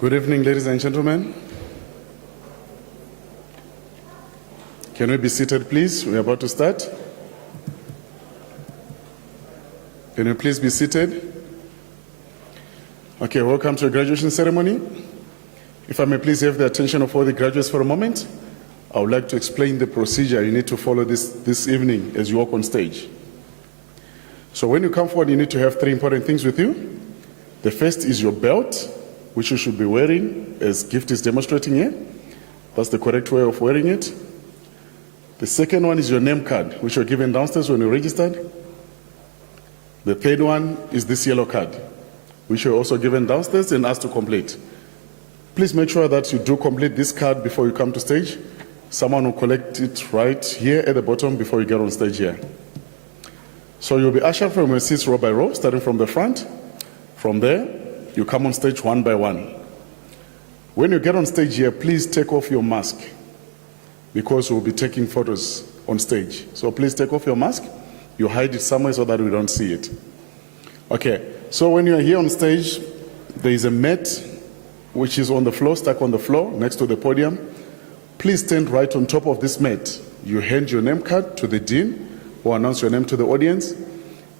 Good evening, ladies and gentlemen. Can we be seated, please? We're about to start. Can you please be seated? Okay, welcome to the graduation ceremony. If I may please have the attention of all the graduates for a moment, I would like to explain the procedure you need to follow this evening as you walk on stage. So when you come forward, you need to have three important things with you. The first is your belt, which you should be wearing, as Gift is demonstrating here. That's the correct way of wearing it. The second one is your name card, which you're given downstairs when you registered. The third one is this yellow card, which you're also given downstairs and asked to complete. Please make sure that you do complete this card before you come to stage. Someone will collect it right here at the bottom before you get on stage here. So you'll be ushered from your seats row by row, starting from the front. From there, you come on stage one by one. When you get on stage here, please take off your mask because we'll be taking photos on stage. So please take off your mask. You hide it somewhere so that we don't see it. Okay, so when you're here on stage, there is a mat which is on the floor, stuck on the floor next to the podium. Please stand right on top of this mat. You hand your name card to the dean or announce your name to the audience.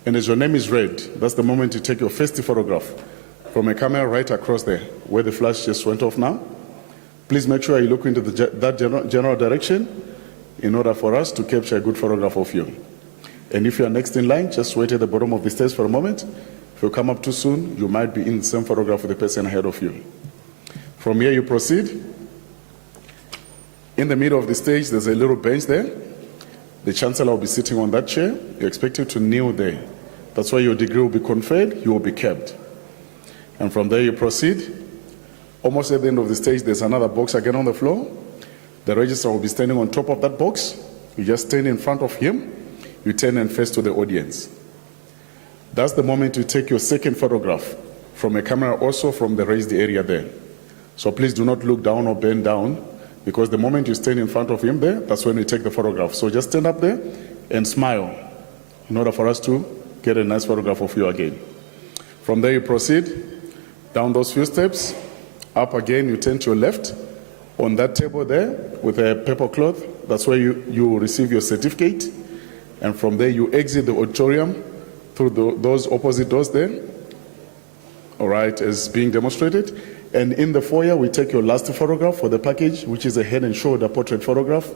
And as your name is read, that's the moment you take your first photograph from a camera right across there, where the flash just went off now. Please make sure you look into that general direction in order for us to capture a good photograph of you. And if you are next in line, just wait at the bottom of the stage for a moment. If you come up too soon, you might be in the same photograph with the person ahead of you. From here, you proceed. In the middle of the stage, there's a little bench there. The Chancellor will be sitting on that chair. You're expected to kneel there. That's why your degree will be conferred, you will be kept. And from there you proceed. Almost at the end of the stage, there's another box again on the floor. The registrar will be standing on top of that box. You just stand in front of him. You turn and face to the audience. That's the moment you take your second photograph from a camera, also from the raised area there. So please do not look down or bend down, because the moment you stand in front of him there, that's when we take the photograph. So just stand up there and smile in order for us to get a nice photograph of you again. From there you proceed down those few steps, up again, you turn to your left. On that table there with a paper cloth, that's where you receive your certificate. And from there you exit the auditorium through those opposite doors there, all right, as being demonstrated. And in the foyer, we take your last photograph for the package, which is a head and shoulder portrait photograph.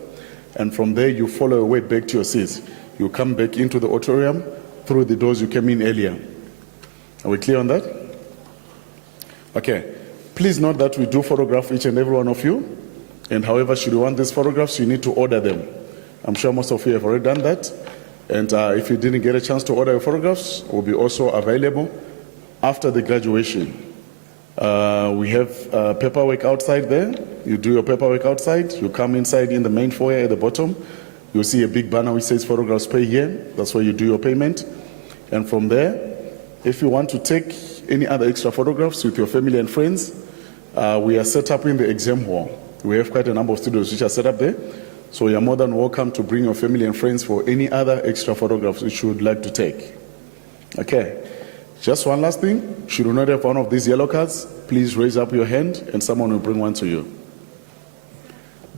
And from there, you follow your way back to your seats. You come back into the auditorium through the doors you came in earlier. Are we clear on that? Okay. Please note that we do photograph each and every one of you. And however, should you want these photographs, you need to order them. I'm sure most of you have already done that. And if you didn't get a chance to order your photographs, will be also available after the graduation. We have paperwork outside there. You do your paperwork outside. You come inside in the main foyer at the bottom. You'll see a big banner which says photographs pay here. That's where you do your payment. And from there, if you want to take any other extra photographs with your family and friends, we are set up in the exam hall. We have quite a number of studios which are set up there. So you're more than welcome to bring your family and friends for any other extra photographs which you would like to take. Okay. Just one last thing, should you not have one of these yellow cards, please raise up your hand and someone will bring one to you.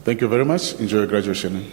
Thank you very much. Enjoy your graduation.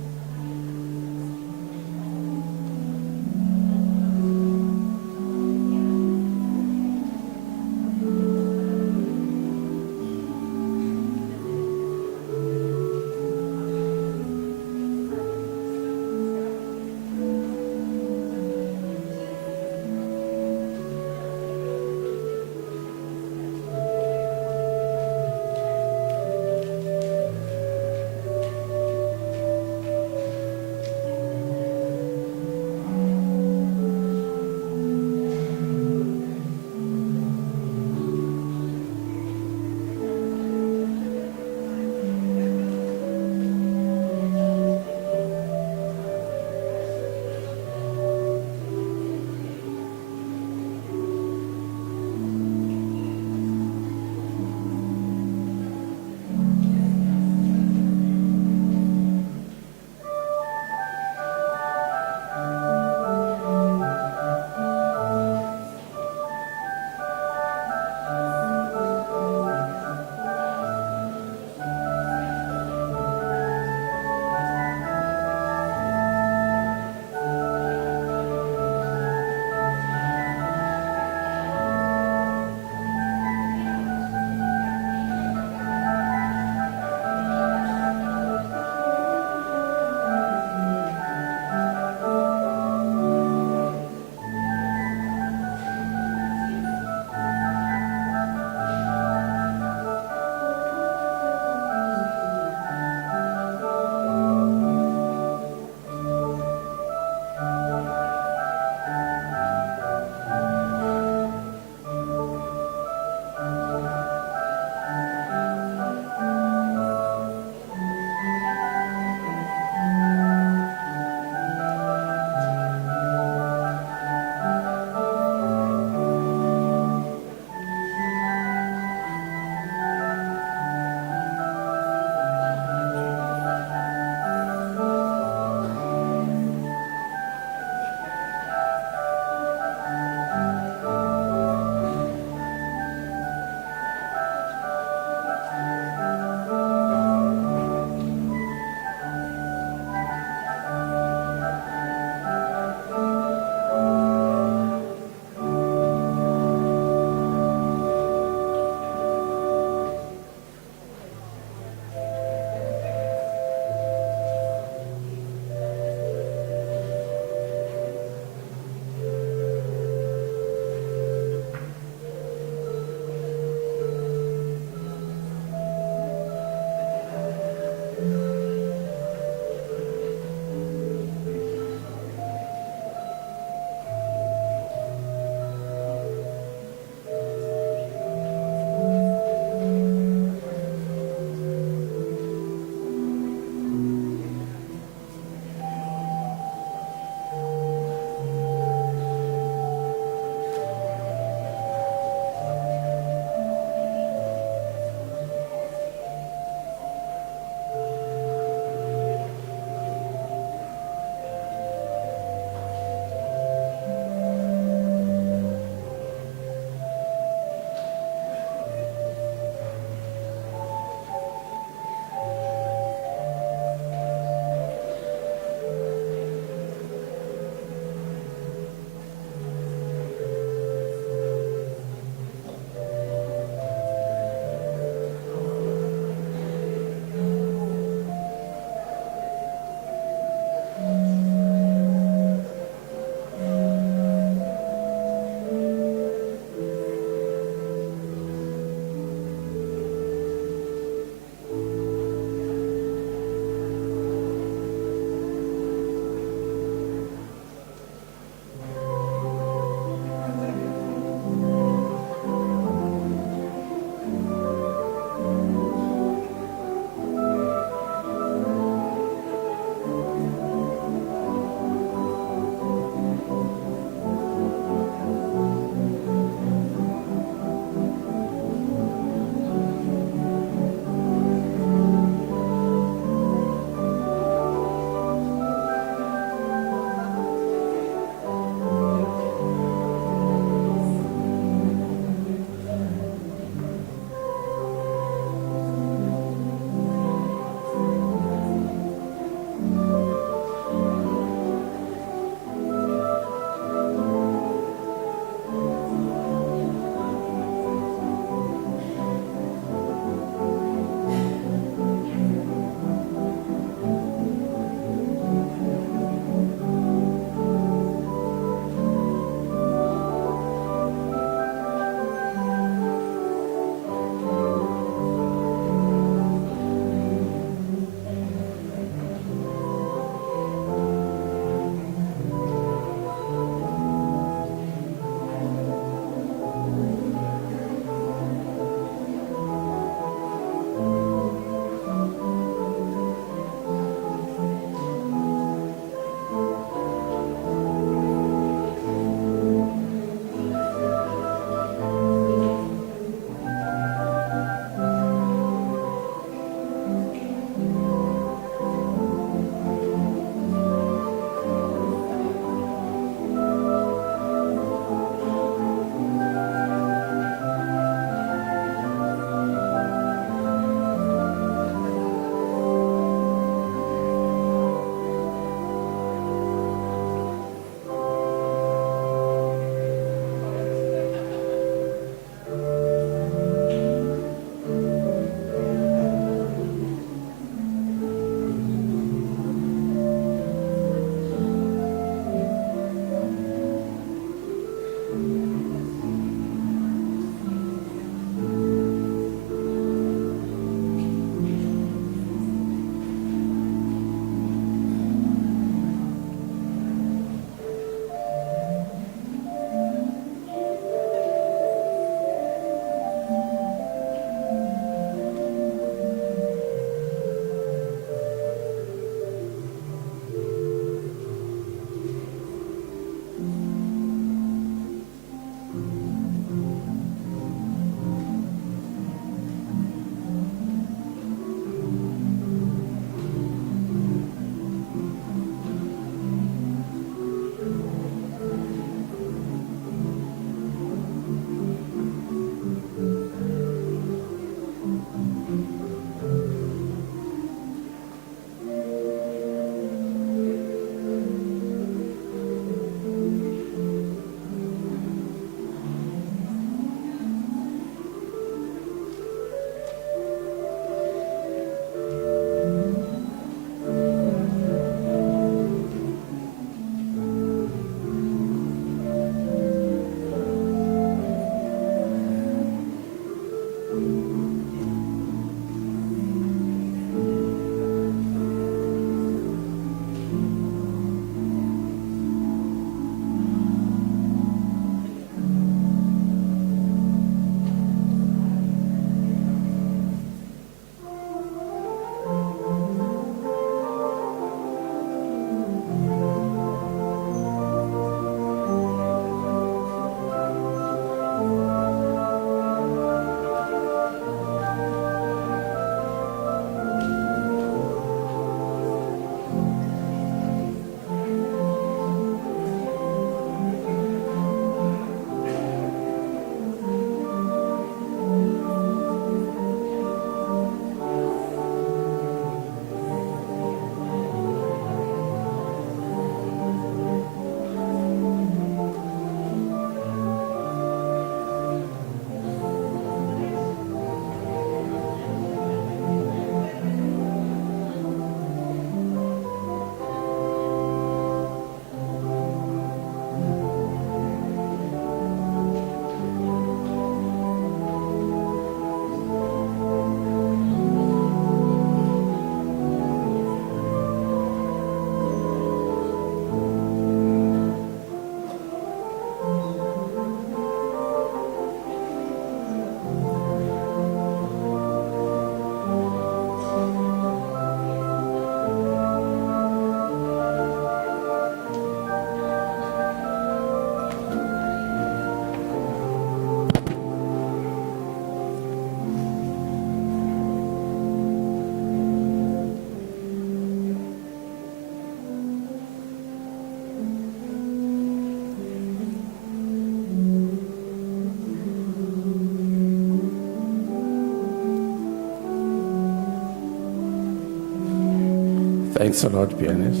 Thanks a lot, pianist.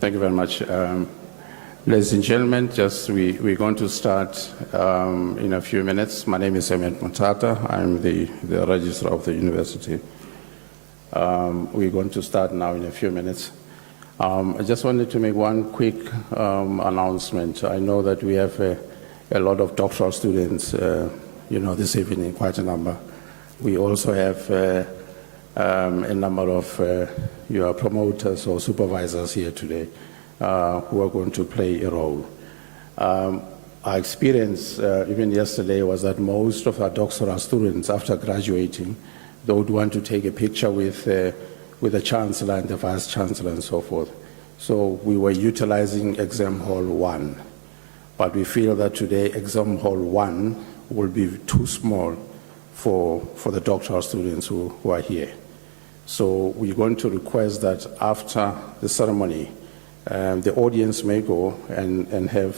Thank you very much. Ladies and gentlemen, we're going to start in a few minutes. My name is Emmett Matata. I'm the registrar of the university. We're going to start now in a few minutes. I just wanted to make one quick announcement. I know that we have a lot of doctoral students, this evening, quite a number. We also have a number of your promoters or supervisors here today who are going to play a role. Our experience, even yesterday, was that most of our doctoral students, after graduating, they would want to take a picture with the Chancellor and the Vice Chancellor and so forth. So we were utilizing Exam Hall 1. But we feel that today Exam Hall 1 will be too small for the doctoral students who are here. So we're going to request that after the ceremony, the audience may go and have,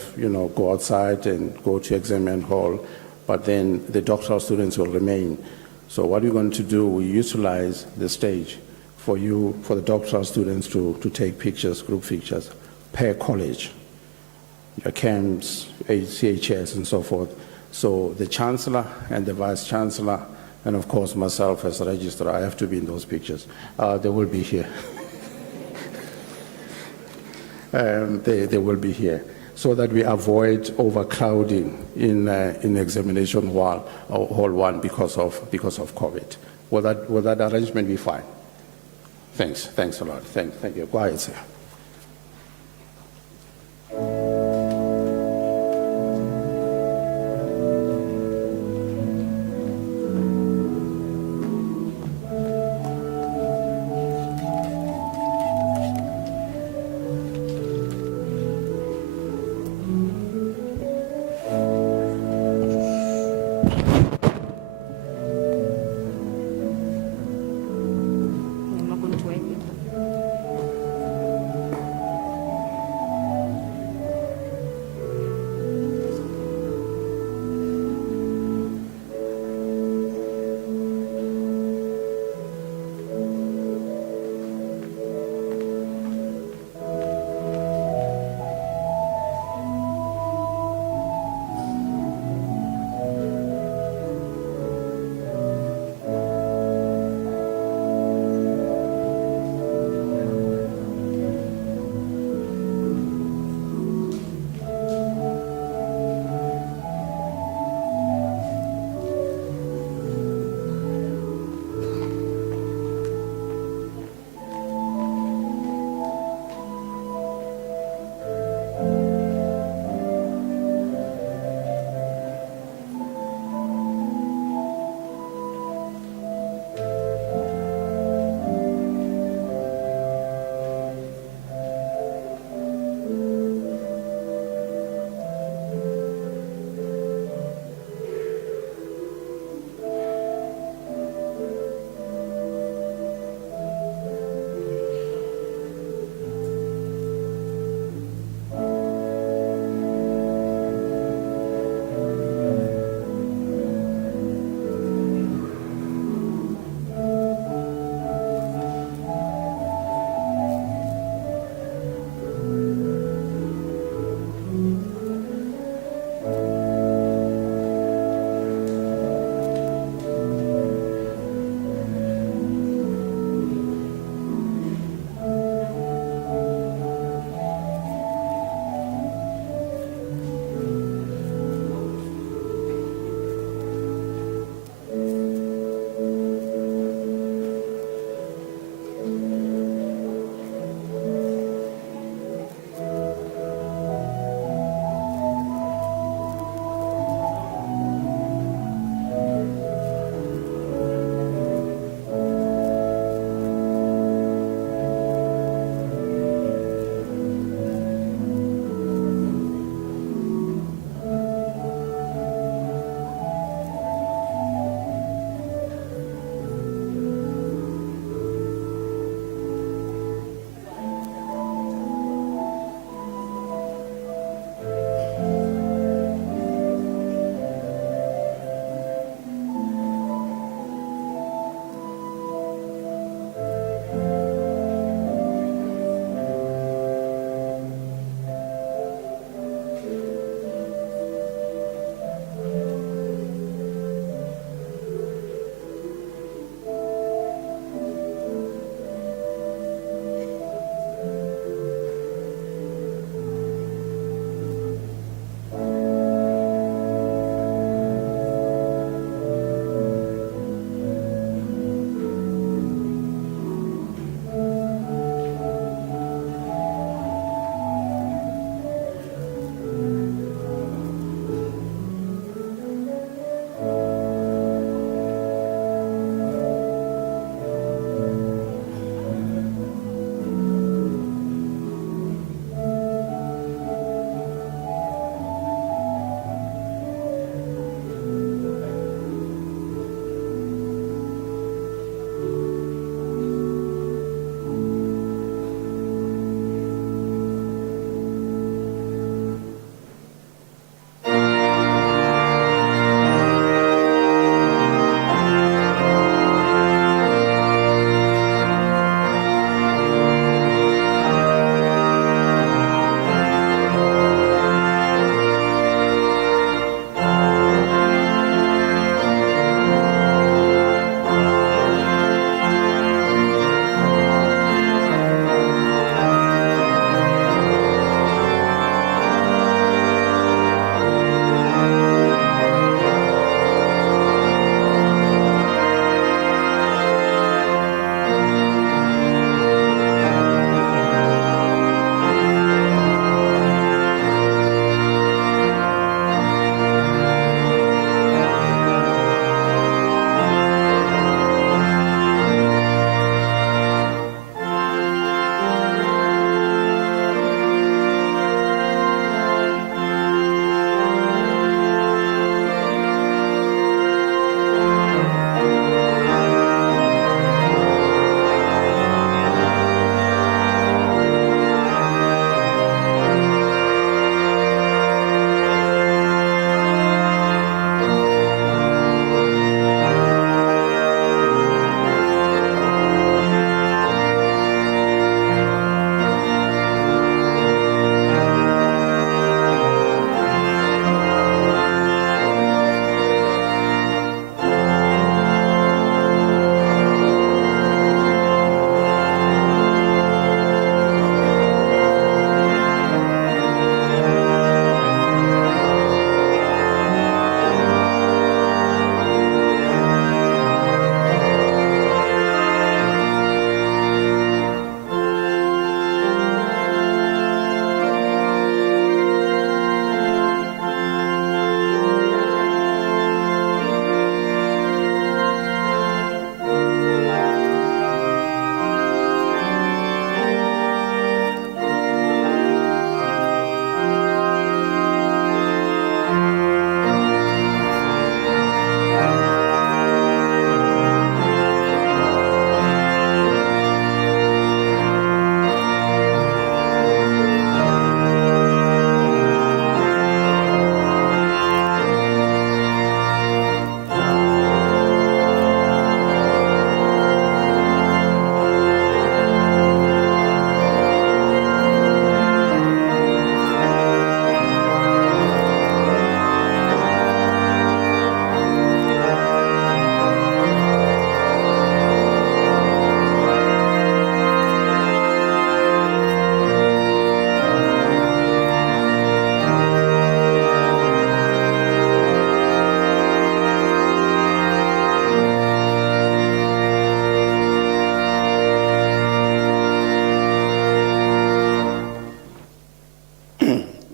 go outside and go to exam hall, but then the doctoral students will remain. So what we're going to do, we utilize the stage for the doctoral students to take pictures, group pictures, per college, your camps, CHS, and so forth. So the Chancellor and the Vice Chancellor, and of course myself as a registrar, I have to be in those pictures. They will be here. They will be here, so that we avoid overcrowding in examination hall 1 because of COVID. Will that arrangement be fine? Thanks a lot. Thank you. Go ahead, sir.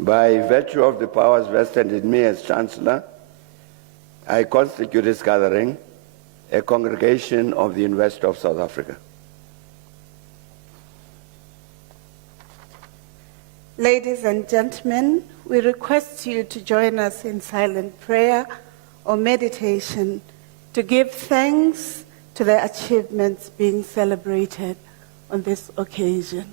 By virtue of the powers vested in me as Chancellor, I constitute this gathering a congregation of the University of South Africa. Ladies and gentlemen, we request you to join us in silent prayer or meditation to give thanks to the achievements being celebrated on this occasion.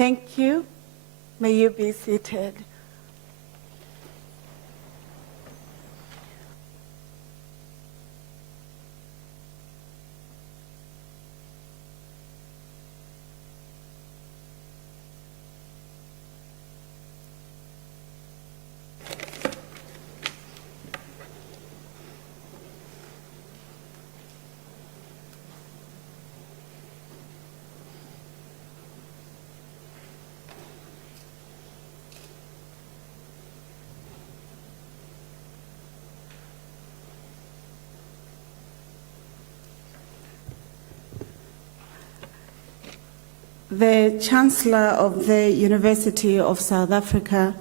Thank you. May you be seated. The Chancellor of the University of South Africa,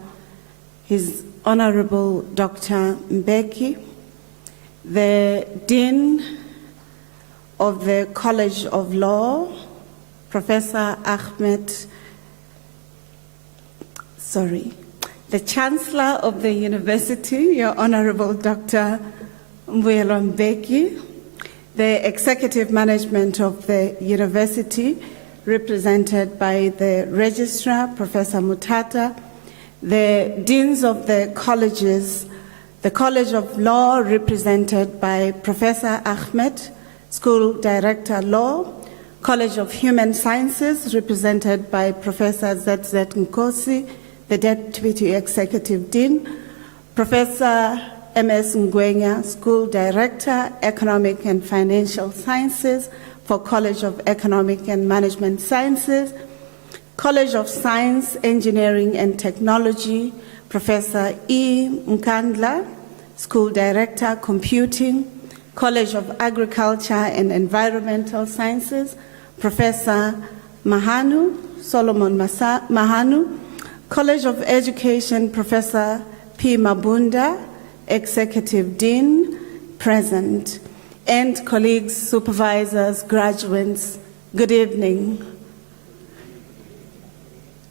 His Honorable Dr. Mbeki, the Dean of the College of Law, Professor the Chancellor of the University, Your Honorable Dr. Mbuyelo Mbeki, the Executive Management of the University, represented by the Registrar, Professor Mutata, the Deans of the colleges, the College of Law, represented by Professor Ahmed, School Director Law, College of Human Sciences, represented by Professor ZZ Nkosi, the Deputy Executive Dean, Professor MS Ngwenya, School Director, Economic and Financial Sciences, for College of Economic and Management Sciences, College of Science, Engineering and Technology, Professor E. Mkandla, School Director, Computing, College of Agriculture and Environmental Sciences, Professor Mahanu, Solomon Mahanu, College of Education, Professor P. Mabunda, Executive Dean, present. And colleagues, supervisors, graduates, good evening.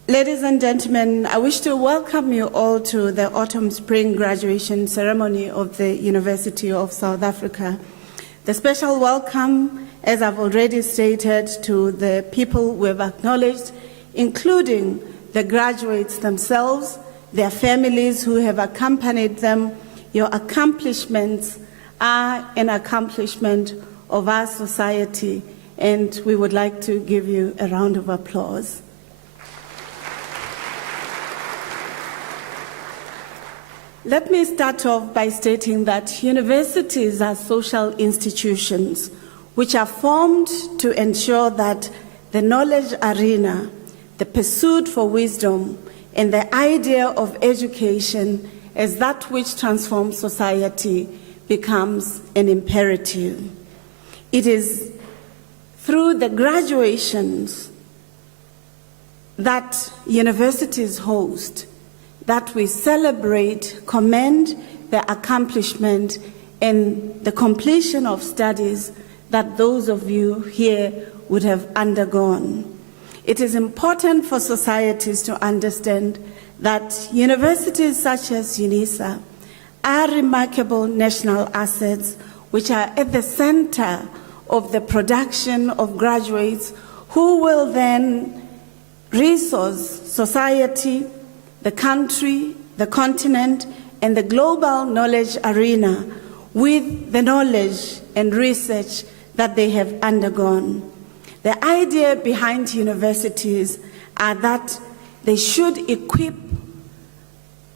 Ladies and gentlemen, I wish to welcome you all to the autumn-spring graduation ceremony of the University of South Africa. The special welcome, as I've already stated, to the people we have acknowledged, including the graduates themselves, their families who have accompanied them. Your accomplishments are an accomplishment of our society, and we would like to give you a round of applause. Let me start off by stating that universities are social institutions which are formed to ensure that the knowledge arena, the pursuit for wisdom, and the idea of education as that which transforms society becomes an imperative. It is through the graduations that universities host that we celebrate, commend the accomplishment and the completion of studies that those of you here would have undergone. It is important for societies to understand that universities such as Unisa are remarkable national assets which are at the center of the production of graduates who will then resource society, the country, the continent, and the global knowledge arena with the knowledge and research that they have undergone. The idea behind universities are that they should equip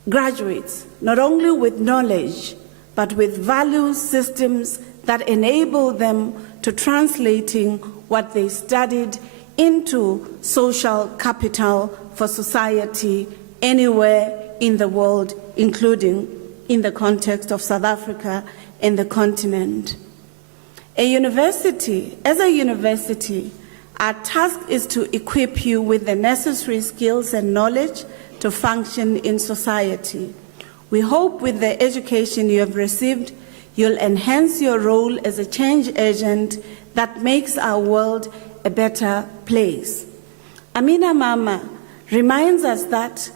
graduates not only with knowledge, but with value systems that enable them to translating what they studied into social capital for society anywhere in the world, including in the context of South Africa in the continent. As a university, our task is to equip you with the necessary skills and knowledge to function in society. We hope with the education you have received, you'll enhance your role as a change agent that makes our world a better place. Amina Mama reminds us that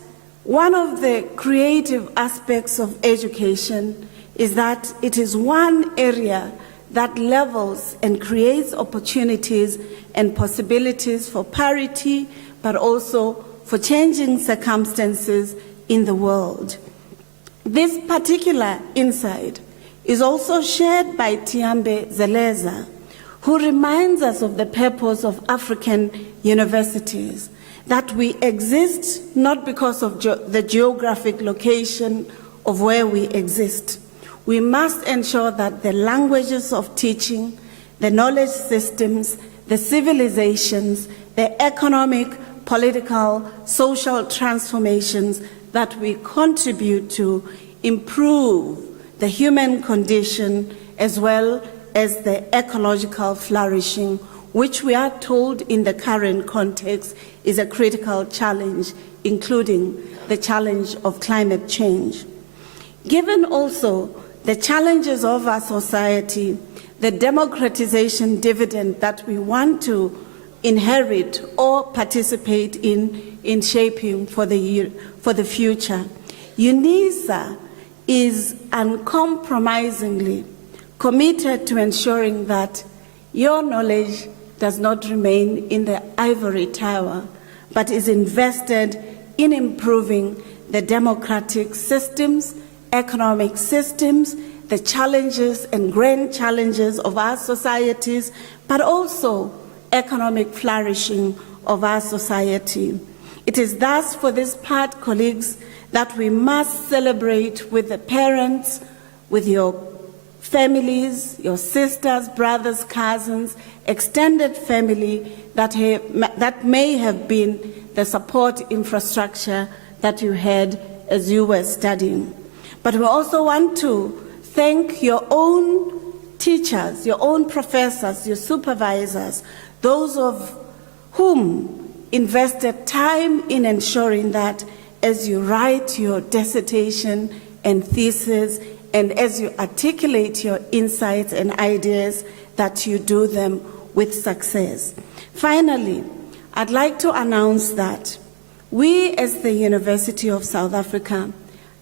one of the creative aspects of education is that it is one area that levels and creates opportunities and possibilities for parity, but also for changing circumstances in the world. This particular insight is also shared by Tiambe Zeleza, who reminds us of the purpose of African universities, that we exist not because of the geographic location of where we exist. We must ensure that the languages of teaching, the knowledge systems, the civilizations, the economic, political, social transformations that we contribute to improve the human condition as well as the ecological flourishing, which we are told in the current context is a critical challenge, including the challenge of climate change. Given also the challenges of our society, the democratization dividend that we want to inherit or participate in shaping for the future, Unisa is uncompromisingly committed to ensuring that your knowledge does not remain in the ivory tower, but is invested in improving the democratic systems, economic systems, the challenges and grand challenges of our societies, but also economic flourishing of our society. It is thus for this part, colleagues, that we must celebrate with the parents, with your families, your sisters, brothers, cousins, extended family that may have been the support infrastructure that you had as you were studying. But we also want to thank your own teachers, your own professors, your supervisors, those of whom invested time in ensuring that as you write your dissertation and thesis, and as you articulate your insights and ideas, that you do them with success. Finally, I'd like to announce that we, as the University of South Africa,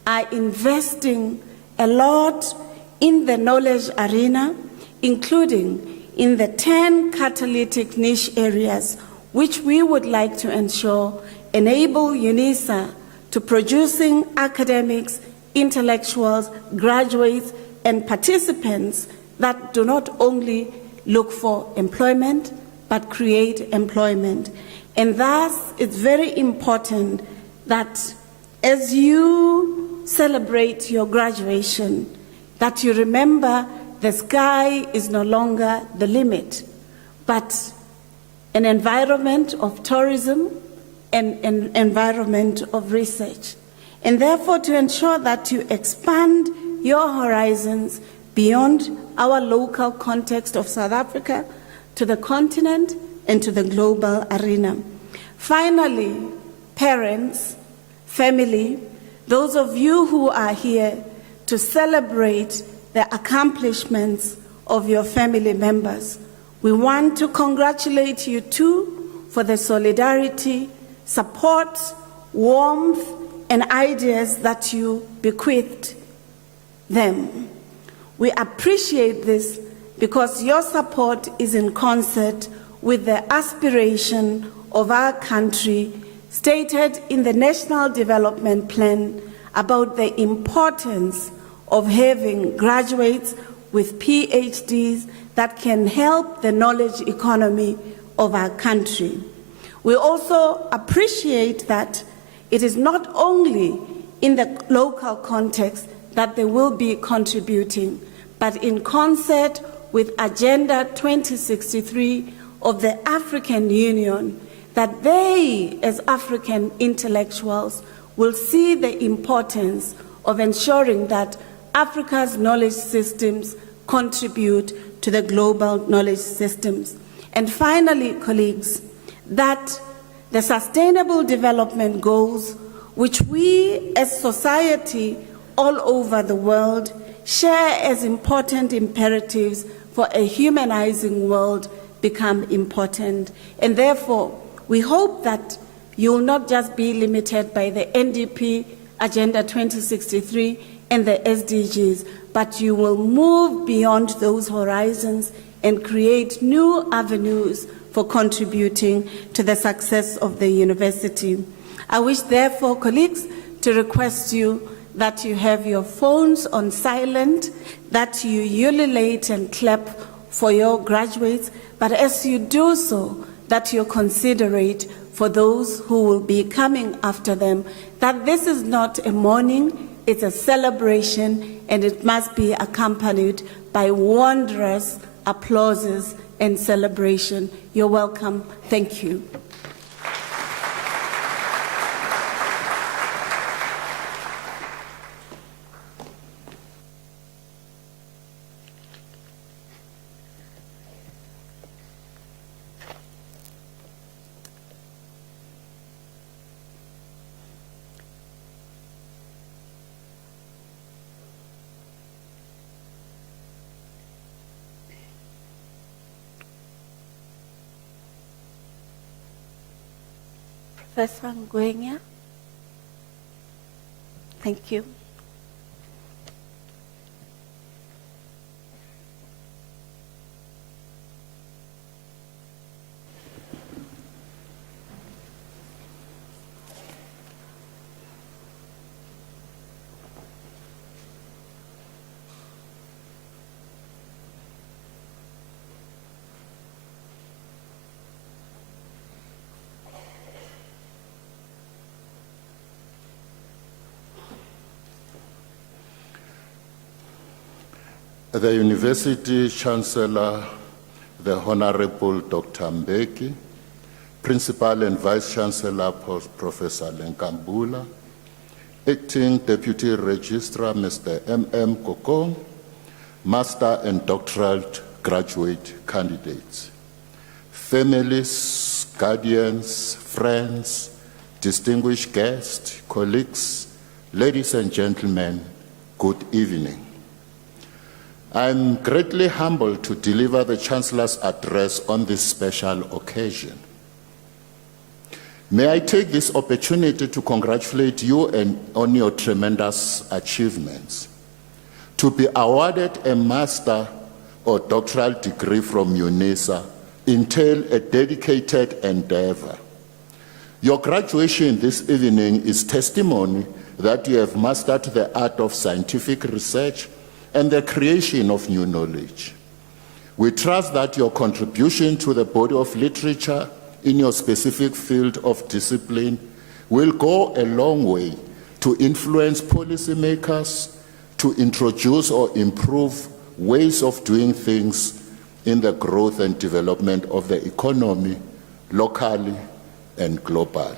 are investing a lot in the knowledge arena, including in the 10 catalytic niche areas, which we would like to ensure enable Unisa to producing academics, intellectuals, graduates, and participants that do not only look for employment, but create employment. And thus, it's very important that as you celebrate your graduation, that you remember the sky is no longer the limit, but an environment of tourism and an environment of research. And therefore, to ensure that you expand your horizons beyond our local context of South Africa to the continent and to the global arena. Finally, parents, family, those of you who are here to celebrate the accomplishments of your family members, we want to congratulate you too for the solidarity, support, warmth, and ideas that you bequeathed them. We appreciate this because your support is in concert with the aspiration of our country stated in the National Development Plan about the importance of having graduates with PhDs that can help the knowledge economy of our country. We also appreciate that it is not only in the local context that they will be contributing, but in concert with Agenda 2063 of the African Union, that they, as African intellectuals, will see the importance of ensuring that Africa's knowledge systems contribute to the global knowledge systems. And finally, colleagues, that the Sustainable Development Goals, which we as society all over the world share as important imperatives for a humanizing world, become important. And therefore, we hope that you will not just be limited by the NDP Agenda 2063 and the SDGs, but you will move beyond those horizons and create new avenues for contributing to the success of the university. I wish, therefore, colleagues, to request you that you have your phones on silent, that you ululate and clap for your graduates, but as you do so, that you're considerate for those who will be coming after them, that this is not a mourning, it's a celebration, and it must be accompanied by wondrous applauses and celebration. You're welcome. Thank you. Professor Ngwenya. Thank you. The University Chancellor, the Honorable Dr. Mbeki, Principal and Vice Chancellor Professor Lenkambula, Acting Deputy Registrar Mr. M.M. Kokong, Master and Doctoral graduate candidates, families, guardians, friends, distinguished guests, colleagues, ladies and gentlemen, good evening. I'm greatly humbled to deliver the Chancellor's address on this special occasion. May I take this opportunity to congratulate you on your tremendous achievements. To be awarded a master or doctoral degree from Unisa entails a dedicated endeavor. Your graduation this evening is testimony that you have mastered the art of scientific research and the creation of new knowledge. We trust that your contribution to the body of literature in your specific field of discipline will go a long way to influence policymakers, to introduce or improve ways of doing things in the growth and development of the economy, locally and globally,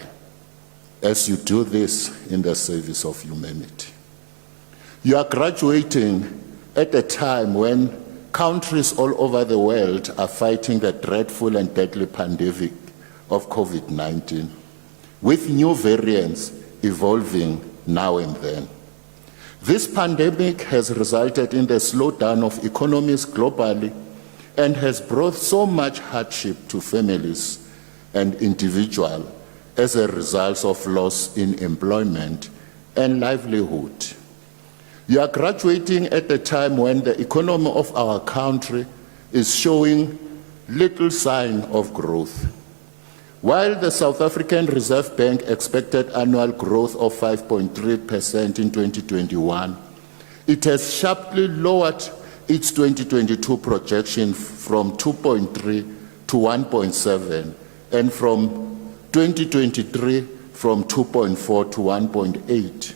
as you do this in the service of humanity. You are graduating at a time when countries all over the world are fighting the dreadful and deadly pandemic of COVID-19, with new variants evolving now and then. This pandemic has resulted in the slowdown of economies globally and has brought so much hardship to families and individuals as a result of loss in employment and livelihood. You are graduating at a time when the economy of our country is showing little sign of growth. While the South African Reserve Bank expected annual growth of 5.3% in 2021, it has sharply lowered its 2022 projection from 2.3 to 1.7, and from 2023 from 2.4 to 1.8.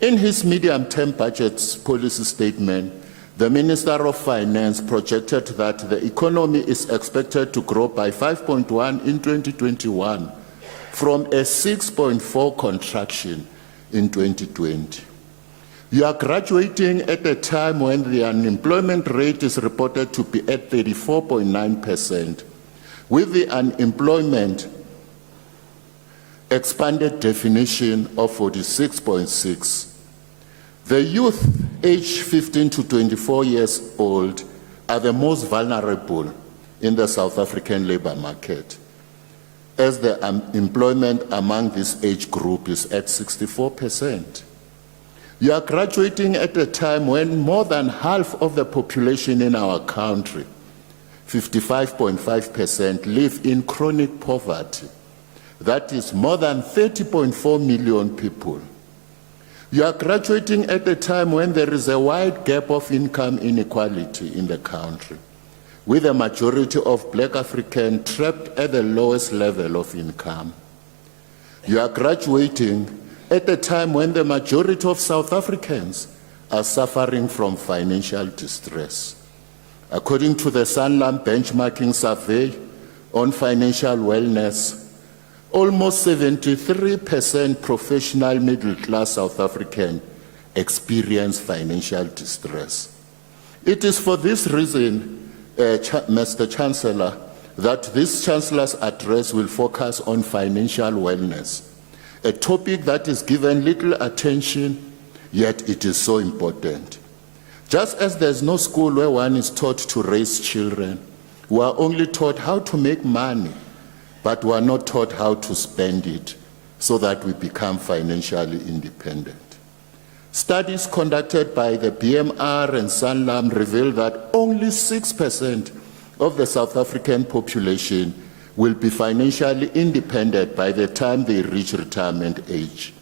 In his medium-term budget policy statement, the Minister of Finance projected that the economy is expected to grow by 5.1 in 2021 from a 6.4 contraction in 2020. You are graduating at a time when the unemployment rate is reported to be at 34.9%, with the unemployment expanded definition of 46.6. The youth aged 15 to 24 years old are the most vulnerable in the South African labor market, as the employment among this age group is at 64%. You are graduating at a time when more than half of the population in our country, 55.5%, live in chronic poverty. That is more than 30.4 million people. You are graduating at a time when there is a wide gap of income inequality in the country, with a majority of Black Africans trapped at the lowest level of income. You are graduating at a time when the majority of South Africans are suffering from financial distress. According to the Sanlam benchmarking survey on financial wellness, almost 73% professional middle-class South African experience financial distress. It is for this reason, Mr. Chancellor, that this Chancellor's address will focus on financial wellness, a topic that is given little attention, yet it is so important. Just as there's no school where one is taught to raise children, who are only taught how to make money, but we are not taught how to spend it so that we become financially independent. Studies conducted by the BMR and Sanlam reveal that only 6% of the South African population will be financially independent by the time they reach retirement age.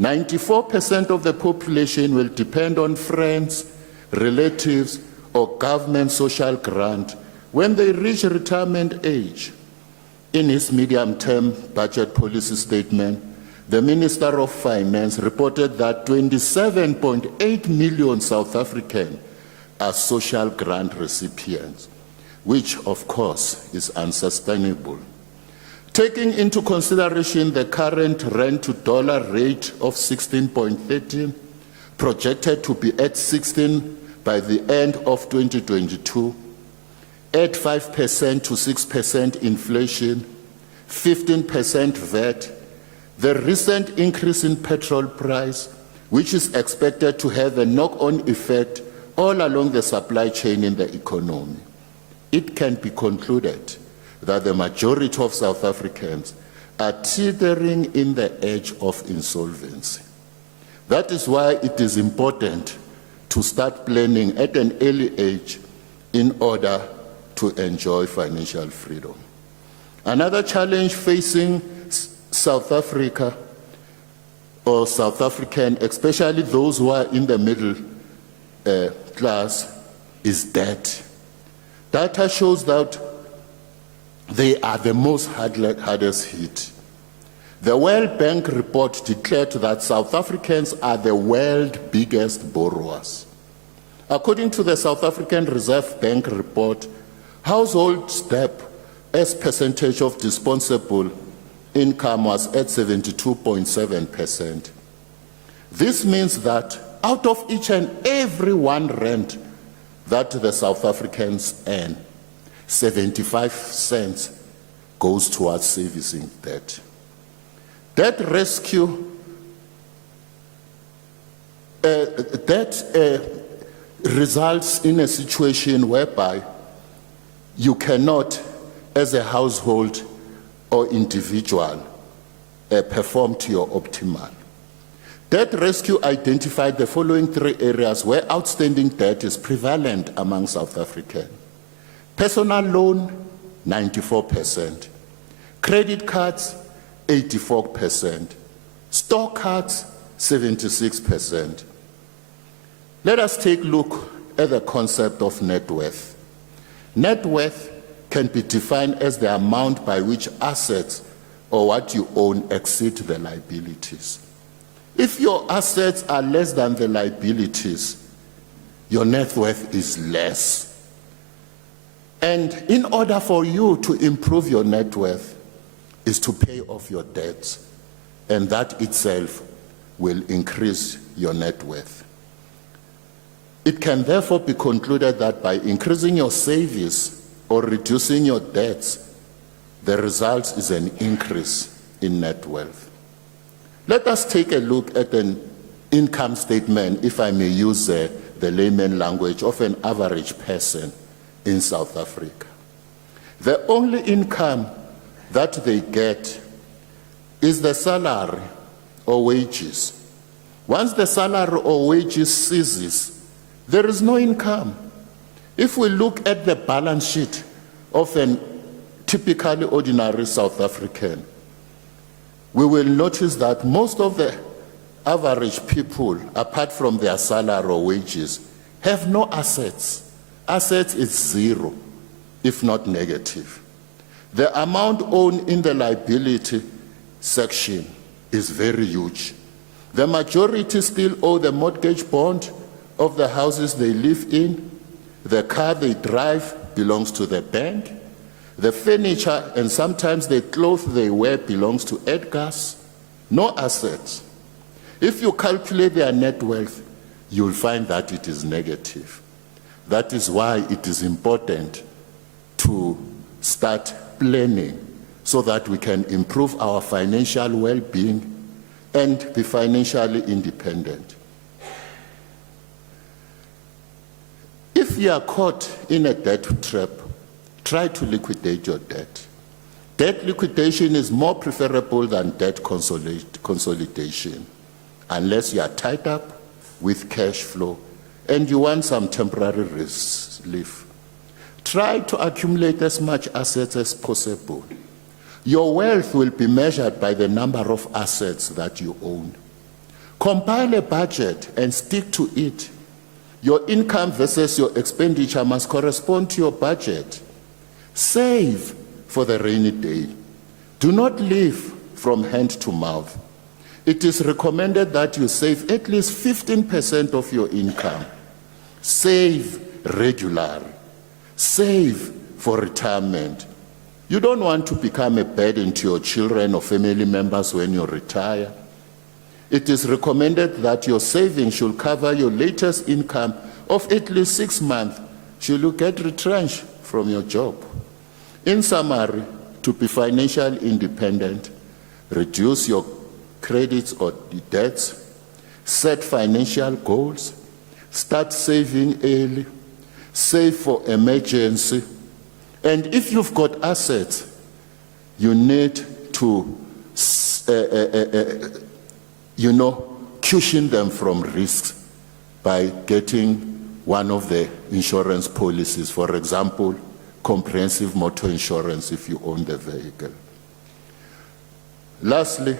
94% of the population will depend on friends, relatives, or government social grant when they reach retirement age. In his medium-term budget policy statement, the Minister of Finance reported that 27.8 million South Africans are social grant recipients, which of course is unsustainable. Taking into consideration the current rand to dollar rate of 16.13, projected to be at 16 by the end of 2022, at 5% to 6% inflation, 15% VAT, the recent increase in petrol price, which is expected to have a knock-on effect all along the supply chain in the economy, it can be concluded that the majority of South Africans are teetering in the edge of insolvency. That is why it is important to start planning at an early age in order to enjoy financial freedom. Another challenge facing South Africa, or South African, especially those who are in the middle class, is debt. Data shows that they are the most hardest hit. The World Bank report declared that South Africans are the world's biggest borrowers. According to the South African Reserve Bank report, household debt as percentage of disposable income was at 72.7%. This means that out of each and every R1 that the South Africans earn, 75 cents goes towards servicing debt. Debt rescue, results in a situation whereby you cannot, as a household or individual, perform to your optimal. Debt rescue identified the following 3 areas where outstanding debt is prevalent among South Africans. Personal loan, 94%. Credit cards, 84%. Store cards, 76%. Let us take a look at the concept of net worth. Net worth can be defined as the amount by which assets or what you own exceed the liabilities. If your assets are less than the liabilities, your net worth is less. And in order for you to improve your net worth is to pay off your debts, and that itself will increase your net worth. It can therefore be concluded that by increasing your savings or reducing your debts, the result is an increase in net worth. Let us take a look at an income statement, if I may use the layman language, of an average person in South Africa. The only income that they get is the salary or wages. Once the salary or wages ceases, there is no income. If we look at the balance sheet of an typically ordinary South African, we will notice that most of the average people, apart from their salary or wages, have no assets. Assets is zero, if not negative. The amount owned in the liability section is very huge. The majority still owe the mortgage bond of the houses they live in. The car they drive belongs to the bank. The furniture and sometimes the clothes they wear belongs to Edgar's. No assets. If you calculate their net worth, you'll find that it is negative. That is why it is important to start planning so that we can improve our financial well-being and be financially independent. If you are caught in a debt trap, try to liquidate your debt. Debt liquidation is more preferable than debt consolidation, unless you are tied up with cash flow and you want some temporary relief. Try to accumulate as much assets as possible. Your wealth will be measured by the number of assets that you own. Compile a budget and stick to it. Your income versus your expenditure must correspond to your budget. Save for the rainy day. Do not live from hand to mouth. It is recommended that you save at least 15% of your income. Save regularly. Save for retirement. You don't want to become a burden to your children or family members when you retire. It is recommended that your savings should cover your latest income of at least 6 months should you get retrenched from your job. In summary, to be financially independent, reduce your credits or debts, set financial goals, start saving early, save for emergency, and if you've got assets, you need to cushion them from risks by getting one of the insurance policies, for example, comprehensive motor insurance if you own the vehicle. Lastly,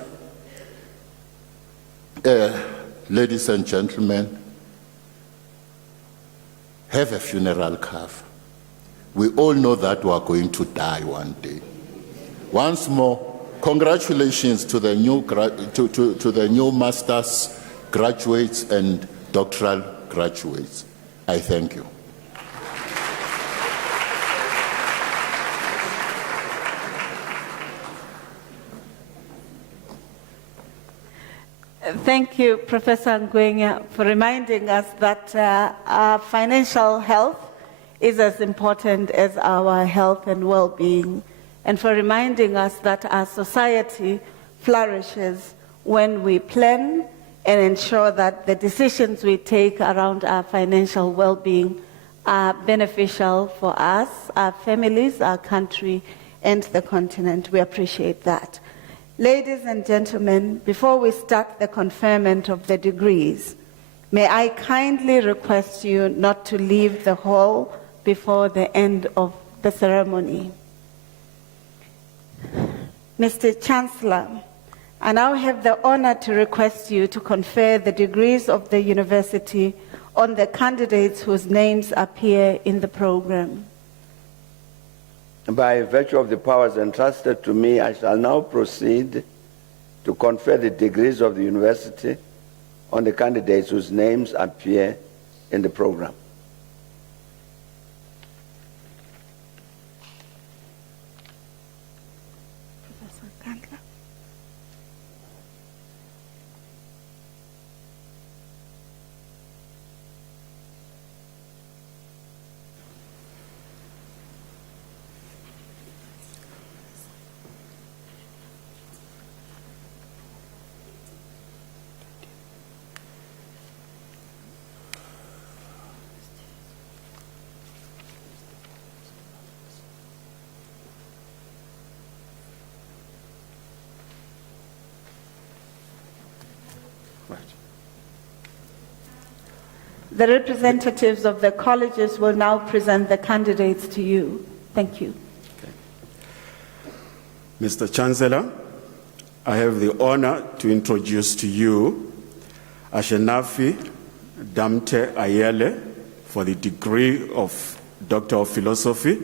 ladies and gentlemen, have a funeral cover. We all know that we are going to die one day. Once more, congratulations to the new master's graduates and doctoral graduates. I thank you. Thank you, Professor Ngwenya, for reminding us that our financial health is as important as our health and well-being, and for reminding us that our society flourishes when we plan and ensure that the decisions we take around our financial well-being are beneficial for us, our families, our country, and the continent. We appreciate that. Ladies and gentlemen, before we start the conferment of the degrees, may I kindly request you not to leave the hall before the end of the ceremony. Mr. Chancellor, I now have the honor to request you to confer the degrees of the university on the candidates whose names appear in the program. By virtue of the powers entrusted to me, I shall now proceed to confer the degrees of the university on the candidates whose names appear in the program. The representatives of the colleges will now present the candidates to you. Thank you. Mr. Chancellor, I have the honor to introduce to you Ashenafi Damte Ayele for the degree of Doctor of Philosophy.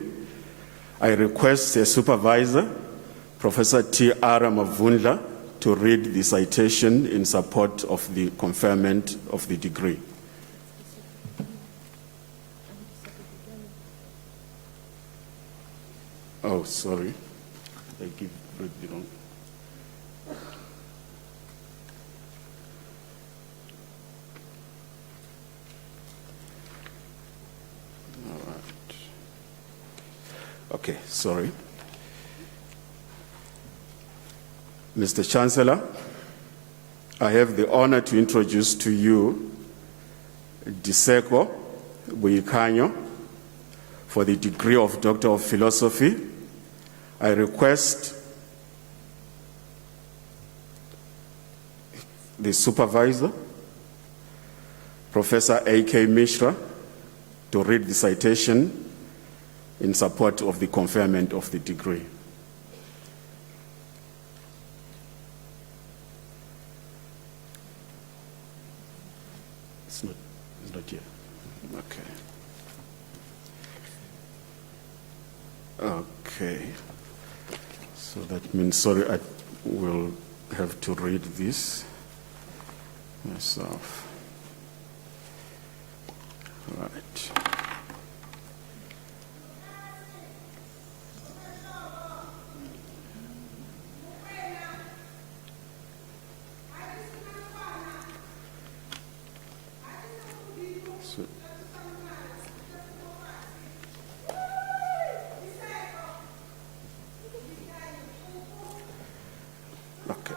I request a supervisor, Professor T.R. Mavundla, to read the citation in support of the conferment of the degree. Oh, sorry. I give the wrong. All right. Okay, sorry. Mr. Chancellor, I have the honor to introduce to you Diseko Buikanyo for the degree of Doctor of Philosophy. I request the supervisor, Professor A.K. Mishra, to read the citation in support of the conferment of the degree. It's not here. Okay. Okay. So that means, sorry, I will have to read this myself. All right. Okay.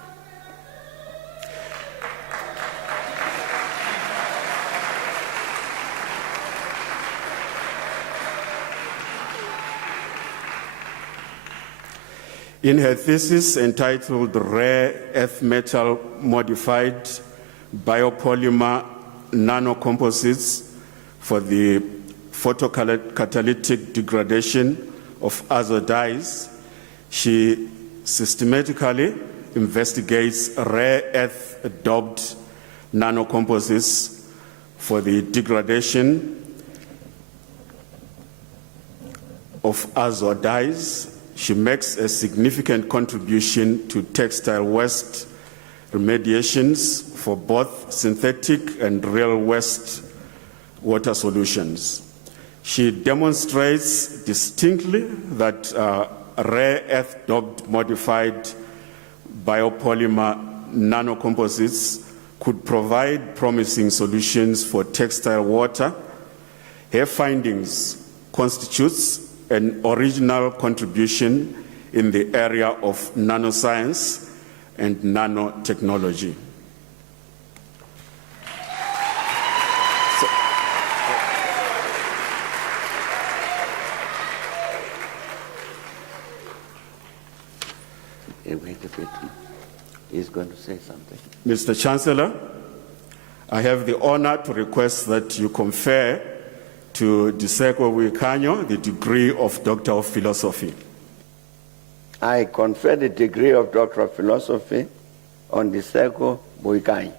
In her thesis entitled Rare Earth Metal Modified Biopolymer Nanocomposites for the Photocatalytic Degradation of Other Dyes, she systematically investigates rare earth-doped nanocomposites for the degradation of azo dyes. She makes a significant contribution to textile waste remediations for both synthetic and real waste water solutions. She demonstrates distinctly that rare earth-doped modified biopolymer nanocomposites could provide promising solutions for textile water. Her findings constitutes an original contribution in the area of nanoscience and nanotechnology. Wait a bit. He's going to say something. Mr. Chancellor, I have the honor to request that you confer to Diseko Buikanyo the degree of Doctor of Philosophy. I confer the degree of Doctor of Philosophy on Diseko Buikanyo.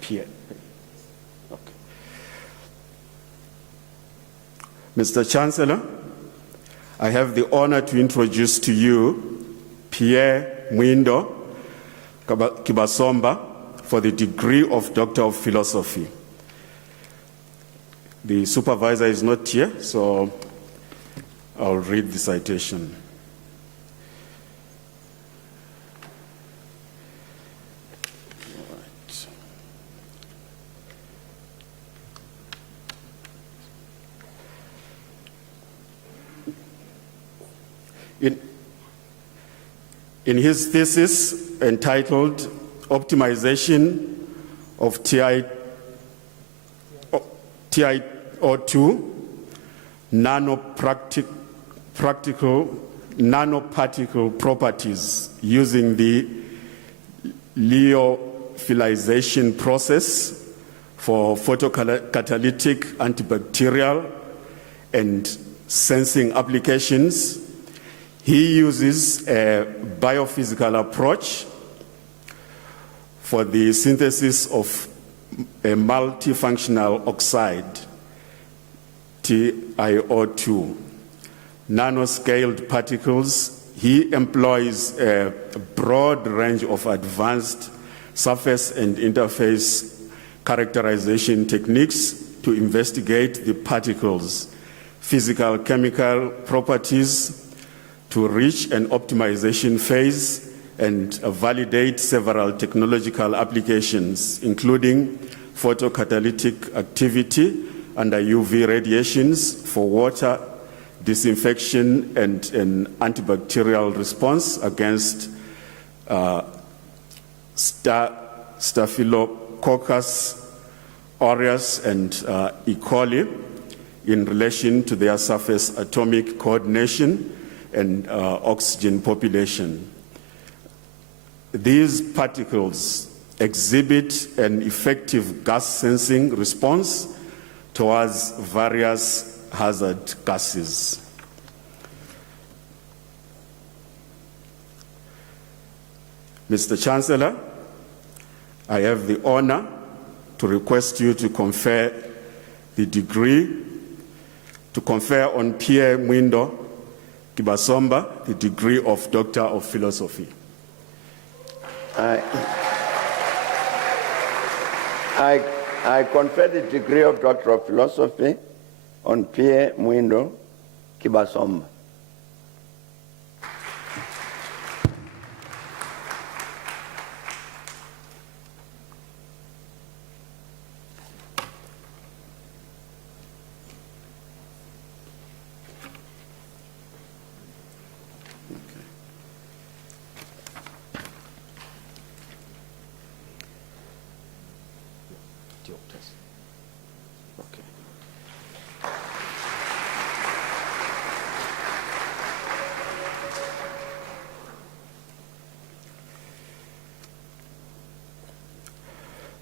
Pierre. Okay. Mr. Chancellor, I have the honor to introduce to you Pierre Mwindo Kibasomba for the degree of Doctor of Philosophy. The supervisor is not here, so I'll read the citation. In his thesis entitled Optimization of TiO2 nanoparticle properties using the lyophilization process for photocatalytic antibacterial and sensing applications, he uses a biophysical approach for the synthesis of a multifunctional oxide, TiO2, nanoscaled particles. He employs a broad range of advanced surface and interface characterization techniques to investigate the particles' physical chemical properties, to reach an optimization phase and validate several technological applications, including photocatalytic activity under UV radiations for water disinfection and an antibacterial response against Staphylococcus aureus and E. coli in relation to their surface atomic coordination and oxygen population. These particles exhibit an effective gas sensing response towards various hazard gases. Mr. Chancellor, I have the honor to request you to confer the degree, to confer on Pierre Mwindo Kibasomba the degree of Doctor of Philosophy. I confer the degree of Doctor of Philosophy on Pierre Mwindo Kibasomba.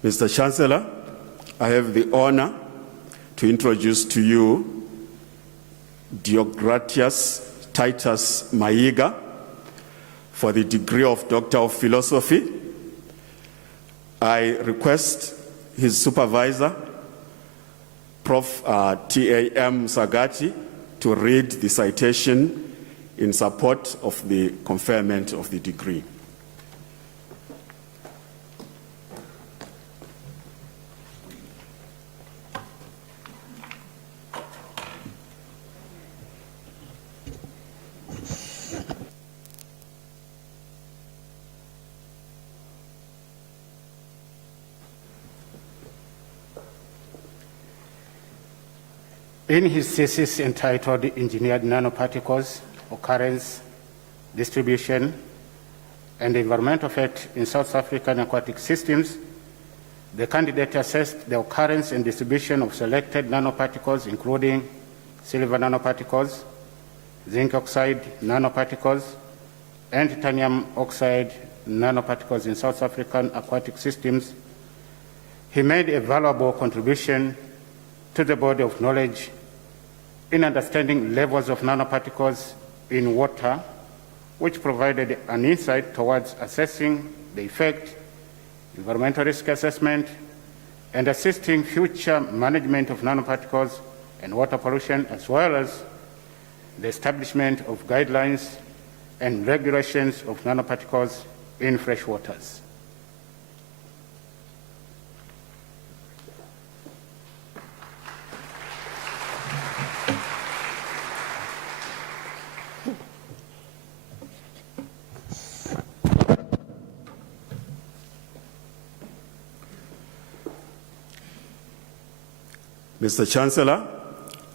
Mr. Chancellor, I have the honor to introduce to you Diogratias Titus Maiga for the degree of Doctor of Philosophy. I request his supervisor, Prof. T.A.M. Sagati, to read the citation in support of the conferment of the degree. In his thesis entitled Engineered Nanoparticles, Occurrence, Distribution, and Environmental Effect in South African Aquatic Systems, the candidate assessed the occurrence and distribution of selected nanoparticles, including silver nanoparticles, zinc oxide nanoparticles, and titanium oxide nanoparticles in South African aquatic systems. He made a valuable contribution to the body of knowledge in understanding levels of nanoparticles in water, which provided an insight towards assessing the effect, environmental risk assessment, and assisting future management of nanoparticles and water pollution, as well as the establishment of guidelines and regulations of nanoparticles in fresh waters. Mr. Chancellor,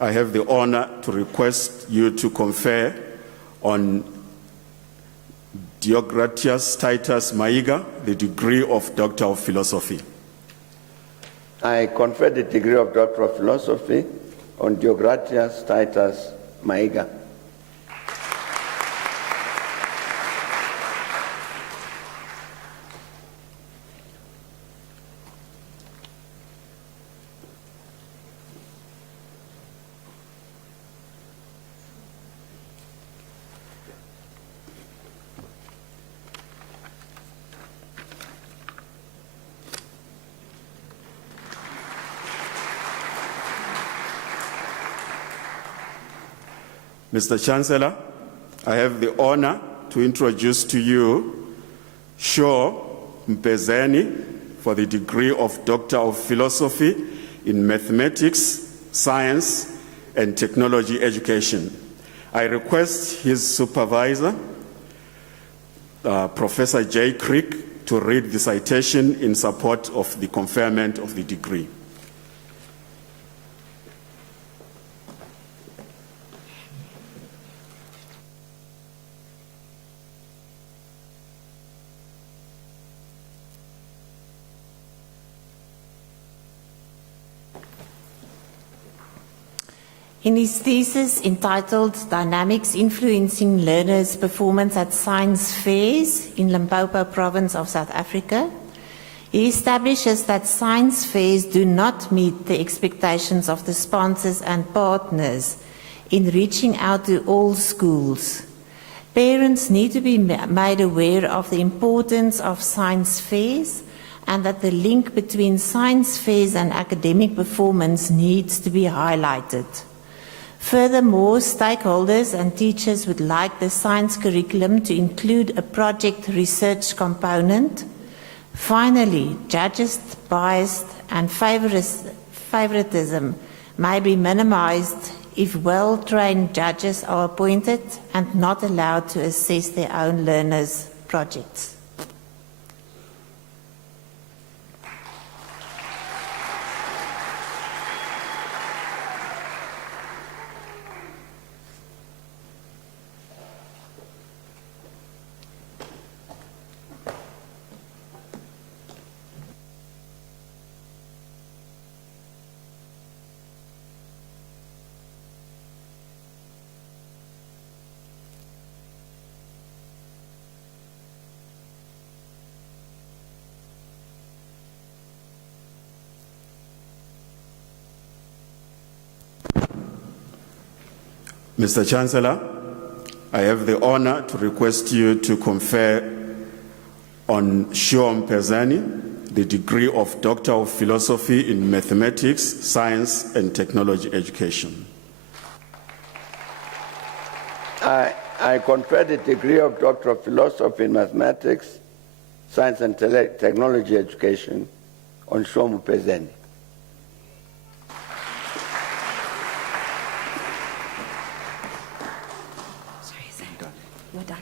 I have the honor to request you to confer on Diogratias Titus Maiga the degree of Doctor of Philosophy. I confer the degree of Doctor of Philosophy on Diogratias Titus Maiga. Mr. Chancellor, I have the honor to introduce to you Shaw Mpezeni for the degree of Doctor of Philosophy in Mathematics, Science, and Technology Education. I request his supervisor, Professor J. Crick, to read the citation in support of the conferment of the degree. In his thesis entitled Dynamics Influencing Learners' Performance at Science Fairs in Limpopo Province of South Africa, he establishes that science fairs do not meet the expectations of the sponsors and partners in reaching out to all schools. Parents need to be made aware of the importance of science fairs and that the link between science fairs and academic performance needs to be highlighted. Furthermore, stakeholders and teachers would like the science curriculum to include a project research component. Finally, judges' bias and favoritism may be minimized if well-trained judges are appointed and not allowed to assess their own learners' projects. Mr. Chancellor, I have the honor to request you to confer on Shaw Mpezeni the degree of Doctor of Philosophy in Mathematics, Science, and Technology Education. I confer the degree of Doctor of Philosophy in Mathematics, Science, and Technology Education on Shaw Mpezeni. You're done.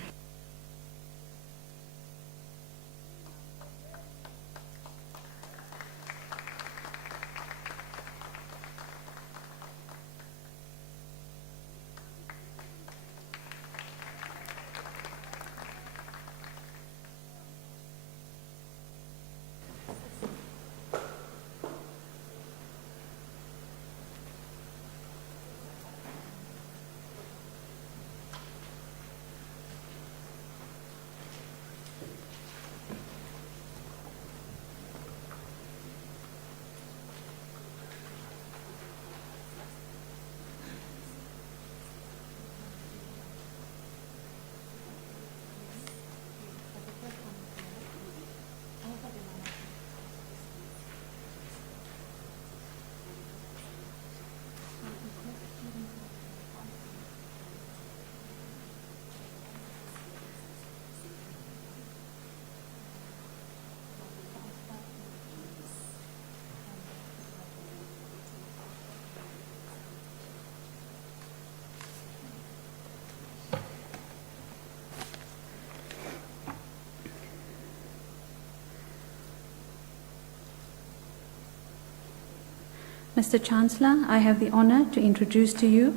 Mr. Chancellor, I have the honor to introduce to you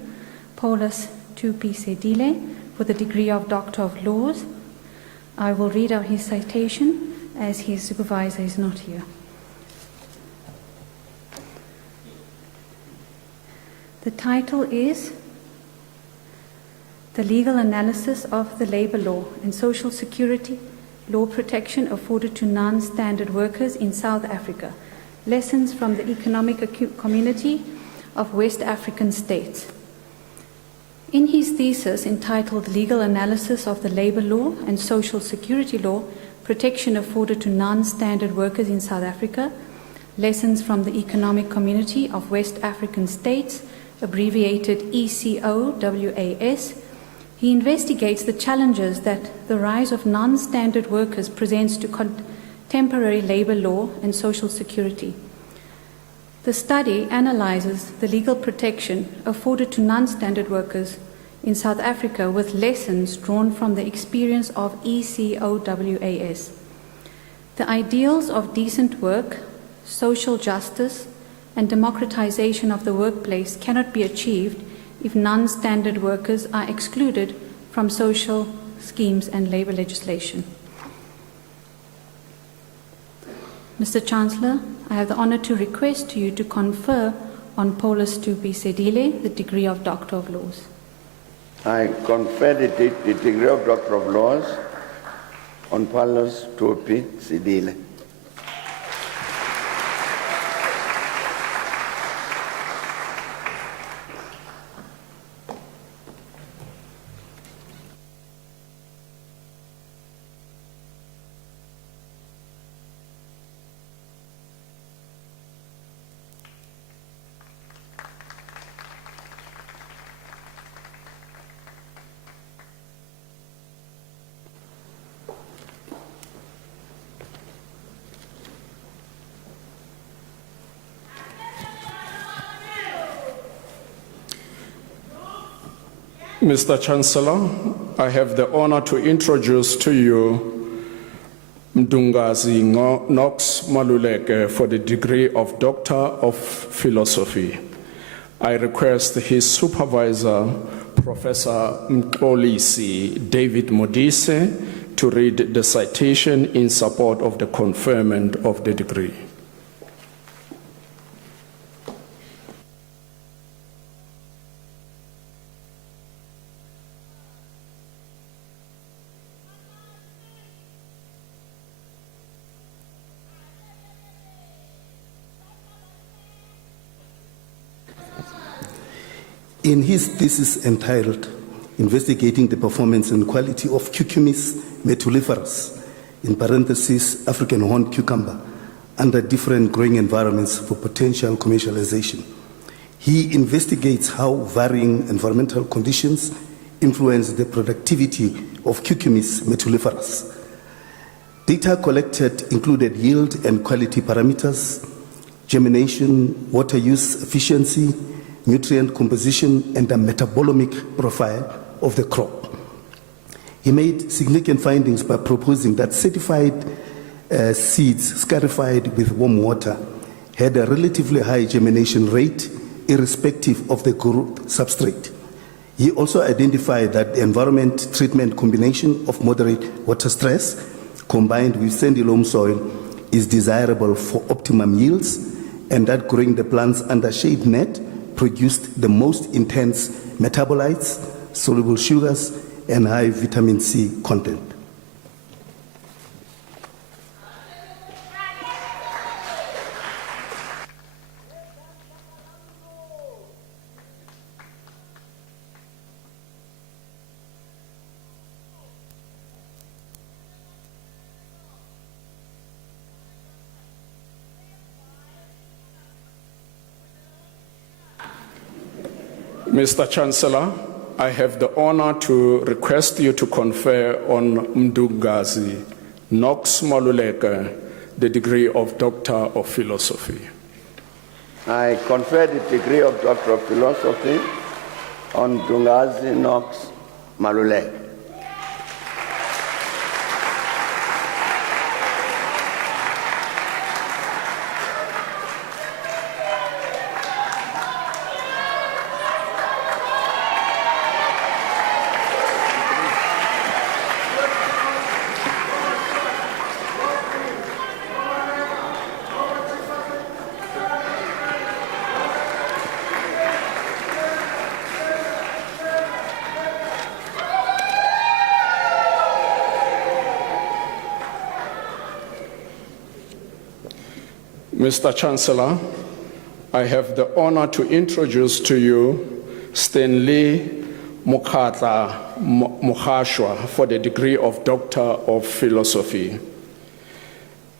Paulus Tupisedile for the degree of Doctor of Laws. I will read out his citation as his supervisor is not here. The title is The Legal Analysis of the Labour Law and Social Security Law Protection Afforded to Non-Standard Workers in South Africa. Lessons from the Economic Community of West African States. In his thesis entitled Legal Analysis of the Labour Law and Social Security Law Protection Afforded to Non-Standard Workers in South Africa, Lessons from the Economic Community of West African States, abbreviated ECOWAS, he investigates the challenges that the rise of non-standard workers presents to contemporary labour law and social security. The study analyzes the legal protection afforded to non-standard workers in South Africa with lessons drawn from the experience of ECOWAS. The ideals of decent work, social justice, and democratization of the workplace cannot be achieved if non-standard workers are excluded from social schemes and labour legislation. Mr. Chancellor, I have the honour to request to you to confer on Paulus Tupi Sedile the degree of Doctor of Laws. I confer the degree of Doctor of Laws on Paulus Tupi Sedile. Mr. Chancellor, I have the honor to introduce to you Mdungazi Knox Maluleke for the degree of Doctor of Philosophy. I request his supervisor, Professor Mxolisi David Modise, to read the citation in support of the conferment of the degree. In his thesis entitled Investigating the Performance and Quality of Cucumis metuliferus, in parentheses African horned cucumber, under different growing environments for potential commercialization, he investigates how varying environmental conditions influence the productivity of Cucumis metuliferus. Data collected included yield and quality parameters, germination, water use efficiency, nutrient composition, and the metabolomic profile of the crop. He made significant findings by proposing that certified seeds scarified with warm water had a relatively high germination rate irrespective of the growth substrate. He also identified that the environment treatment combination of moderate water stress combined with sandy loam soil is desirable for optimum yields, and that growing the plants under shade net produced the most intense metabolites, soluble sugars, and high vitamin C content. Mr. Chancellor, I have the honor to request you to confer on Mdungazi Knox Maluleke the degree of Doctor of Philosophy. I confer the degree of Doctor of Philosophy on Mdungazi Knox Maluleke. Mr. Chancellor, I have the honor to introduce to you Stanley Mukhashwa for the degree of Doctor of Philosophy.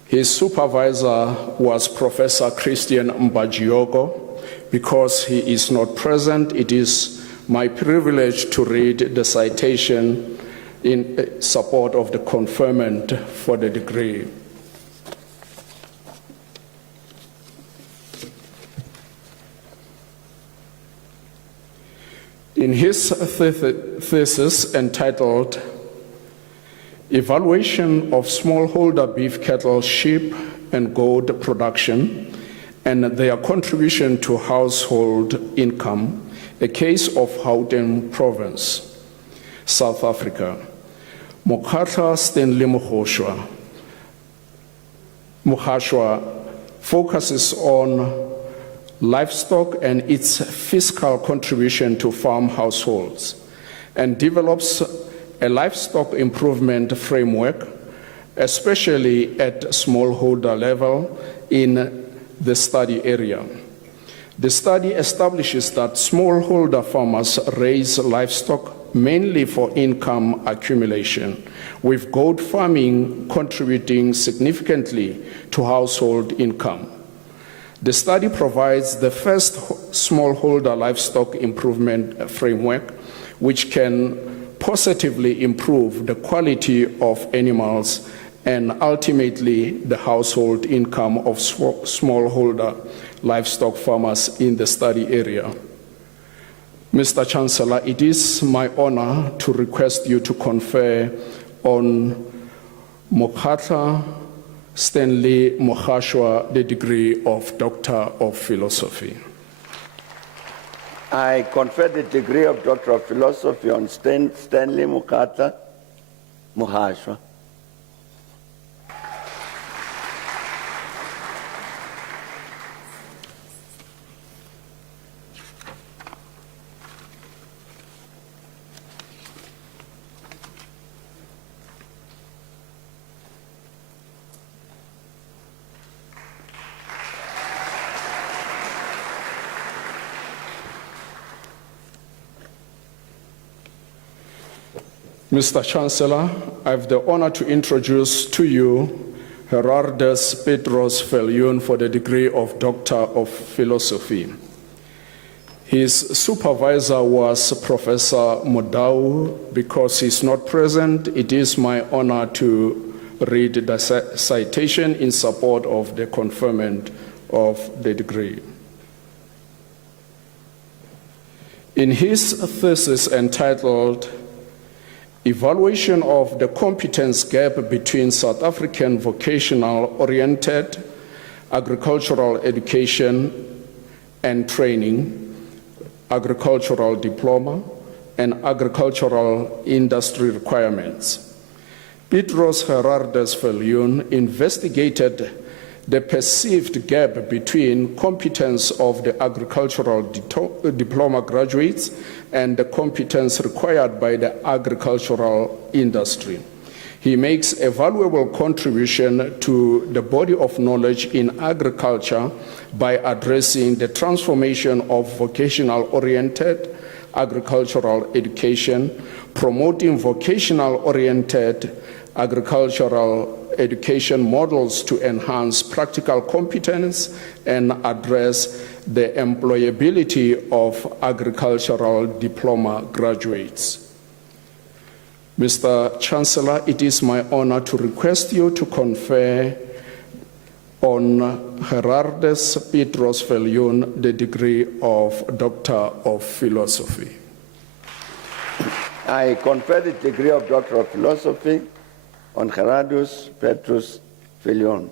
His supervisor was Professor Christian Mbagiogo. Because he is not present, it is my privilege to read the citation in support of the conferment for the degree. In his thesis entitled Evaluation of Smallholder Beef Cattle, Sheep and Goat Production and their contribution to household income, a case of Gauteng Province, South Africa. Mokgatla Stanley Mukhashwa focuses on livestock and its fiscal contribution to farm households and develops a livestock improvement framework, especially at smallholder level in the study area. The study establishes that smallholder farmers raise livestock mainly for income accumulation, with goat farming contributing significantly to household income. The study provides the first smallholder livestock improvement framework, which can positively improve the quality of animals and ultimately the household income of smallholder livestock farmers in the study area. Mr. Chancellor, it is my honor to request you to confer on Mokgatla Stanley Mukhashwa the degree of Doctor of Philosophy. I confer the degree of Doctor of Philosophy on Stanley Mokgatla Mukhashwa. Mr. Chancellor, I have the honor to introduce to you Gerardus Petros Viljoen for the degree of Doctor of Philosophy. His supervisor was Professor Modau. Because he's not present, it is my honor to read the citation in support of the conferment of the degree. In his thesis entitled Evaluation of the Competence Gap Between South African Vocational-Oriented Agricultural Education and Training, Agricultural Diploma, and Agricultural Industry Requirements, Petros Gerardus Viljoen investigated the perceived gap between competence of the agricultural diploma graduates and the competence required by the agricultural industry. He makes a valuable contribution to the body of knowledge in agriculture by addressing the transformation of vocational-oriented agricultural education, promoting vocational-oriented agricultural education models to enhance practical competence and address the employability of agricultural diploma graduates. Mr. Chancellor, it is my honor to request you to confer on Gerardus Petros Viljoen the degree of Doctor of Philosophy. I confer the degree of Doctor of Philosophy on Gerardus Petros Viljoen.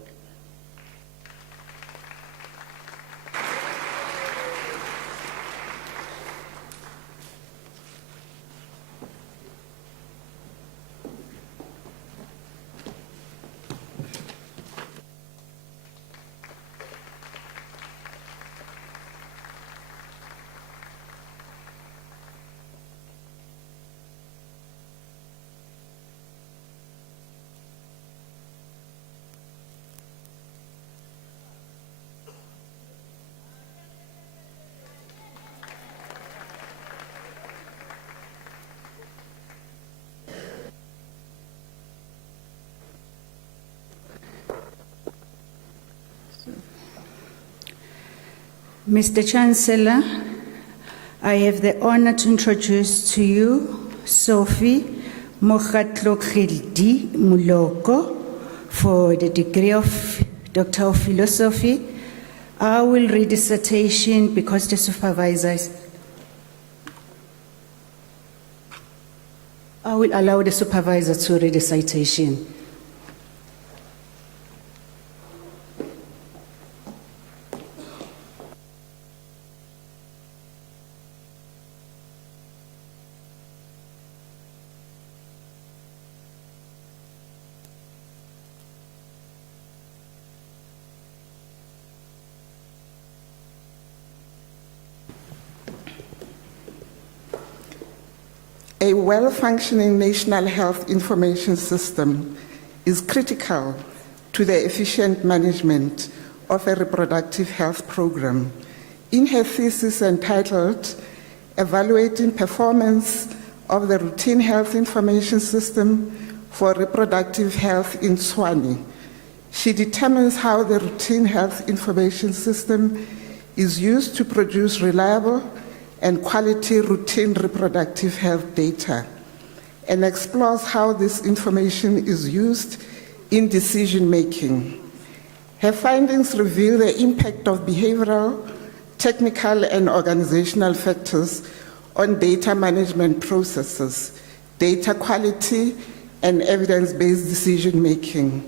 Mr. Chancellor, I have the honor to introduce to you Sophie Mokgatlogedi Moloko for the degree of Doctor of Philosophy. I will read the citation because the supervisors. I will allow the supervisor to read the citation. A well-functioning national health information system is critical to the efficient management of a reproductive health program. In her thesis entitled Evaluating Performance of the Routine Health Information System for Reproductive Health in Tshwane, she determines how the routine health information system is used to produce reliable and quality routine reproductive health data, and explores how this information is used in decision-making. Her findings reveal the impact of behavioral, technical, and organizational factors on data management processes, data quality, and evidence-based decision-making.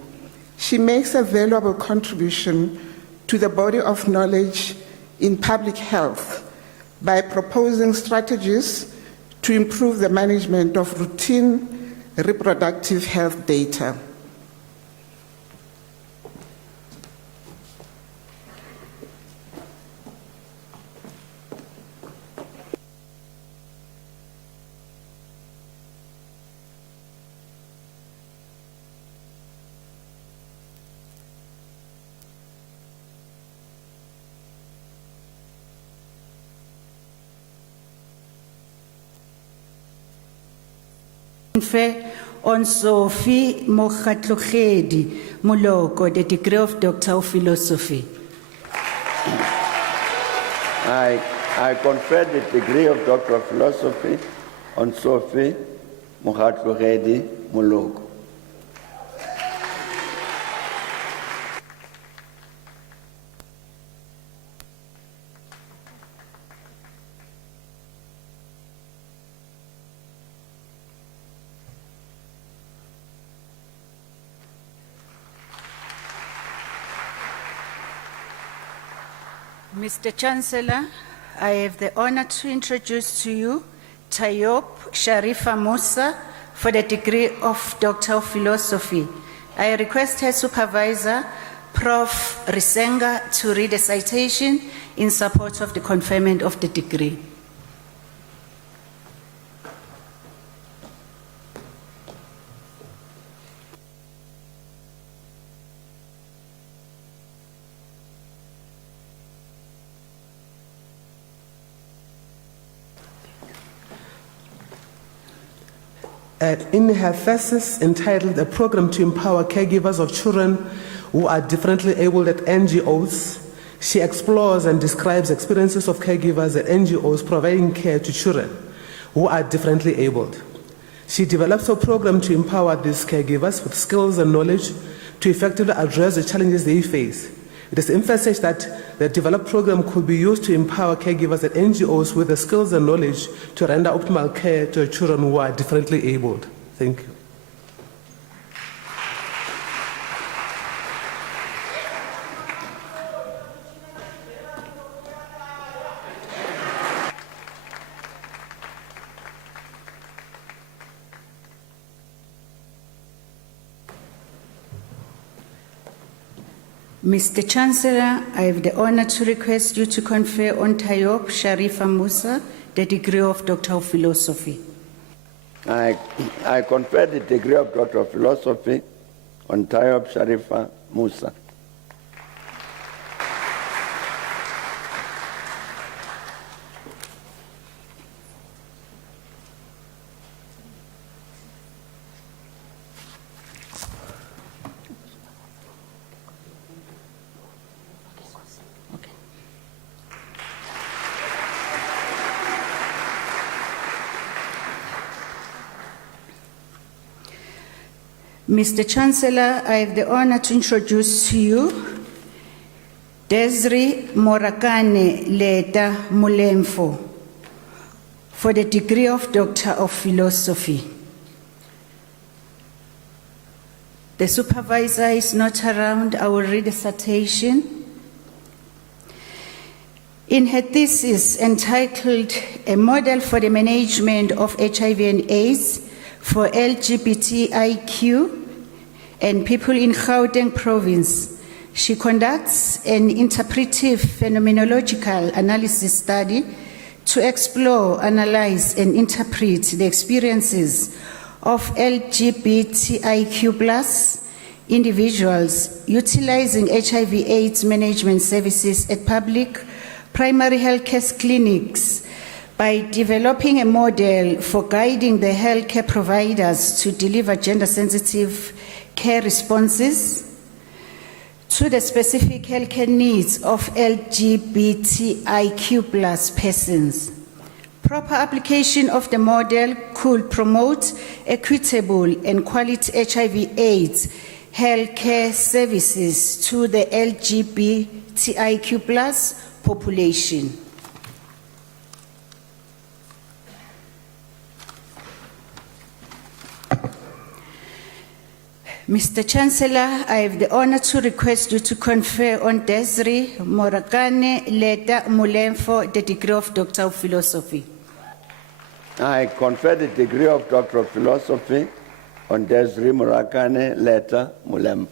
She makes a valuable contribution to the body of knowledge in public health by proposing strategies to improve the management of routine reproductive health data. Confer on Sophie Mokgatlogedi Moloko, the degree of Doctor of Philosophy. I confer the degree of Doctor of Philosophy on Sophie Mokgatlogedi Moloko. Mr. Chancellor, I have the honor to introduce to you Tayop Sharifa Musa for the degree of Doctor of Philosophy. I request her supervisor, Prof. Risenga, to read a citation in support of the conferment of the degree. In her thesis entitled A Program to Empower Caregivers of Children Who Are Differently Abled at NGOs, she explores and describes experiences of caregivers at NGOs providing care to children who are differently abled. She develops a program to empower these caregivers with skills and knowledge to effectively address the challenges they face. It is emphasized that the developed program could be used to empower caregivers at NGOs with the skills and knowledge to render optimal care to children who are differently abled. Thank you. Mr. Chancellor, I have the honor to request you to confer on Tayop Sharifa Musa the degree of Doctor of Philosophy. I confer the degree of Doctor of Philosophy on Tayop Sharifa Musa. Mr. Chancellor, I have the honor to introduce to you Desiree Morakane Leta Mulemfo for the degree of Doctor of Philosophy. The supervisor is not around. I will read the citation. In her thesis entitled A Model for the Management of HIV and AIDS for LGBTIQ and People in Gauteng Province, she conducts an interpretive phenomenological analysis study to explore, analyze, and interpret the experiences of LGBTIQ+ individuals utilizing HIV/AIDS management services at public primary healthcare clinics by developing a model for guiding the healthcare providers to deliver gender-sensitive care responses to the specific healthcare needs of LGBTIQ+ persons. Proper application of the model could promote equitable and quality HIV/AIDS healthcare services to the LGBTIQ+ population. Mr. Chancellor, I have the honor to request you to confer on Desiree Morakane Leta Mulemfo the degree of Doctor of Philosophy. I confer the degree of Doctor of Philosophy on Desiree Morakane Leta Mulemfo.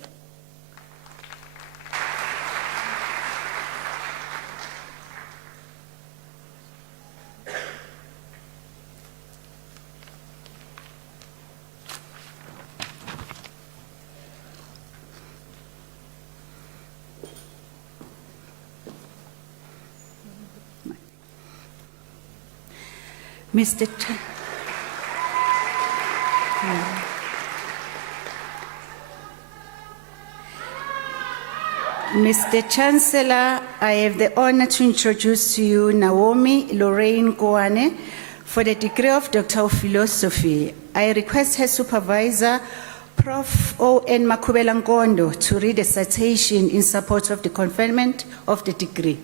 Mr. Chancellor, I have the honor to introduce to you Naomi Lorraine Goane for the degree of Doctor of Philosophy. I request her supervisor, Prof. O.N. Makubela Nkondo, to read a citation in support of the conferment of the degree.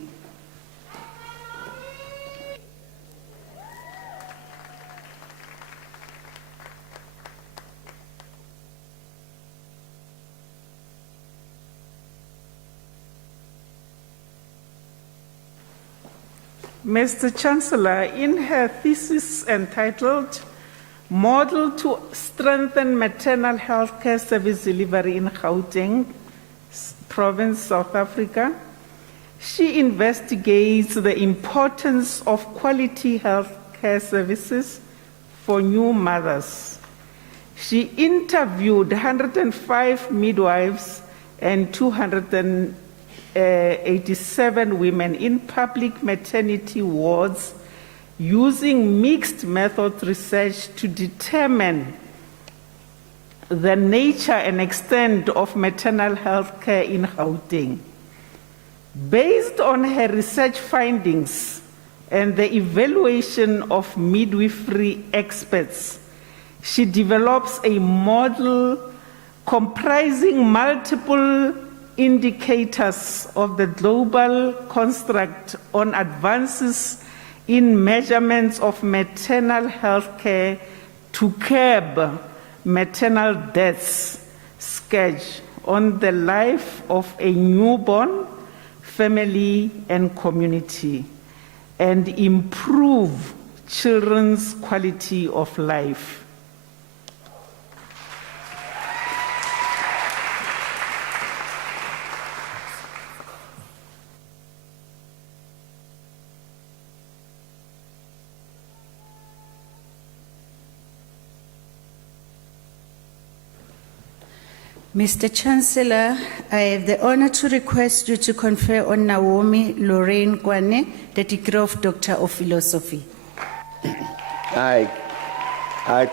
Mr. Chancellor, in her thesis entitled Model to Strengthen Maternal Healthcare Service Delivery in Gauteng Province, South Africa, she investigates the importance of quality healthcare services for new mothers. She interviewed 105 midwives and 287 women in public maternity wards using mixed method research to determine the nature and extent of maternal health care in Gauteng. Based on her research findings and the evaluation of midwifery experts, she develops a model comprising multiple indicators of the global construct on advances in measurements of maternal health care to curb maternal deaths scourge on the life of a newborn, family, and community, and improve children's quality of life. Mr. Chancellor, I have the honor to request you to confer on Naomi Lorraine Goane the degree of Doctor of Philosophy. I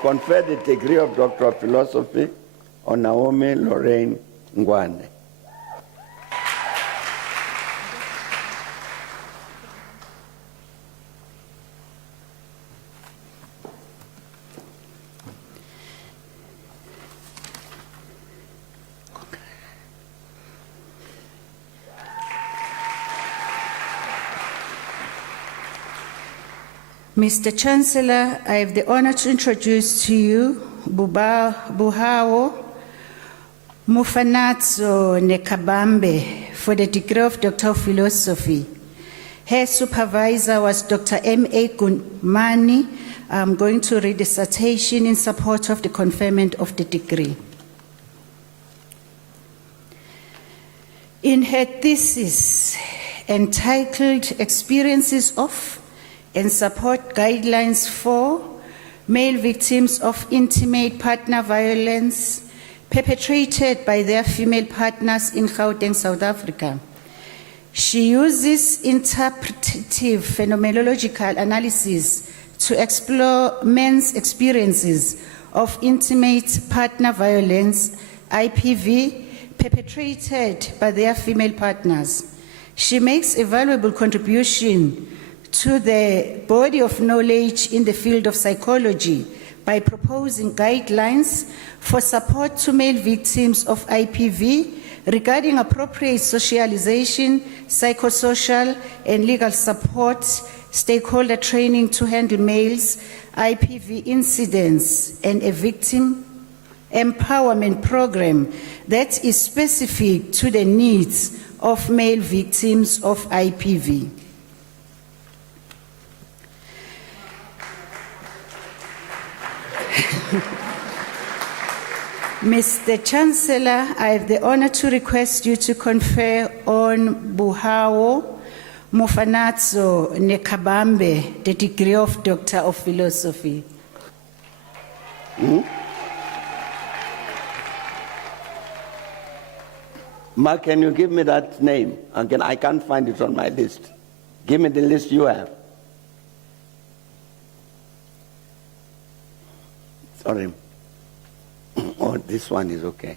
confer the degree of Doctor of Philosophy on Naomi Lorraine Goane. Mr. Chancellor, I have the honor to introduce to you Buhao Mufanatso Nekabambe for the degree of Doctor of Philosophy. Her supervisor was Dr. M.A. Gunmani. I'm going to read a citation in support of the conferment of the degree. In her thesis entitled Experiences of and Support Guidelines for Male Victims of Intimate Partner Violence Perpetrated by their female partners in Gauteng, South Africa, she uses interpretative phenomenological analysis to explore men's experiences of intimate partner violence, IPV, perpetrated by their female partners. She makes a valuable contribution to the body of knowledge in the field of psychology by proposing guidelines for support to male victims of IPV regarding appropriate socialization, psychosocial and legal support, stakeholder training to handle males, IPV incidents, and a victim empowerment program that is specific to the needs of male victims of IPV. Mr. Chancellor, I have the honor to request you to confer on Buhao Mufanatso Nekabambe the degree of Doctor of Philosophy. Mark, can you give me that name? Again, I can't find it on my list. Give me the list you have. Sorry. Oh, this one is okay.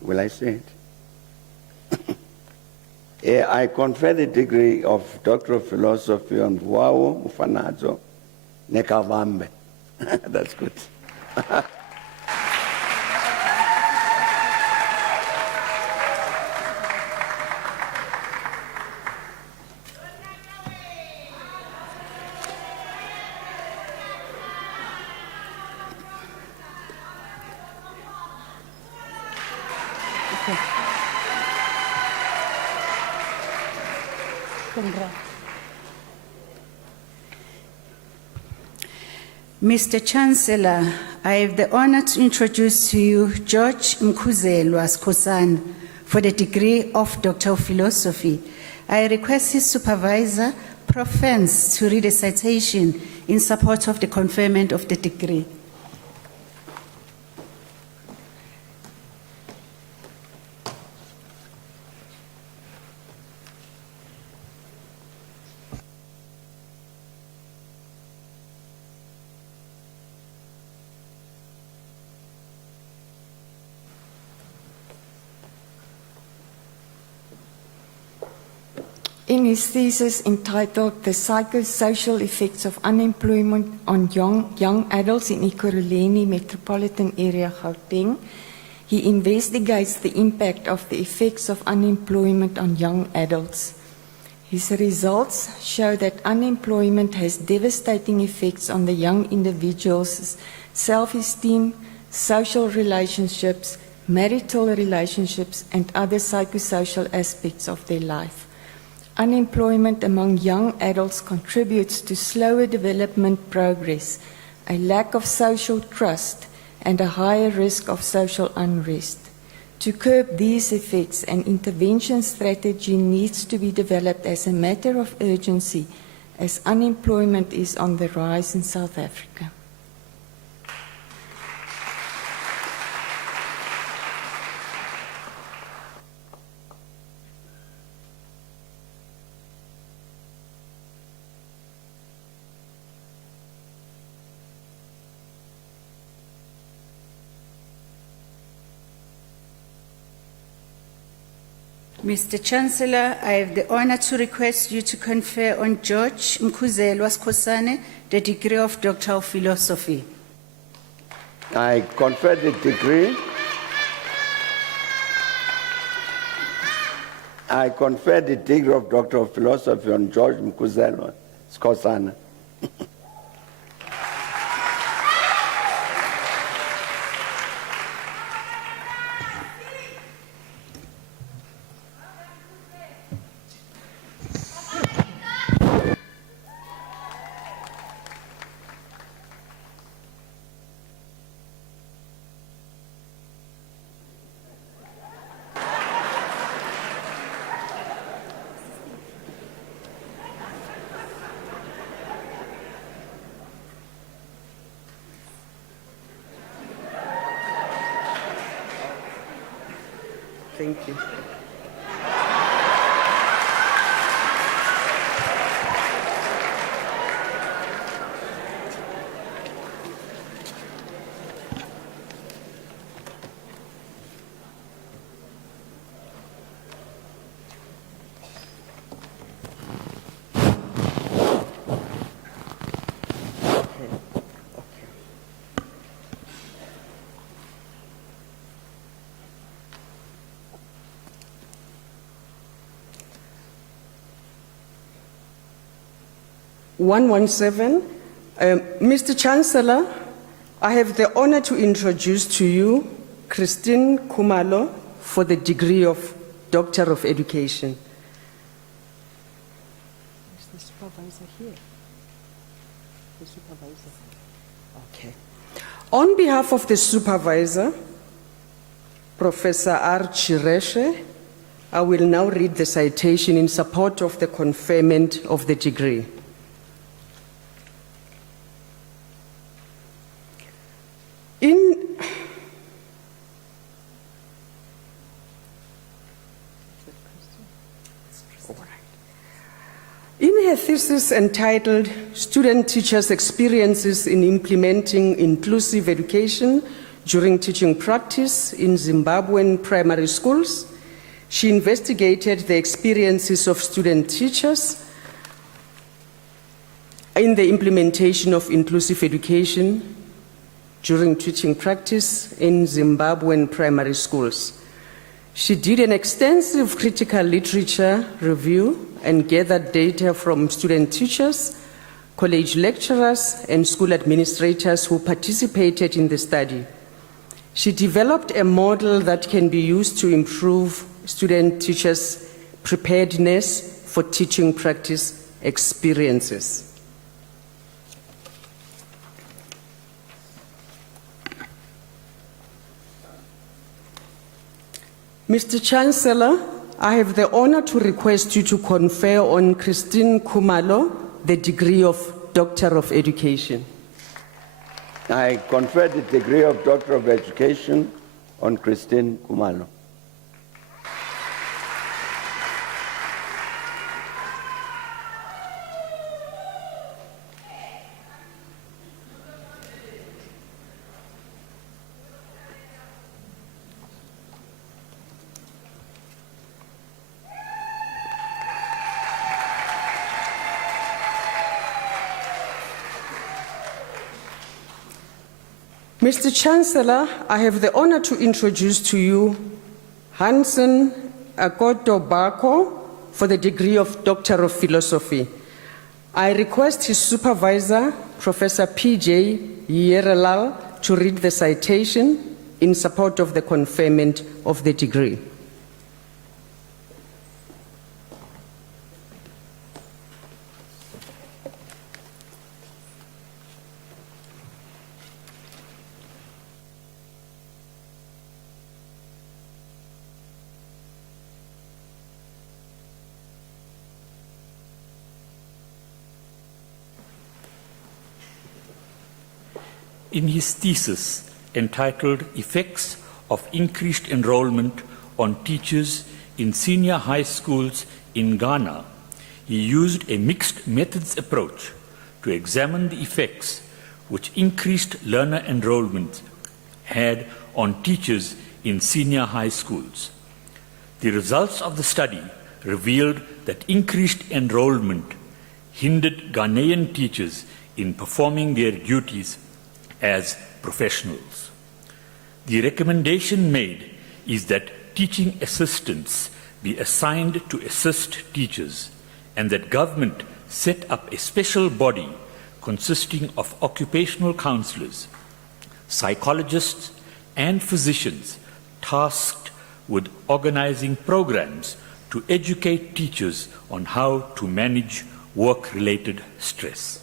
Will I say it? I confer the degree of Doctor of Philosophy on Buhao Mufanatso Nekabambe. That's good. Mr. Chancellor, I have the honor to introduce to you George Mkhuzelwa Skhosana for the degree of Doctor of Philosophy. I request his supervisor, Prof. Fence, to read a citation in support of the conferment of the degree. In his thesis entitled The Psychosocial Effects of Unemployment on Young Adults in Ekurhuleni Metropolitan Area, Gauteng, he investigates the impact of the effects of unemployment on young adults. His results show that unemployment has devastating effects on the young individual's self-esteem, social relationships, marital relationships, and other psychosocial aspects of their life. Unemployment among young adults contributes to slower development progress, a lack of social trust, and a higher risk of social unrest. To curb these effects, an intervention strategy needs to be developed as a matter of urgency, as unemployment is on the rise in South Africa. Mr. Chancellor, I have the honor to request you to confer on George Mkhuzelwa Skhosana the degree of Doctor of Philosophy. I confer the degree. I confer the degree of Doctor of Philosophy on George Mkhuzelwa Skhosana Thank you. Mr. Chancellor, I have the honor to introduce to you Christine Kumalo for the degree of Doctor of Education. Is the supervisor here? The supervisor. Okay. On behalf of the supervisor, Professor R. Chireshe, I will now read the citation in support of the conferment of the degree. In her thesis entitled Student Teachers' Experiences in Implementing Inclusive Education During Teaching Practice in Zimbabwean Primary Schools, she investigated the experiences of student teachers in the implementation of inclusive education during teaching practice in Zimbabwean primary schools. She did an extensive critical literature review and gathered data from student teachers, college lecturers, and school administrators who participated in the study. She developed a model that can be used to improve student teachers' preparedness for teaching practice experiences. Mr. Chancellor, I have the honor to request you to confer on Christine Kumalo the degree of Doctor of Education. I confer the degree of Doctor of Education on Christine Kumalo. Mr. Chancellor, I have the honor to introduce to you Hansen Akotobako for the degree of Doctor of Philosophy. I request his supervisor, Professor P.J. Yerelal, to read the citation in support of the conferment of the degree. In his thesis entitled Effects of Increased Enrollment on Teachers in Senior High Schools in Ghana, he used a mixed methods approach to examine the effects which increased learner enrollment had on teachers in senior high schools. The results of the study revealed that increased enrollment hindered Ghanaian teachers in performing their duties as professionals. The recommendation made is that teaching assistants be assigned to assist teachers and that government set up a special body consisting of occupational counselors, psychologists, and physicians tasked with organizing programs to educate teachers on how to manage work-related stress.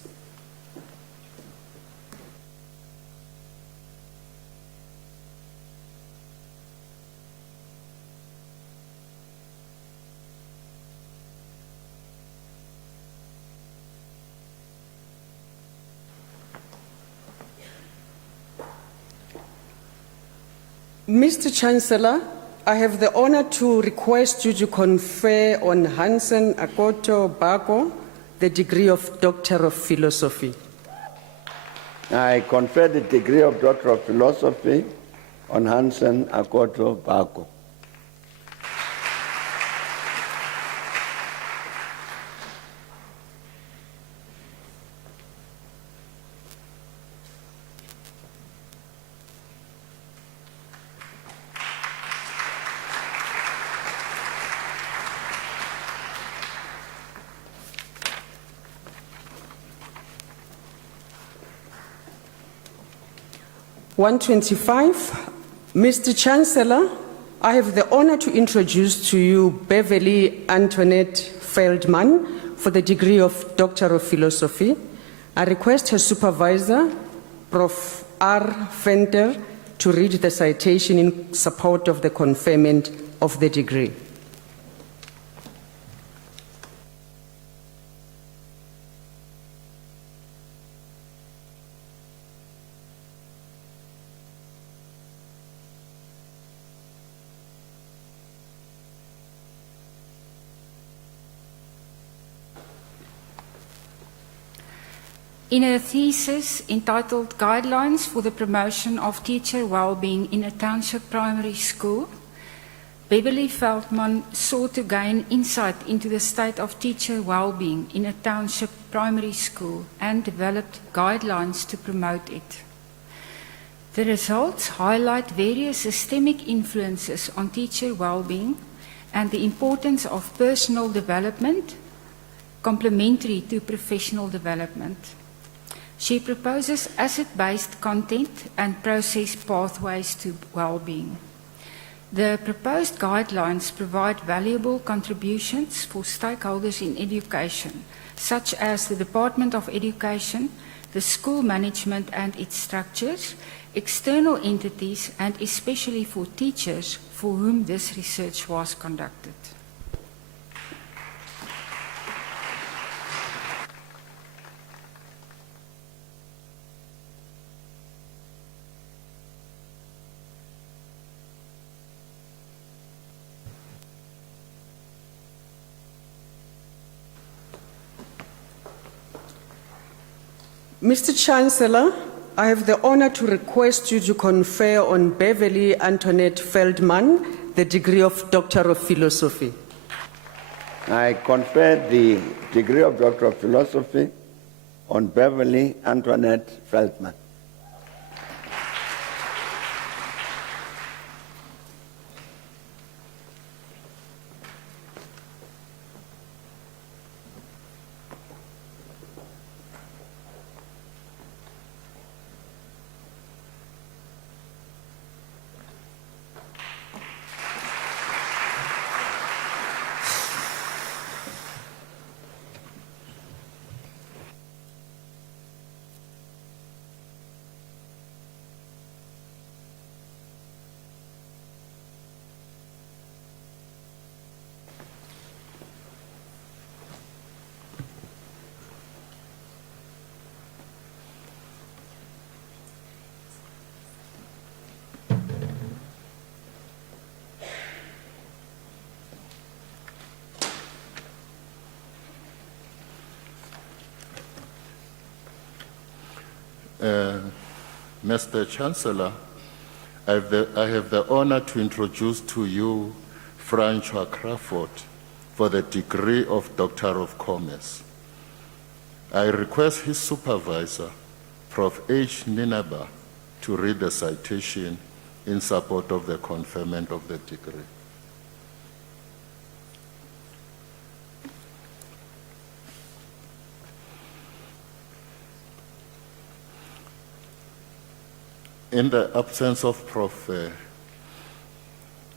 Mr. Chancellor, I have the honor to request you to confer on Hansen Akoto Bako the degree of Doctor of Philosophy. I confer the degree of Doctor of Philosophy on Hansen Akoto Bako. Mr. Chancellor, I have the honor to introduce to you Beverly Antoinette Feldman for the degree of Doctor of Philosophy. I request her supervisor, Prof. R. Fenter, to read the citation in support of the conferment of the degree. In her thesis entitled Guidelines for the Promotion of Teacher Wellbeing in a Township Primary School, Beverly Feldman sought to gain insight into the state of teacher well-being in a township primary school and developed guidelines to promote it. The results highlight various systemic influences on teacher well-being and the importance of personal development complementary to professional development. She proposes asset-based content and process pathways to well-being. The proposed guidelines provide valuable contributions for stakeholders in education, such as the Department of Education, the school management and its structures, external entities, and especially for teachers for whom this research was conducted. Mr. Chancellor, I have the honor to request you to confer on Beverly Antoinette Feldman the degree of Doctor of Philosophy. I confer the degree of Doctor of Philosophy on Beverly Antoinette Feldman. Mr. Chancellor, I have the honor to introduce to you Francois Crawford for the degree of Doctor of Commerce. I request his supervisor, Prof. H. Ninaba, to read the citation in support of the conferment of the degree. In the absence of Prof.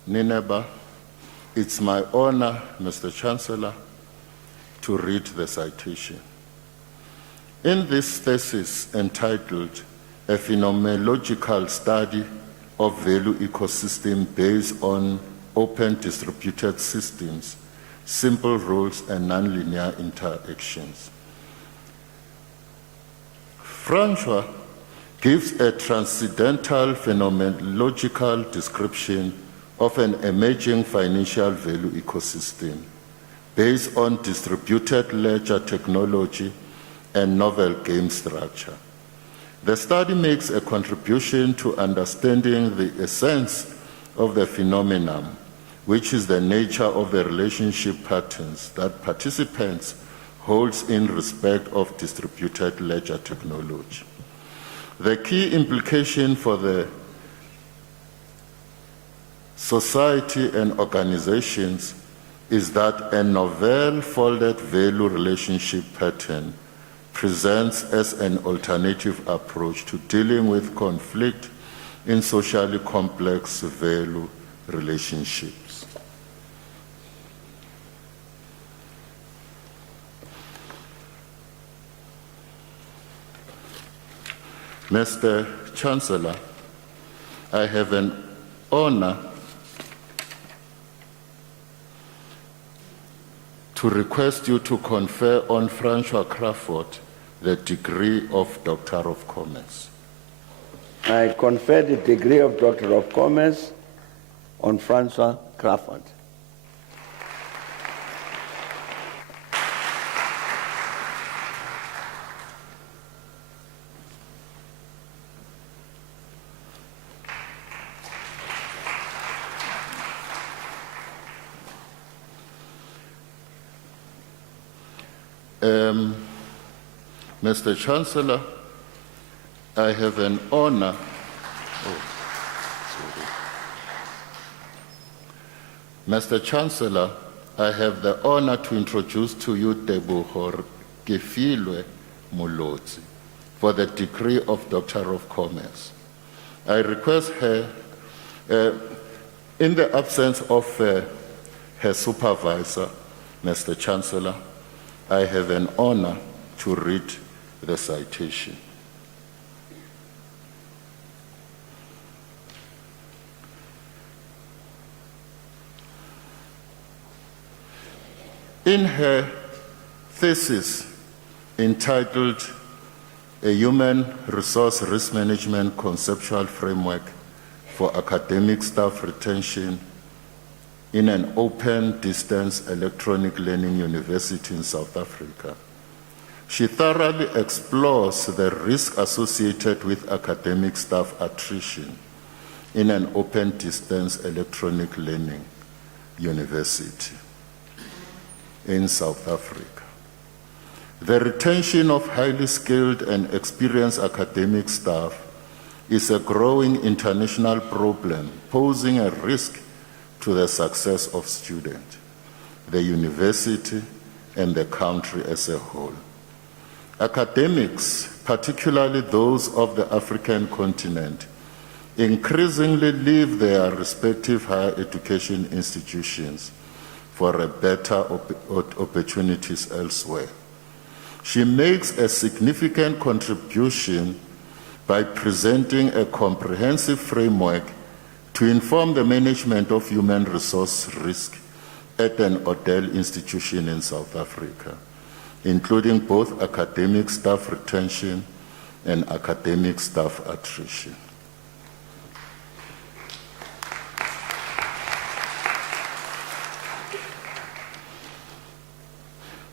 Nineba, it's my honor, Mr. Chancellor, to read the citation. In this thesis entitled A Phenomenological Study of Value Ecosystem Based on Open Distributed Systems, Simple Rules and Nonlinear Interactions, Francois gives a transcendental phenomenological description of an emerging financial value ecosystem based on distributed ledger technology and novel game structure. The study makes a contribution to understanding the essence of the phenomenon, which is the nature of the relationship patterns that participants hold in respect of distributed ledger technology. The key implication for the society and organizations is that a novel folded value relationship pattern presents as an alternative approach to dealing with conflict in socially complex value relationships. Mr. Chancellor, I have an honor to request you to confer on Francois Crawford the degree of Doctor of Commerce. I confer the degree of Doctor of Commerce on Francois Crawford. Mr. Chancellor, I have an honor. Mr. Chancellor, I have the honor to introduce to you Teboho Kefilwe Molotsi for the degree of Doctor of Commerce. I request her, in the absence of her supervisor, Mr. Chancellor, I have an honor to read the citation. In her thesis entitled A Human Resource Risk Management Conceptual Framework for Academic Staff Retention in an Open Distance Electronic Learning University in South Africa, she thoroughly explores the risk associated with academic staff attrition in an open distance electronic learning university in South Africa. The retention of highly skilled and experienced academic staff is a growing international problem, posing a risk to the success of students, the university, and the country as a whole. Academics, particularly those of the African continent, increasingly leave their respective higher education institutions for a better opportunities elsewhere. She makes a significant contribution by presenting a comprehensive framework to inform the management of human resource risk at an Odell institution in South Africa, including both academic staff retention and academic staff attrition.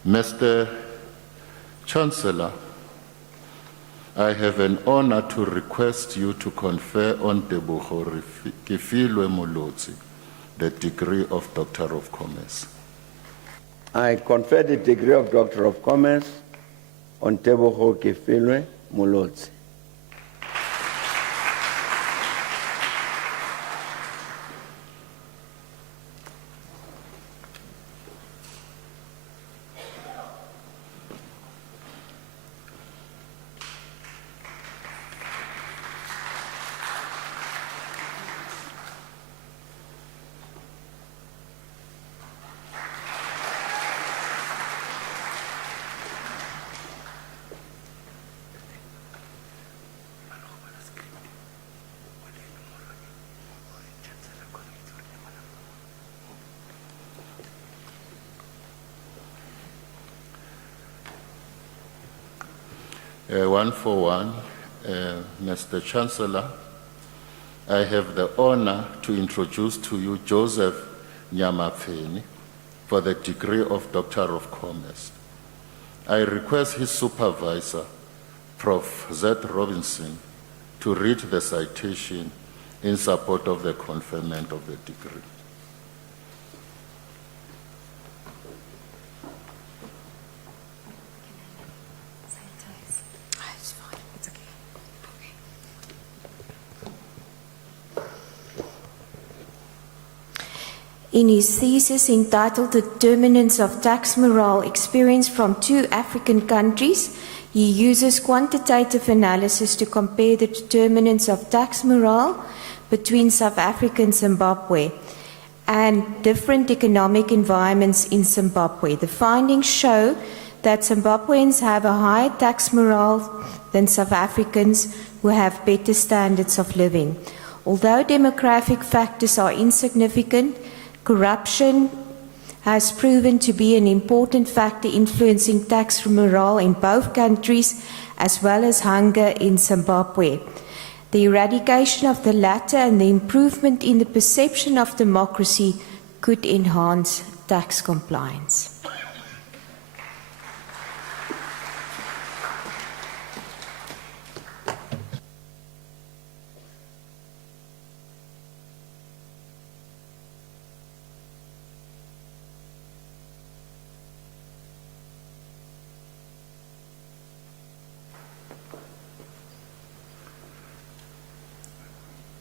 Mr. Chancellor, I have an honor to request you to confer on Teboho Kefilwe Molotsi the degree of Doctor of Commerce. I confer the degree of Doctor of Commerce on Teboho Kefilwe Molotsi. One for one, Mr. Chancellor, I have the honor to introduce to you Joseph Nyamapfeni for the degree of Doctor of Commerce. I request his supervisor, Prof. Z. Robinson, to read the citation in support of the conferment of the degree. In his thesis entitled Determinants of Tax Morale Experienced from Two African Countries, he uses quantitative analysis to compare the determinants of tax morale between South Africa and Zimbabwe and different economic environments in Zimbabwe. The findings show that Zimbabweans have a higher tax morale than South Africans who have better standards of living. Although demographic factors are insignificant, corruption has proven to be an important factor influencing tax morale in both countries, as well as hunger in Zimbabwe. The eradication of the latter and the improvement in the perception of democracy could enhance tax compliance.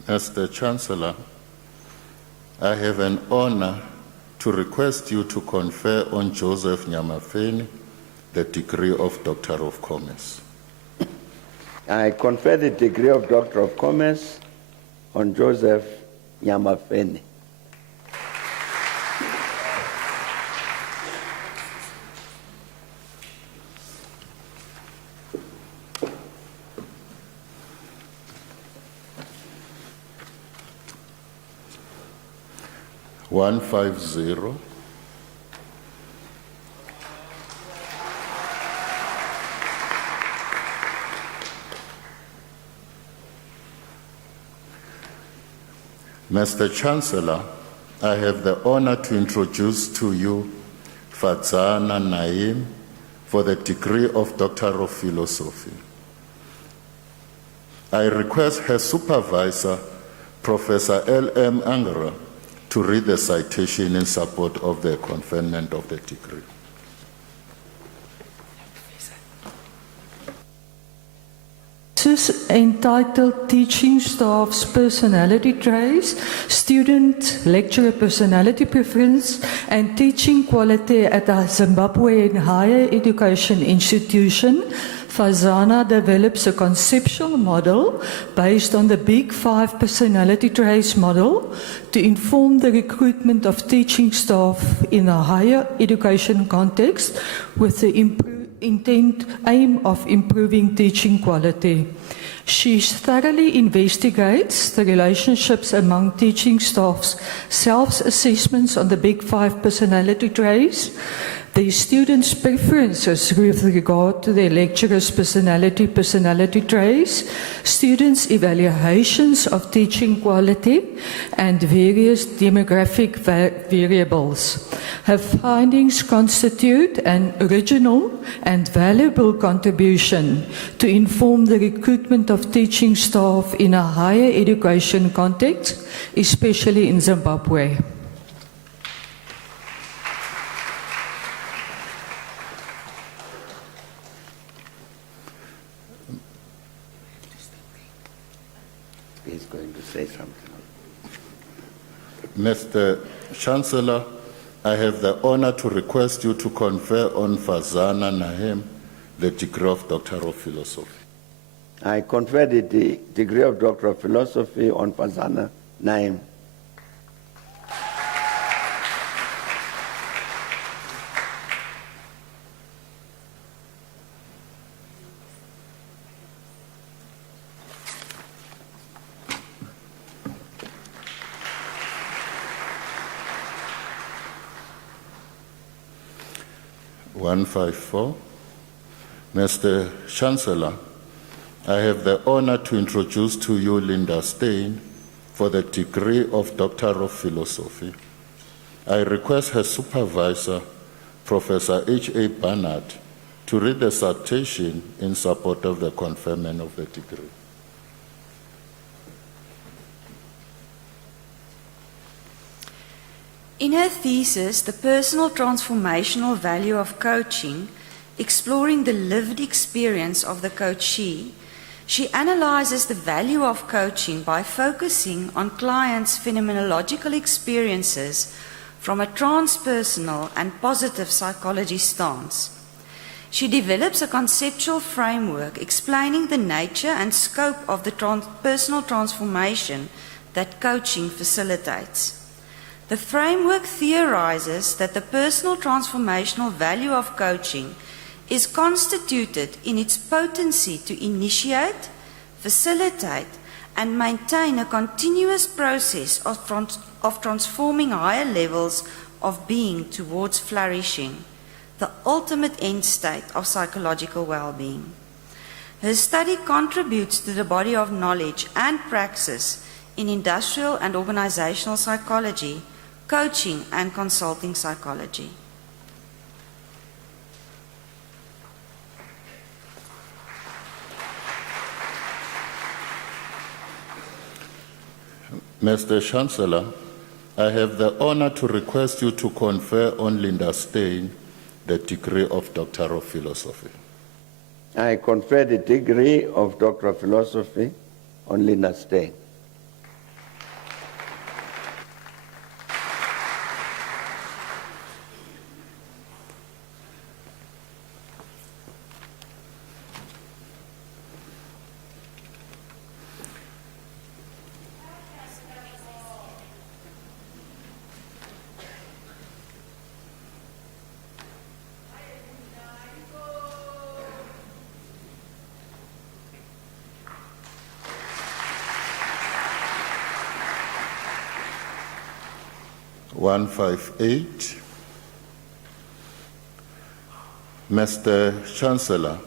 Mr. Chancellor, I have an honor to request you to confer on Joseph Nyamapfeni the degree of Doctor of Commerce. I confer the degree of Doctor of Commerce on Joseph Nyamapfeni. $150. Mr. Chancellor, I have the honor to introduce to you Fadzana Naim for the degree of Doctor of Philosophy. I request her supervisor, Professor L.M. Angara, to read the citation in support of the conferment of the degree. This is entitled Teaching Staff's Personality Traits, Student Lecturer Personality Preference, and Teaching Quality at a Zimbabwean Higher Education Institution. Fazana develops a conceptual model based on the Big Five personality traits model to inform the recruitment of teaching staff in a higher education context with the aim of improving teaching quality. She thoroughly investigates the relationships among teaching staff's self-assessments on the Big Five personality traits, the students' preferences with regard to their lecturers' personality traits, students' evaluations of teaching quality, and various demographic variables. Her findings constitute an original and valuable contribution to inform the recruitment of teaching staff in a higher education context, especially in Zimbabwe. He's going to say something. Mr. Chancellor, I have the honor to request you to confer on Fazana Naim the degree of Doctor of Philosophy. I confer the degree of Doctor of Philosophy on Fazana Naim. $154. Mr. Chancellor, I have the honor to introduce to you Linda Stein for the degree of Doctor of Philosophy. I request her supervisor, Professor H.A. Barnard, to read the citation in support of the conferment of the degree. In her thesis, The Personal Transformational Value of Coaching, exploring the lived experience of the coachee, she analyzes the value of coaching by focusing on clients' phenomenological experiences from a transpersonal and positive psychology stance. She develops a conceptual framework explaining the nature and scope of the personal transformation that coaching facilitates. The framework theorizes that the personal transformational value of coaching is constituted in its potency to initiate, facilitate, and maintain a continuous process of transforming higher levels of being towards flourishing, the ultimate end state of psychological well-being. Her study contributes to the body of knowledge and praxis in industrial and organizational psychology, coaching and consulting psychology. Mr. Chancellor, I have the honor to request you to confer on Linda Stein the degree of Doctor of Philosophy. I confer the degree of Doctor of Philosophy on Linda Stein. Mr. Chancellor,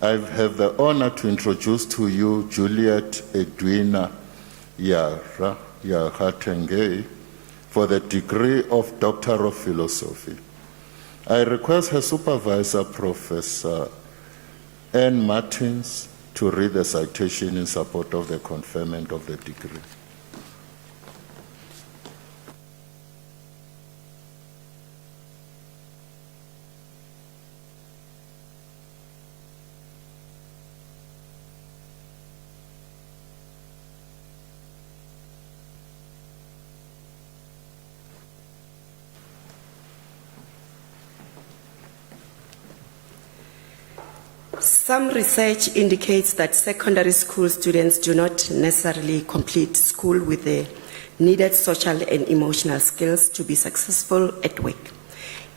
I have the honor to introduce to you Juliet Edwina Yahatenge for the degree of Doctor of Philosophy. I request her supervisor, Professor Ann Martins, to read the citation in support of the conferment of the degree. Some research indicates that secondary school students do not necessarily complete school with the needed social and emotional skills to be successful at work.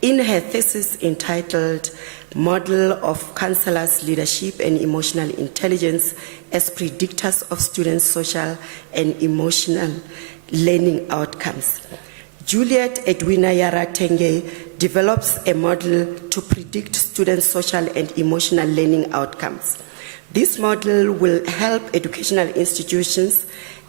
In her thesis entitled Model of Counselors' Leadership and Emotional Intelligence as Predictors of Students' Social and Emotional Learning Outcomes, Juliet Edwina Yaratenge develops a model to predict students' social and emotional learning outcomes. This model will help educational institutions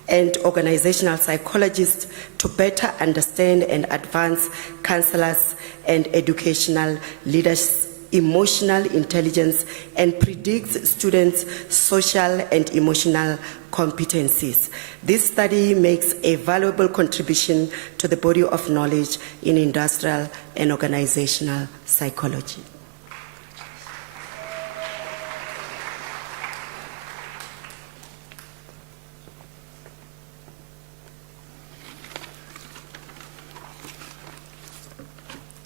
and organizational psychologists to better understand and advance counselors' and educational leaders' emotional intelligence and predict students' social and emotional competencies. This study makes a valuable contribution to the body of knowledge in industrial and organizational psychology.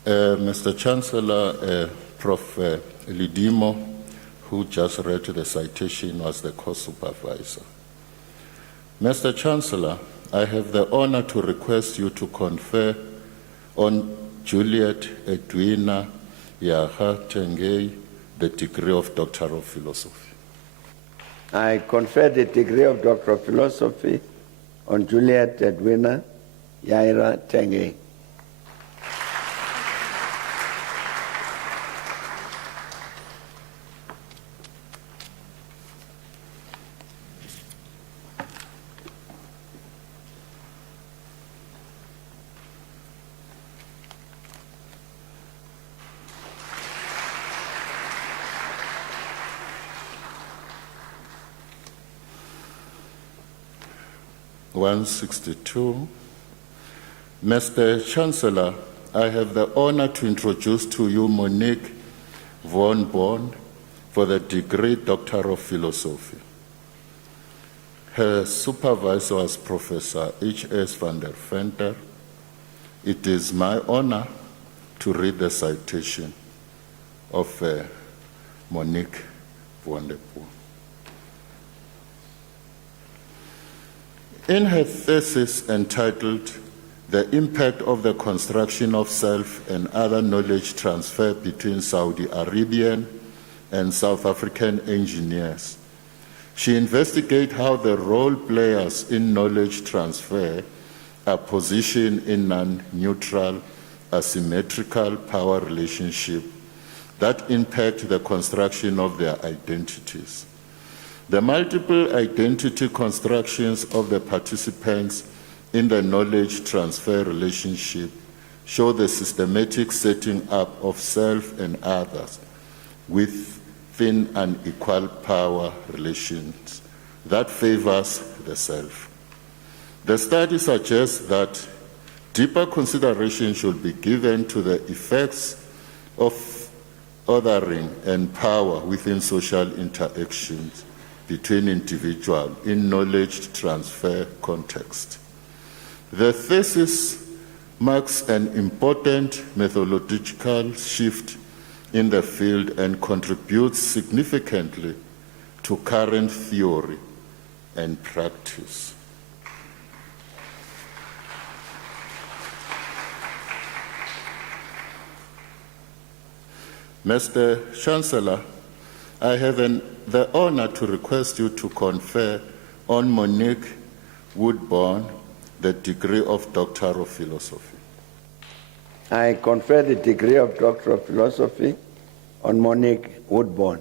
Mr. Chancellor, Prof. Lidimo, who just read the citation, was the co-supervisor. Mr. Chancellor, I have the honor to request you to confer on Juliet Edwina Yahatenge the degree of Doctor of Philosophy. I confer the degree of Doctor of Philosophy on Juliet Edwina Yahatenge. 162. Mr. Chancellor, I have the honor to introduce to you Monique von Born for the degree Doctor of Philosophy. Her supervisor was Professor H.S. van der Venter. It is my honor to read the citation of Monique von der Born. In her thesis entitled The Impact of the Construction of Self and Other Knowledge Transfer Between Saudi Arabian and South African Engineers, she investigates how the role players in knowledge transfer are positioned in non-neutral, asymmetrical power relationships that impact the construction of their identities. The multiple identity constructions of the participants in the knowledge transfer relationship show the systematic setting up of self and others within unequal power relations that favors the self. The study suggests that deeper consideration should be given to the effects of othering and power within social interactions between individuals in knowledge transfer context. The thesis marks an important methodological shift in the field and contributes significantly to current theory and practice. Mr. Chancellor, I have the honor to request you to confer on Monique Woodburn the degree of Doctor of Philosophy. I confer the degree of Doctor of Philosophy on Monique Woodburn.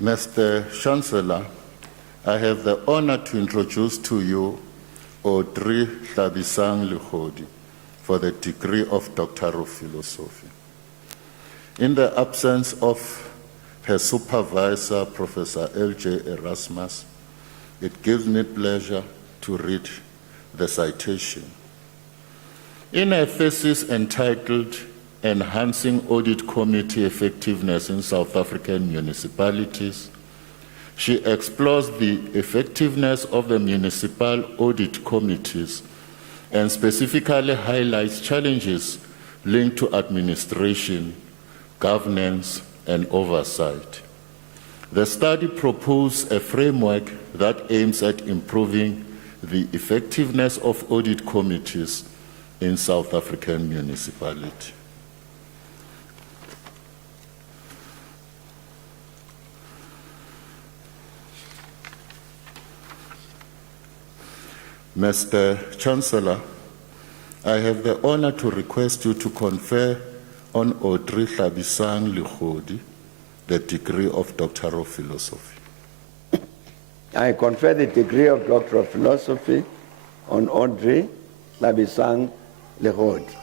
Mr. Chancellor, I have the honor to introduce to you Audrey Tlhabisang Lekhodi for the degree of Doctor of Philosophy. In the absence of her supervisor, Professor L.J. Erasmus, it gives me pleasure to read the citation. In a thesis entitled Enhancing Audit Committee Effectiveness in South African Municipalities, she explores the effectiveness of the municipal audit committees and specifically highlights challenges linked to administration, governance, and oversight. The study proposed a framework that aims at improving the effectiveness of audit committees in South African municipalities. Mr. Chancellor, I have the honor to request you to confer on Audrey Tlhabisang Lekhodi the degree of Doctor of Philosophy. I confer the degree of Doctor of Philosophy on Audrey Tlhabisang Lekhodi.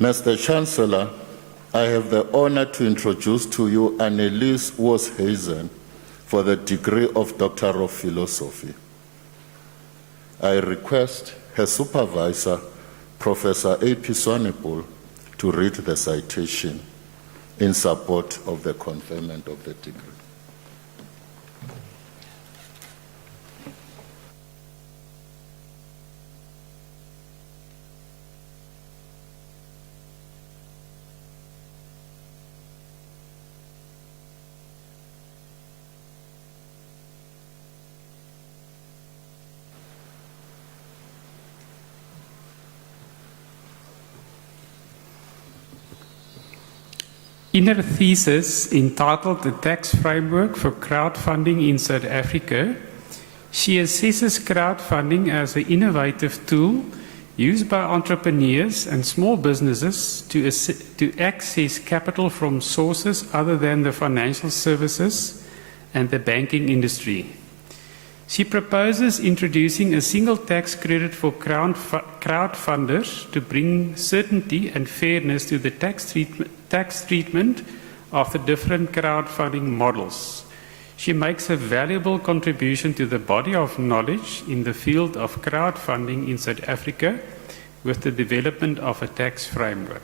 Mr. Chancellor, I have the honor to introduce to you Annelies Wooshuizen for the degree of Doctor of Philosophy. I request her supervisor, Professor A.P. Swanepoel, to read the citation in support of the conferment of the degree. In her thesis entitled The Tax Framework for Crowdfunding in South Africa, she assesses crowdfunding as an innovative tool used by entrepreneurs and small businesses to access capital from sources other than the financial services and the banking industry. She proposes introducing a single tax credit for crowdfunders to bring certainty and fairness to the tax treatment of the different crowdfunding models. She makes a valuable contribution to the body of knowledge in the field of crowdfunding in South Africa with the development of a tax framework.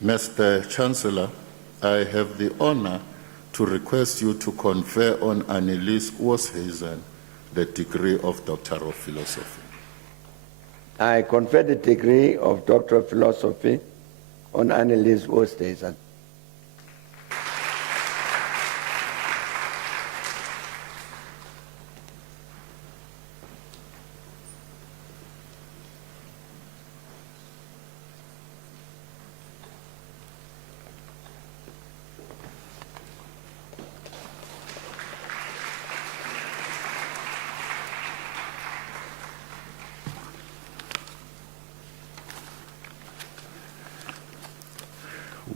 Mr. Chancellor, I have the honor to request you to confer on Annelies Oosthuizen the degree of Doctor of Philosophy. I confer the degree of Doctor of Philosophy on Annelies Oosthuizen.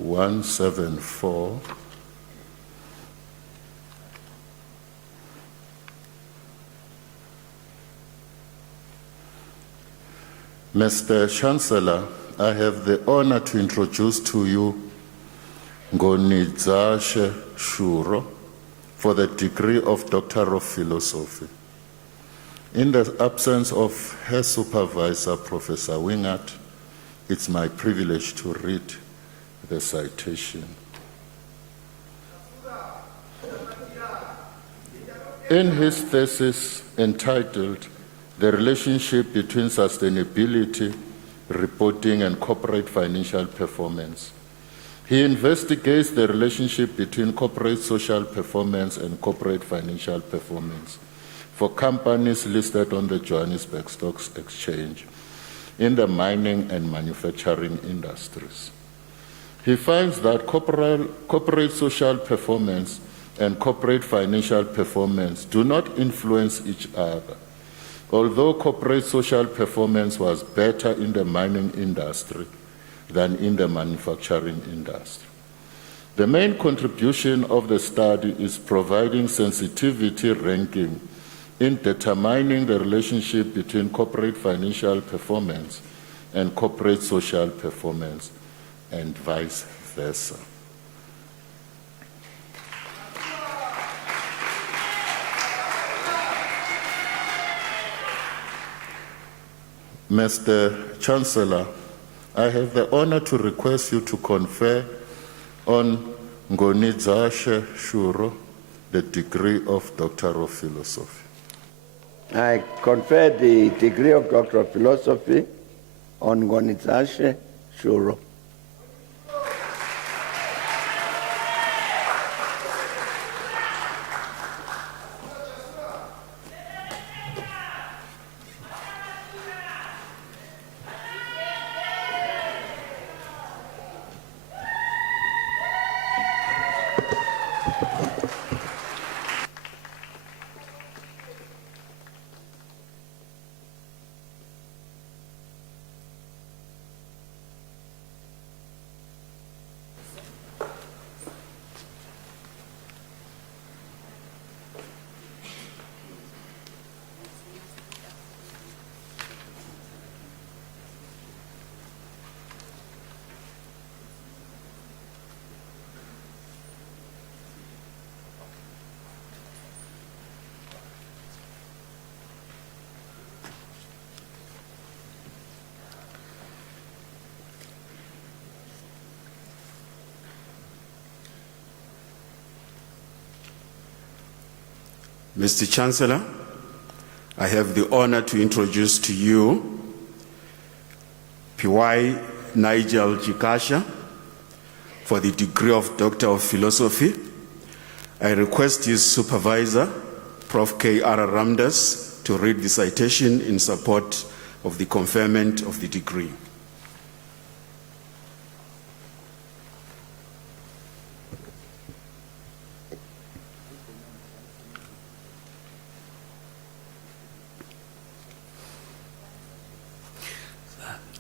(174). Mr. Chancellor, I have the honor to introduce to you Ngonizashe Shuro for the degree of Doctor of Philosophy. In the absence of her supervisor, Professor Wingart, it's my privilege to read the citation. In his thesis entitled The Relationship Between Sustainability, Reporting and Corporate Financial Performance, he investigates the relationship between corporate social performance and corporate financial performance for companies listed on the Johannesburg Stock Exchange in the mining and manufacturing industries. He finds that corporate social performance and corporate financial performance do not influence each other. Although corporate social performance was better in the mining industry than in the manufacturing industry. The main contribution of the study is providing sensitivity ranking in determining the relationship between corporate financial performance and corporate social performance, and vice versa. Mr. Chancellor, I have the honor to request you to confer on Ngonizashe Shuro the degree of Doctor of Philosophy. I confer the degree of Doctor of Philosophy on Ngonizashe Shuro. Mr. Chancellor, I have the honor to introduce to you P.Y. Nigel Chikasha for the degree of Doctor of Philosophy. I request his supervisor, Prof. K.R. Ramdas, to read the citation in support of the conferment of the degree.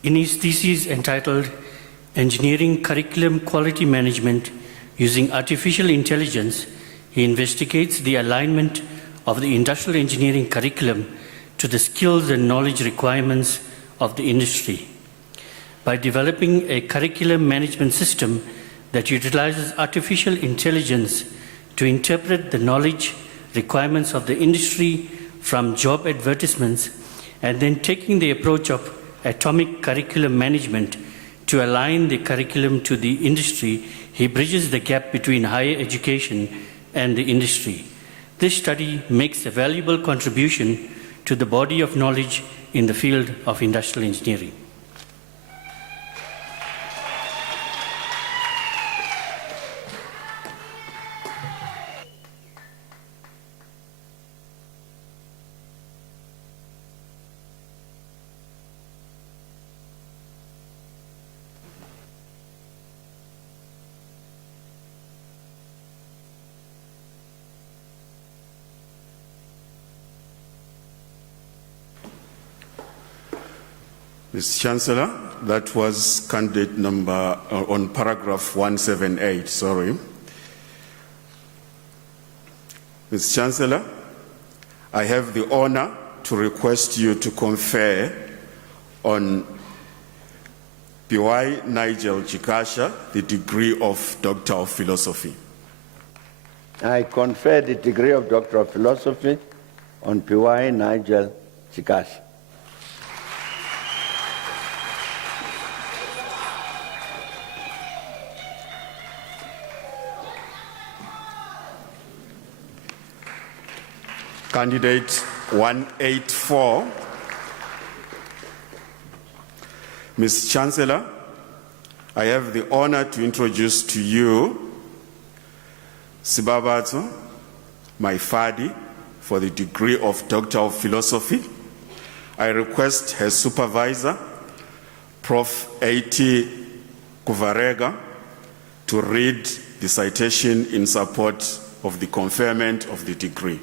In his thesis entitled Engineering Curriculum Quality Management Using Artificial Intelligence, he investigates the alignment of the industrial engineering curriculum to the skills and knowledge requirements of the industry. By developing a curriculum management system that utilizes artificial intelligence to interpret the knowledge requirements of the industry from job advertisements, and then taking the approach of atomic curriculum management to align the curriculum to the industry, he bridges the gap between higher education and the industry. This study makes a valuable contribution to the body of knowledge in the field of industrial engineering. Mr. Chancellor, that was candidate number on paragraph 178, sorry. Mr. Chancellor, I have the honor to request you to confer on P.Y. Nigel Chikasha the degree of Doctor of Philosophy. I confer the degree of Doctor of Philosophy on P.Y. Nigel Chikasha. Candidate 184. Ms. Chancellor, I have the honor to introduce to you Sibabato Maifadi for the degree of Doctor of Philosophy. I request her supervisor, Prof. A.T. Kuvarega, to read the citation in support of the conferment of the degree.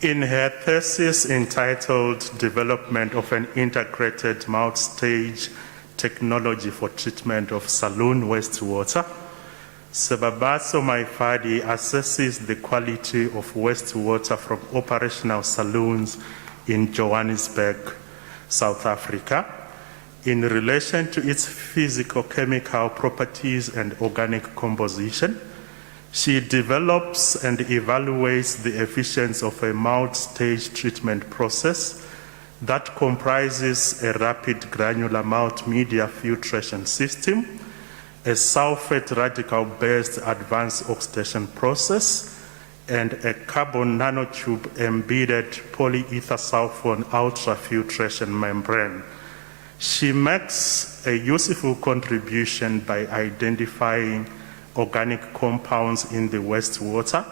In her thesis entitled Development of an Integrated Multi-Stage Technology for Treatment of Saloon Wastewater, Sebabaso Maifadi assesses the quality of wastewater from operational saloons in Johannesburg, South Africa, in relation to its physical-chemical properties and organic composition. She develops and evaluates the efficiency of a multi-stage treatment process that comprises a rapid granular multimedia filtration system, a sulfate radical-based advanced oxidation process, and a carbon nanotube embedded polyether sulfone ultrafiltration membrane. She makes a useful contribution by identifying organic compounds in the wastewater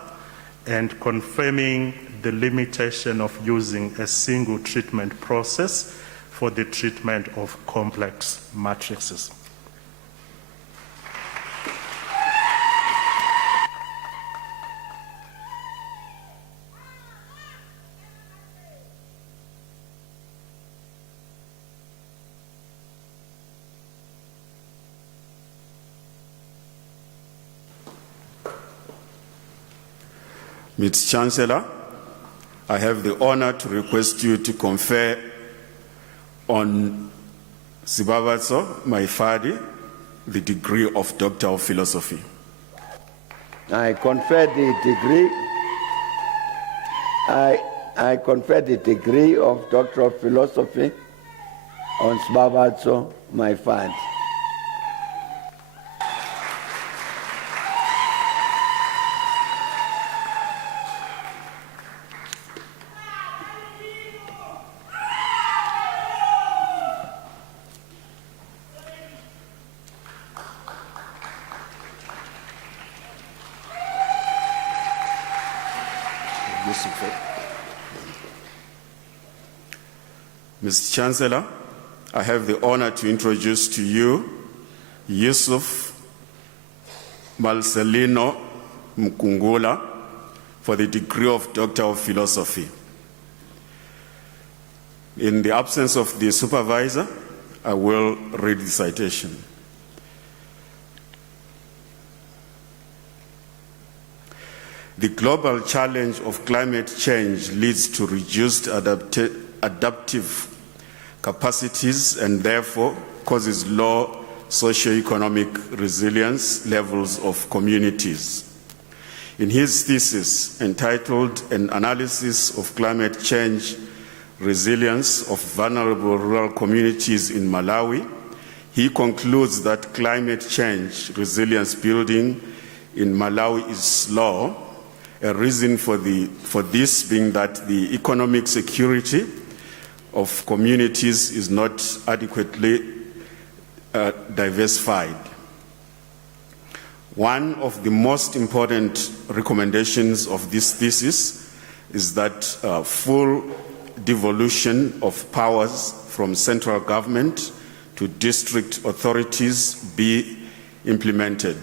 and confirming the limitation of using a single treatment process for the treatment of complex matrices. Ms. Chancellor, I have the honor to request you to confer on Sibabaso Maifadi the degree of Doctor of Philosophy. I confer the degree. I confer the degree of Doctor of Philosophy on Sibabaso Maifadi. Mr. Chancellor, I have the honor to introduce to you Yusuf Marcelino Mkungula for the degree of Doctor of Philosophy. In the absence of the supervisor, I will read the citation. The global challenge of climate change leads to reduced adaptive capacities and therefore causes low socioeconomic resilience levels of communities. In his thesis entitled An Analysis of Climate Change Resilience of Vulnerable Rural Communities in Malawi, he concludes that climate change resilience building in Malawi is slow, a reason for this being that the economic security of communities is not adequately diversified. One of the most important recommendations of this thesis is that full devolution of powers from central government to district authorities be implemented.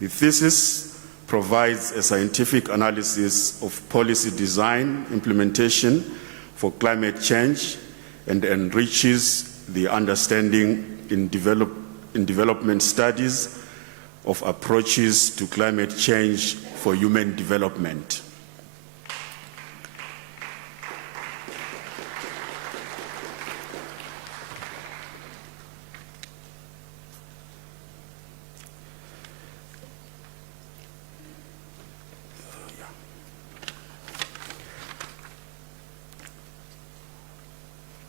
The thesis provides a scientific analysis of policy design implementation for climate change and enriches the understanding in development studies of approaches to climate change for human development.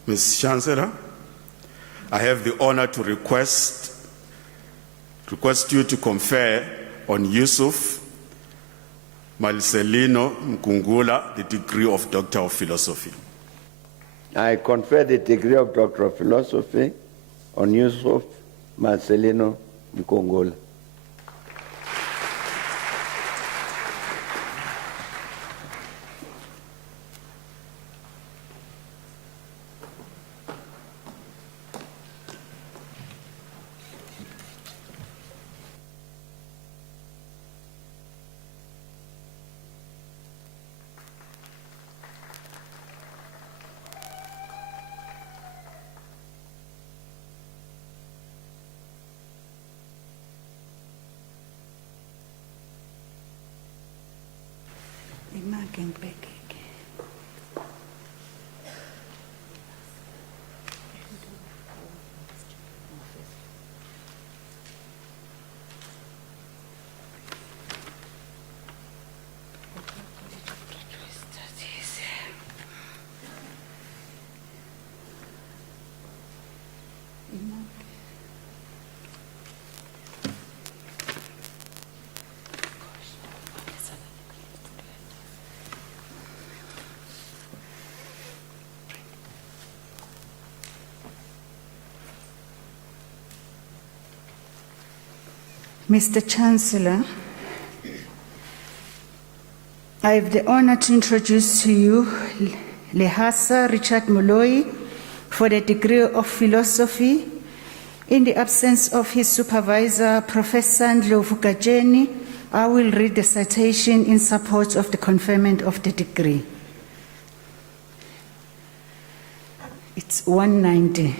Ms. Chancellor, I have the honor to request you to confer on Yusuf Marcelino Mkungula the degree of Doctor of Philosophy. I confer the degree of Doctor of Philosophy on Yusuf Marcelino Mkungula. Mr. Chancellor, I have the honor to introduce to you Lehasa Richard Moloi for the degree of Philosophy. In the absence of his supervisor, Professor Ndlovu Gajeni, I will read the citation in support of the conferment of the degree. It's 190.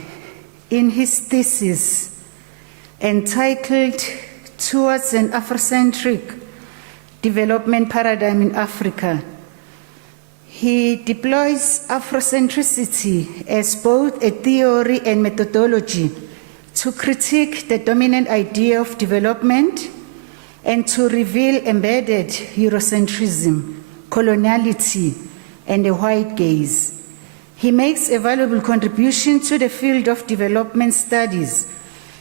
In his thesis entitled Towards an Afrocentric Development Paradigm in Africa, he deploys Afrocentricity as both a theory and methodology to critique the dominant idea of development and to reveal embedded Eurocentrism, coloniality, and a white gaze. He makes a valuable contribution to the field of development studies,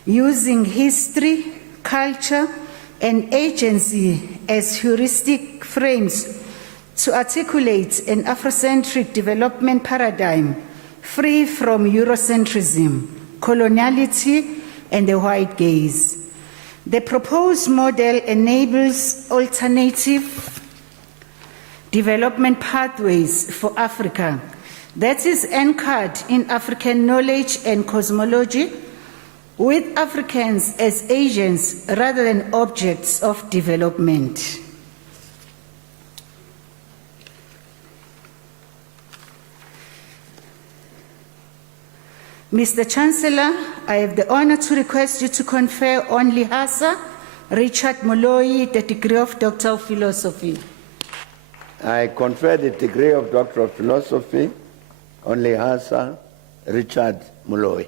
using history, culture, and agency as heuristic frames to articulate an Afrocentric development paradigm free from Eurocentrism, coloniality, and the white gaze. The proposed model enables alternative Development Pathways for Africa, that is anchored in African knowledge and cosmology, with Africans as agents rather than objects of development. Mr. Chancellor, I have the honor to request you to confer on Lihasa Richard Moloi the degree of Doctor of Philosophy. I confer the degree of Doctor of Philosophy on Lihasa Richard Moloi.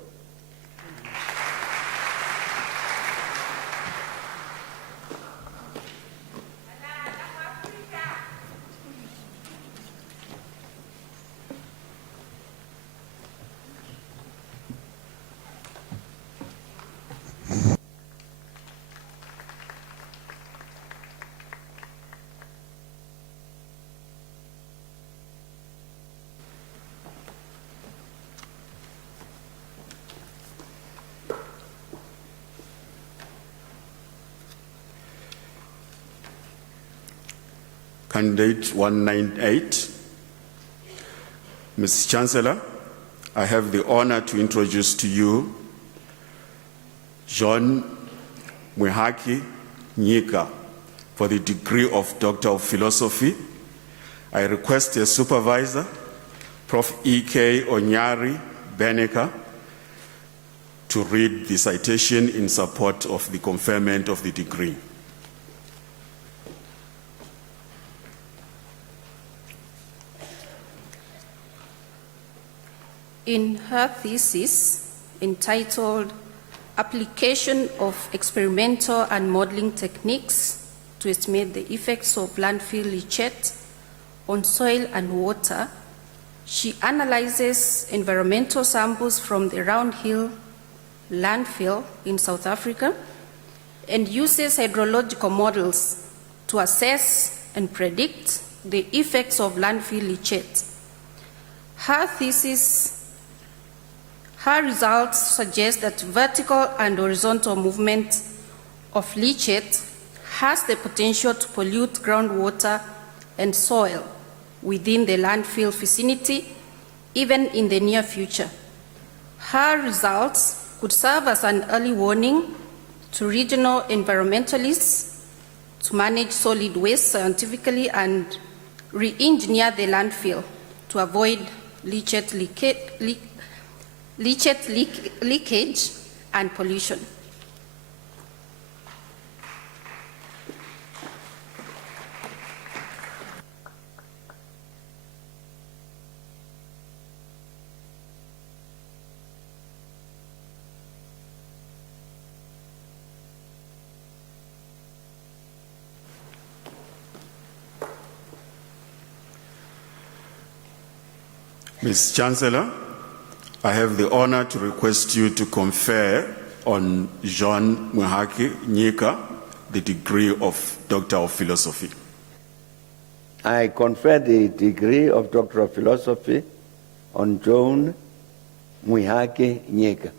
Candidate 198. Ms. Chancellor, I have the honor to introduce to you John Mwehaki Nyika for the degree of Doctor of Philosophy. I request a supervisor, Prof. E.K. Onyari Beneka, to read the citation in support of the conferment of the degree. In her thesis entitled Application of Experimental and Modeling Techniques to Estimate the Effects of Landfill Leachate on Soil and Water, she analyzes environmental samples from the Round Hill landfill in South Africa and uses hydrological models to assess and predict the effects of landfill leachate. Her results suggest that vertical and horizontal movement of leachate has the potential to pollute groundwater and soil within the landfill vicinity, even in the near future. Her results could serve as an early warning to regional environmentalists to manage solid waste scientifically and re-engineer the landfill to avoid leachate leakage and pollution. Ms. Chancellor, I have the honor to request you to confer on John Mwehaki Nyika the degree of Doctor of Philosophy. I confer the degree of Doctor of Philosophy on John Mwehaki Nyika.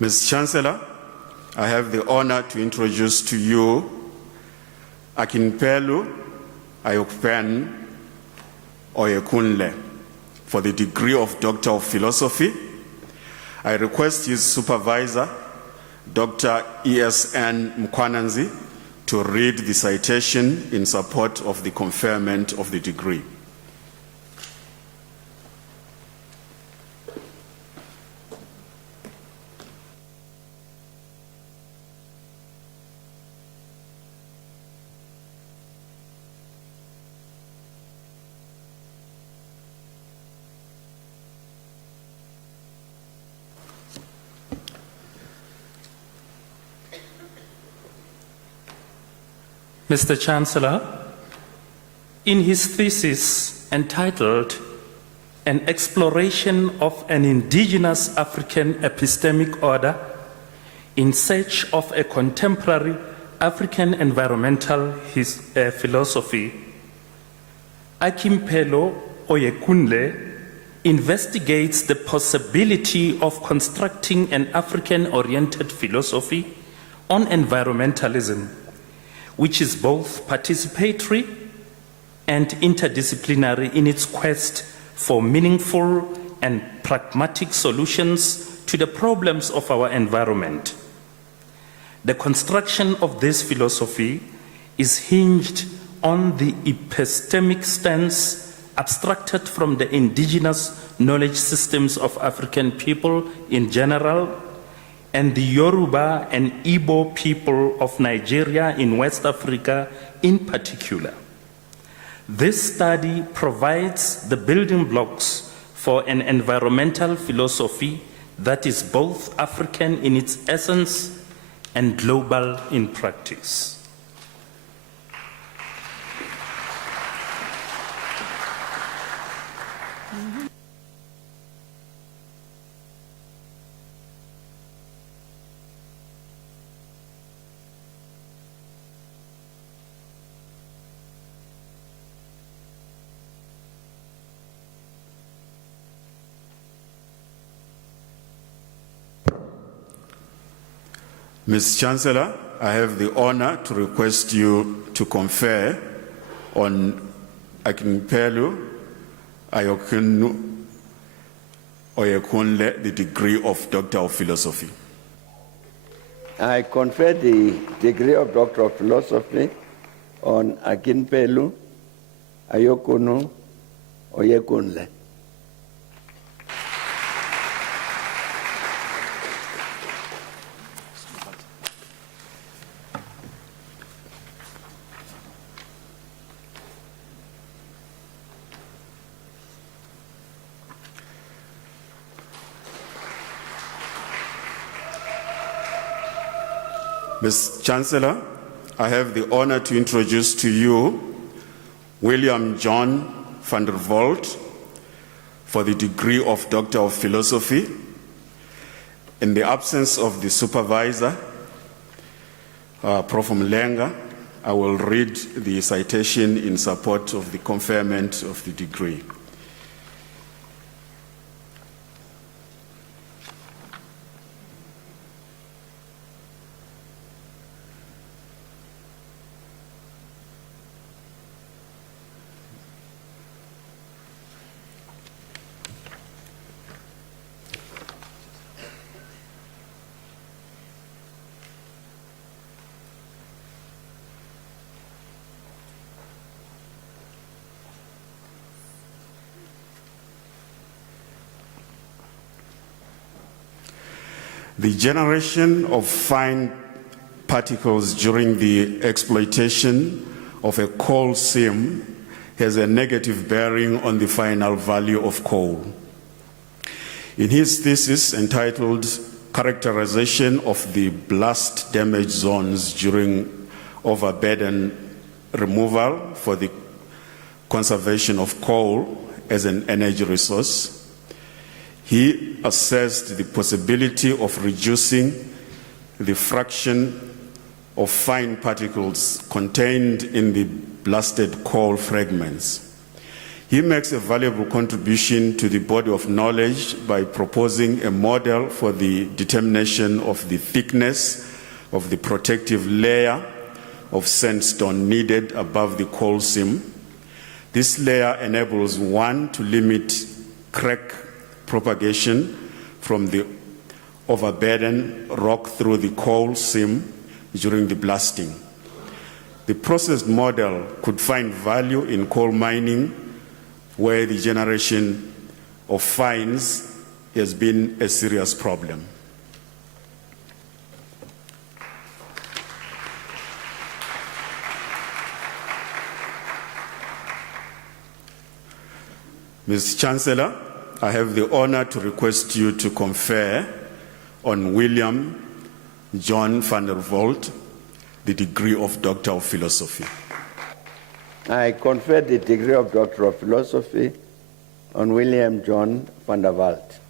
Ms. Chancellor, I have the honor to introduce to you Akinpelu Ayokpen Oyekunle for the degree of Doctor of Philosophy. I request his supervisor, Dr. E.S.N. Mkwananzi, to read the citation in support of the conferment of the degree. Mr. Chancellor, in his thesis entitled an exploration of an indigenous African epistemic order in search of a contemporary African environmental philosophy. Akimpelo Oyekunle investigates the possibility of constructing an African-oriented philosophy on environmentalism, which is both participatory and interdisciplinary in its quest for meaningful and pragmatic solutions to the problems of our environment. The construction of this philosophy is hinged on the epistemic stance abstracted from the indigenous knowledge systems of African people in general and the Yoruba and Igbo people of Nigeria in West Africa in particular. This study provides the building blocks for an environmental philosophy that is both African in its essence and global in practice. Ms. Chancellor, I have the honor to request you to confer on Akinpelu Ayokunu Oyekunle the degree of Doctor of Philosophy. I confer the degree of Doctor of Philosophy on Akinpelu Ayokunu Oyekunle. Ms. Chancellor, I have the honor to introduce to you William John van der Volt for the degree of Doctor of Philosophy. In the absence of the supervisor, Prof. Mlenga, I will read the citation in support of the conferment of the degree. The generation of fine particles during the exploitation of a coal seam has a negative bearing on the final value of coal. In his thesis entitled Characterization of the Blast Damage Zones During Overburden Removal for the Conservation of Coal as an Energy Resource, he assessed the possibility of reducing the fraction of fine particles contained in the blasted coal fragments. He makes a valuable contribution to the body of knowledge by proposing a model for the determination of the thickness of the protective layer of sandstone needed above the coal seam. This layer enables one to limit crack propagation from the overburden rock through the coal seam during the blasting. The processed model could find value in coal mining, where the generation of fines has been a serious problem. Ms. Chancellor, I have the honor to request you to confer on William John van der Volt the degree of Doctor of Philosophy. I confer the degree of Doctor of Philosophy on William John van der Walt.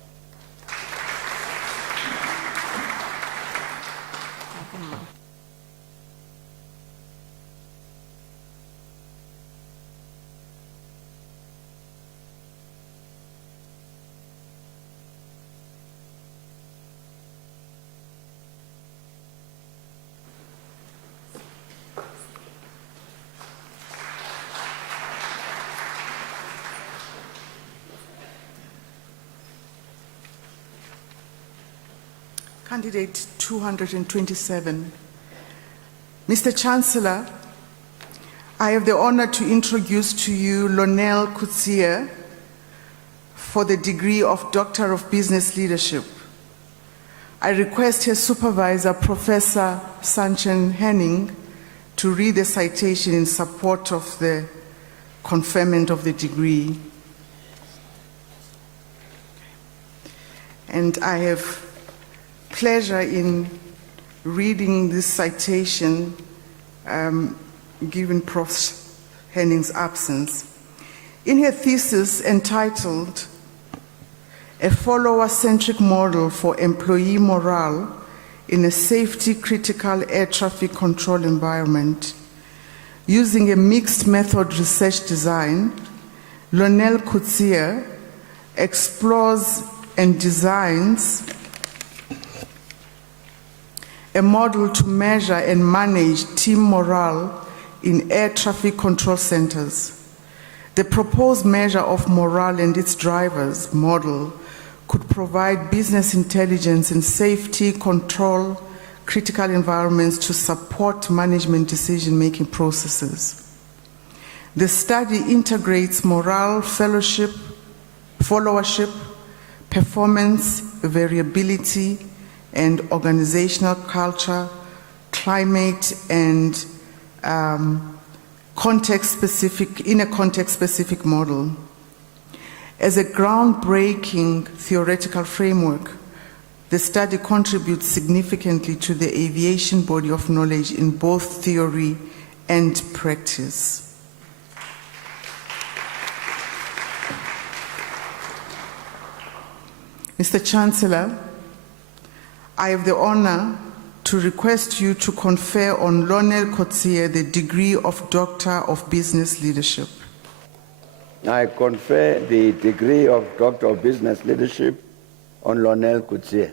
Candidate 227. Mr. Chancellor, I have the honor to introduce to you Lonel Kutsia for the degree of Doctor of Business Leadership. I request her supervisor, Professor Sanchen Henning, to read the citation in support of the conferment of the degree. And I have pleasure in reading this citation given Prof. Henning's absence. In her thesis entitled A Follower-Centric Model for Employee Morale in a Safety-Critical Air Traffic Control Environment, using a mixed method research design, Lonel Kutsia explores and designs a model to measure and manage team morale in air traffic control centers. The proposed measure of morale and its drivers model could provide business intelligence and safety control critical environments to support management decision-making processes. The study integrates morale, fellowship, followership, performance, variability, and organizational culture, climate, and in a context-specific model. As a groundbreaking theoretical framework, the study contributes significantly to the aviation body of knowledge in both theory and practice. Mr. Chancellor, I have the honor to request you to confer on Lonel Kutsia the degree of Doctor of Business Leadership. I confer the degree of Doctor of Business Leadership on Lonel Kutsia.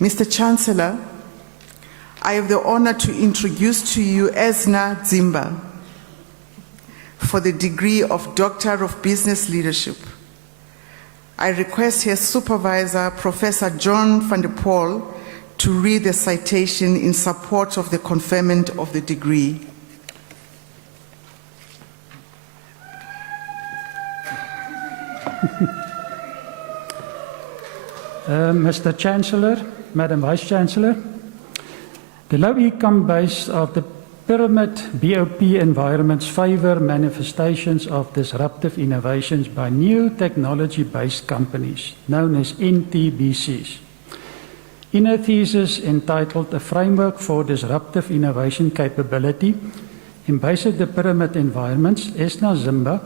Mr. Chancellor, I have the honor to introduce to you Esna Zimba for the degree of Doctor of Business Leadership. I request her supervisor, Professor John van der Poel, to read the citation in support of the conferment of the degree. Mr. Chancellor, Madam Vice Chancellor, the low income base of the pyramid BOP environments favor manifestations of disruptive innovations by new technology-based companies, known as NTBCs. In a thesis entitled A Framework for Disruptive Innovation Capability in Basic the Pyramid Environments, Esna Zimba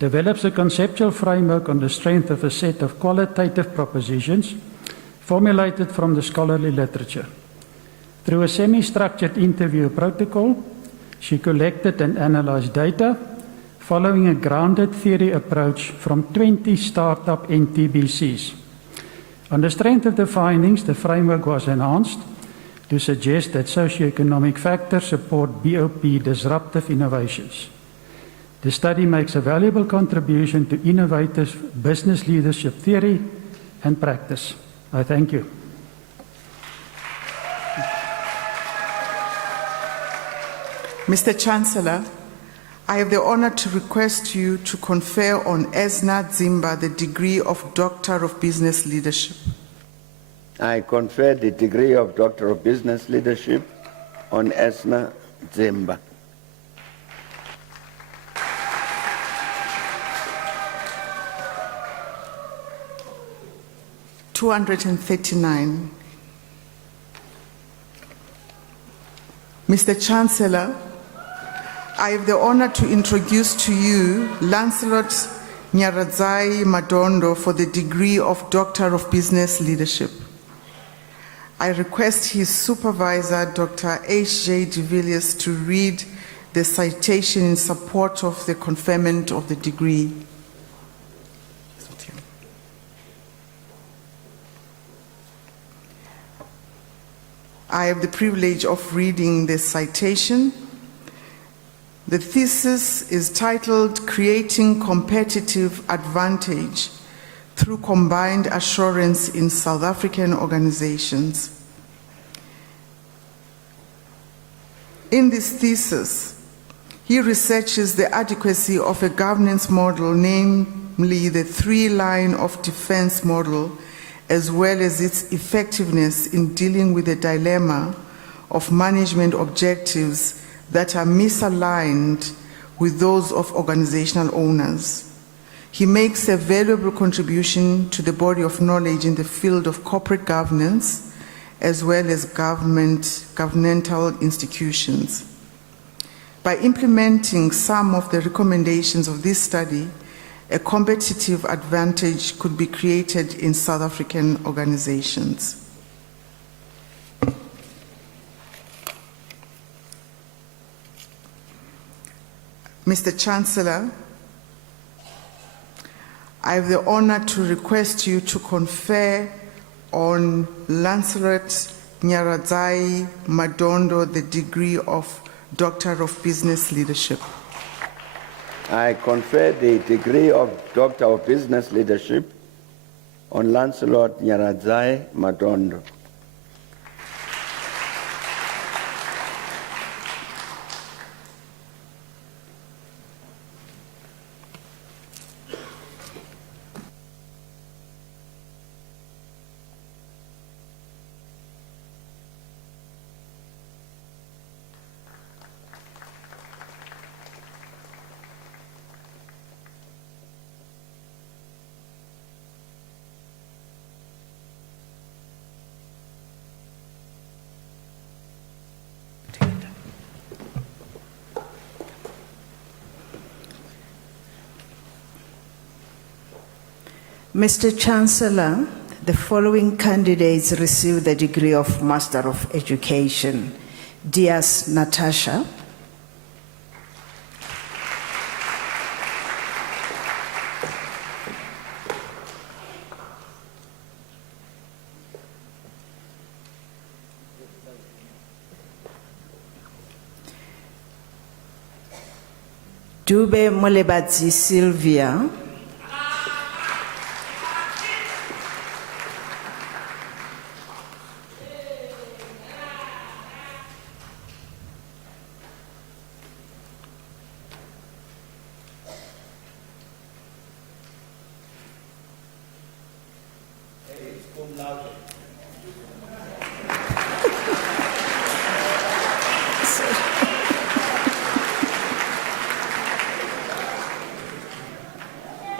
develops a conceptual framework on the strength of a set of qualitative propositions formulated from the scholarly literature. Through a semi-structured interview protocol, she collected and analyzed data following a grounded theory approach from 20 startup NTBCs. On the strength of the findings, the framework was enhanced to suggest that socioeconomic factors support BOP disruptive innovations. The study makes a valuable contribution to innovative business leadership theory and practice. I thank you. Mr. Chancellor, I have the honor to request you to confer on Esna Zimba the degree of Doctor of Business Leadership. I confer the degree of Doctor of Business Leadership on Esna Zimba. 239. Mr. Chancellor, I have the honor to introduce to you Lancelot Nyaradzai Madondo for the degree of Doctor of Business Leadership. I request his supervisor, Dr. H.J. de Villiers, to read the citation in support of the conferment of the degree. I have the privilege of reading the citation. The thesis is titled Creating Competitive Advantage Through Combined Assurance in South African Organizations. In this thesis, he researches the adequacy of a governance model, namely the three-line of defense model, as well as its effectiveness in dealing with the dilemma of management objectives that are misaligned with those of organizational owners. He makes a valuable contribution to the body of knowledge in the field of corporate governance, as well as governmental institutions. By implementing some of the recommendations of this study, a competitive advantage could be created in South African organizations. Mr. Chancellor, I have the honor to request you to confer on Lancelot Nyaradzai Madondo the degree of Doctor of Business Leadership. I confer the degree of Doctor of Business Leadership on Lancelot Nyaradzai Madondo. Mr. Chancellor, the following candidates received the degree of Master of Education. Diaz Natasha. Dube Molebatsi Sylvia.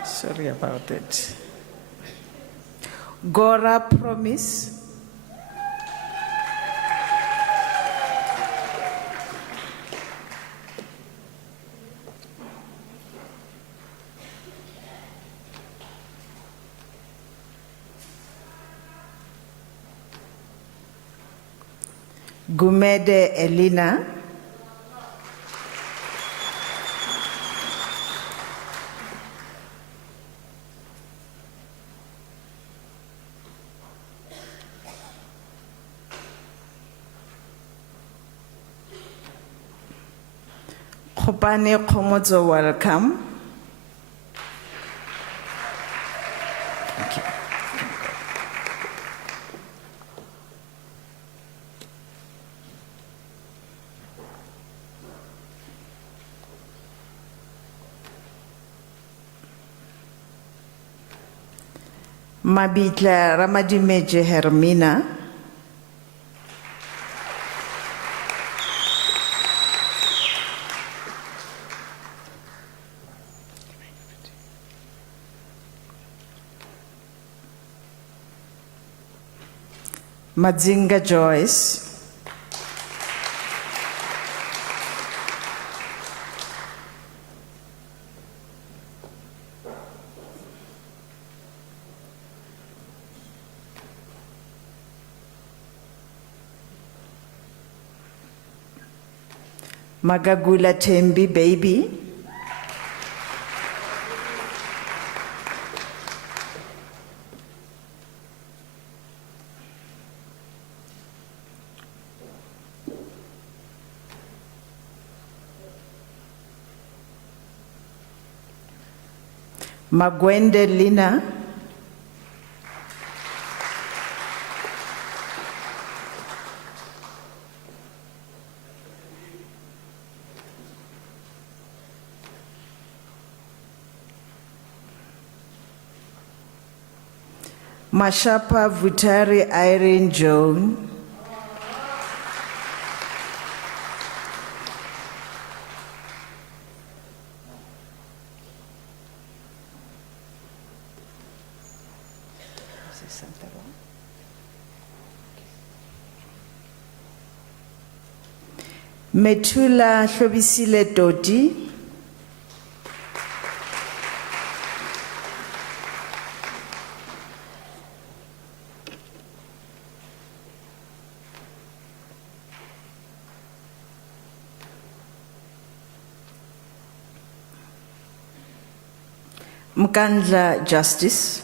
Sorry about it. Gora Promise. Gumede Elina. Khopane Khomodzo, welcome. Mabitla Ramadimeje Hermina. Madzinga Joyce. Magagula Tembi Baby. Magwende Lina. Mashapa Vutari Irene Joan. Metula Hlobisile Dodi. Mkandla Justice.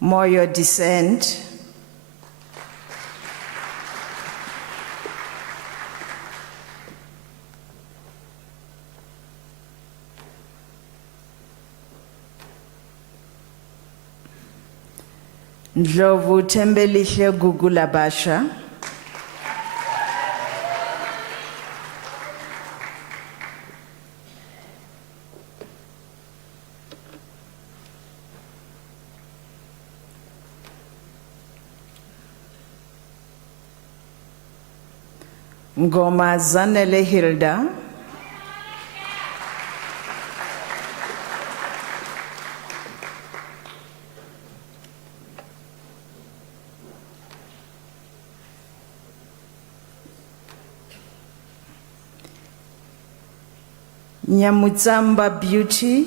Moyo Descent. Ndlovu Tembelihle Gugula Basha. Ngoma Zanele Hilda. Nyamutsamba Beauty.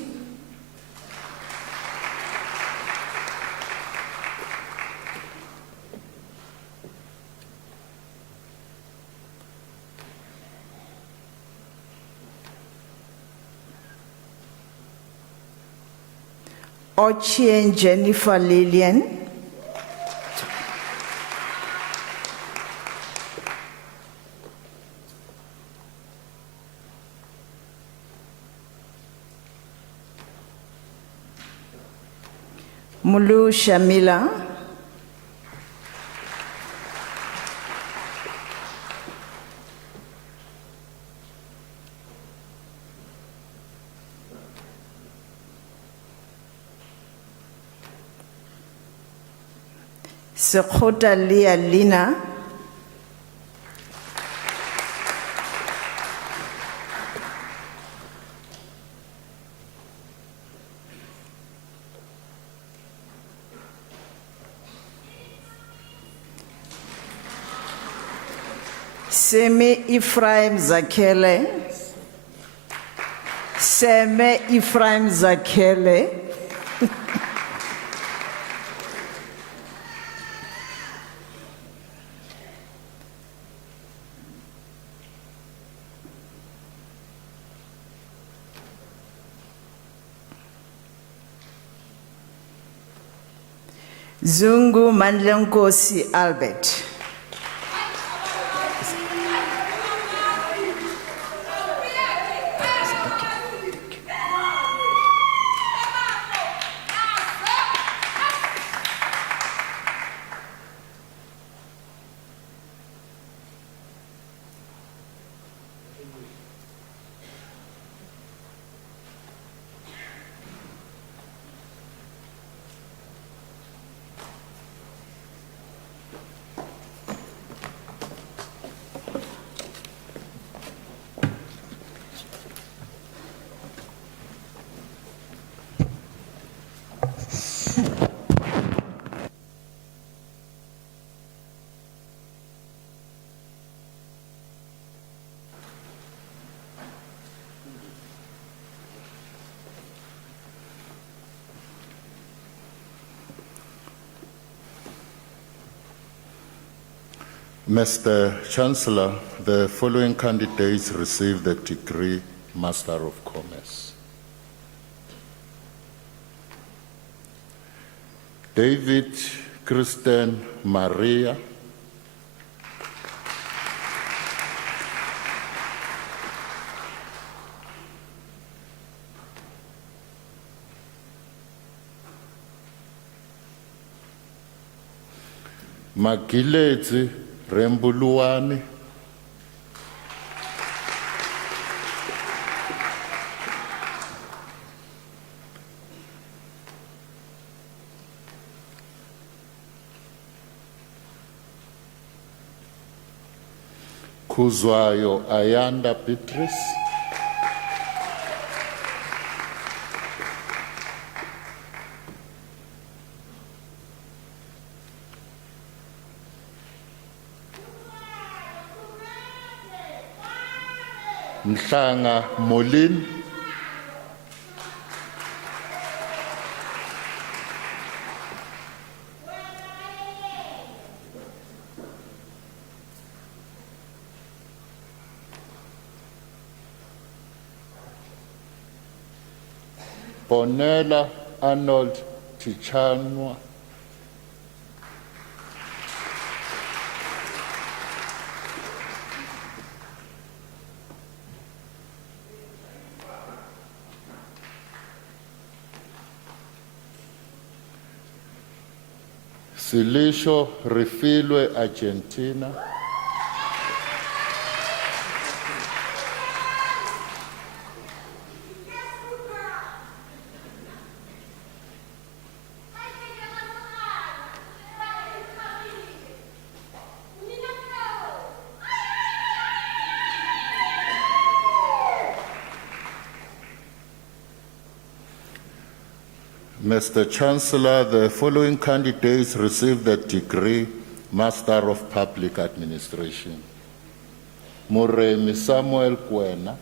Ochien Jennifer Lillian. Mulu Shamila. Sekota Lia Lina. Seme Ephraim Zakele. Seme Ephraim Zakele. Zungu Mandlenkosi Albert. Mr. Chancellor, the following candidates received the degree Master of Commerce. David Christian Maria. Magilezi Rembuluani. Kuzwayo Ayanda Beatrice. Mhlanga Molin. Bonella Arnold Tichanwa. Silisho Refilwe Argentina. Mr. Chancellor, the following candidates received the degree Master of Public Administration. Muremi Samuel Kwena.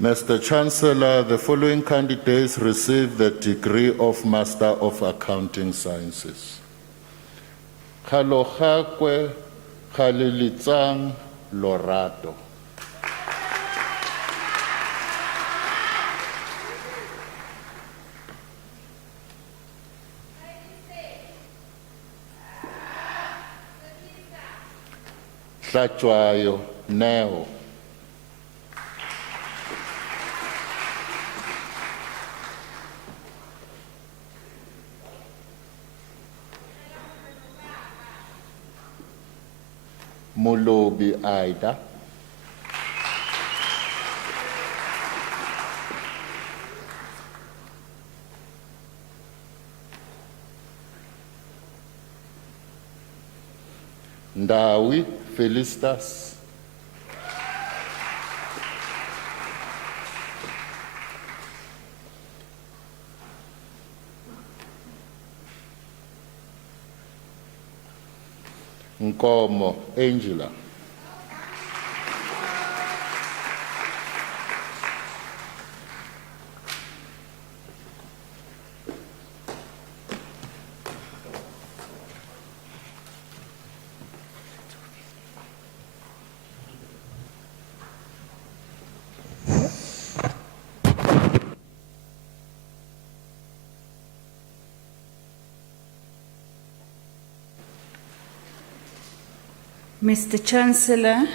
Mr. Chancellor, the following candidates received the degree of Master of Accounting Sciences. Khalogakwe Khalilitsang Lorato. Tlatshwayo Neo. Molobi Aida. Ndawi Felicitas. Nkomo Angela. Mr. Chancellor,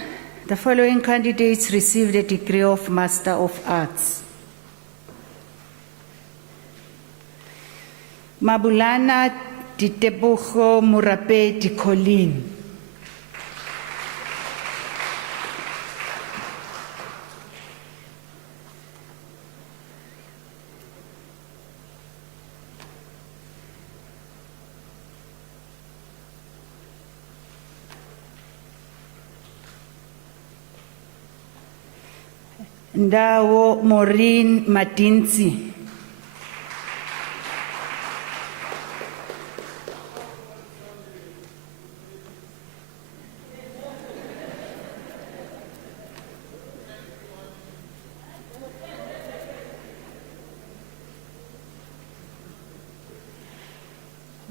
the following candidates received a degree of Master of Arts. Mabulana Ditebogo Murape Dikolin. Ndawo Maureen Matinzi.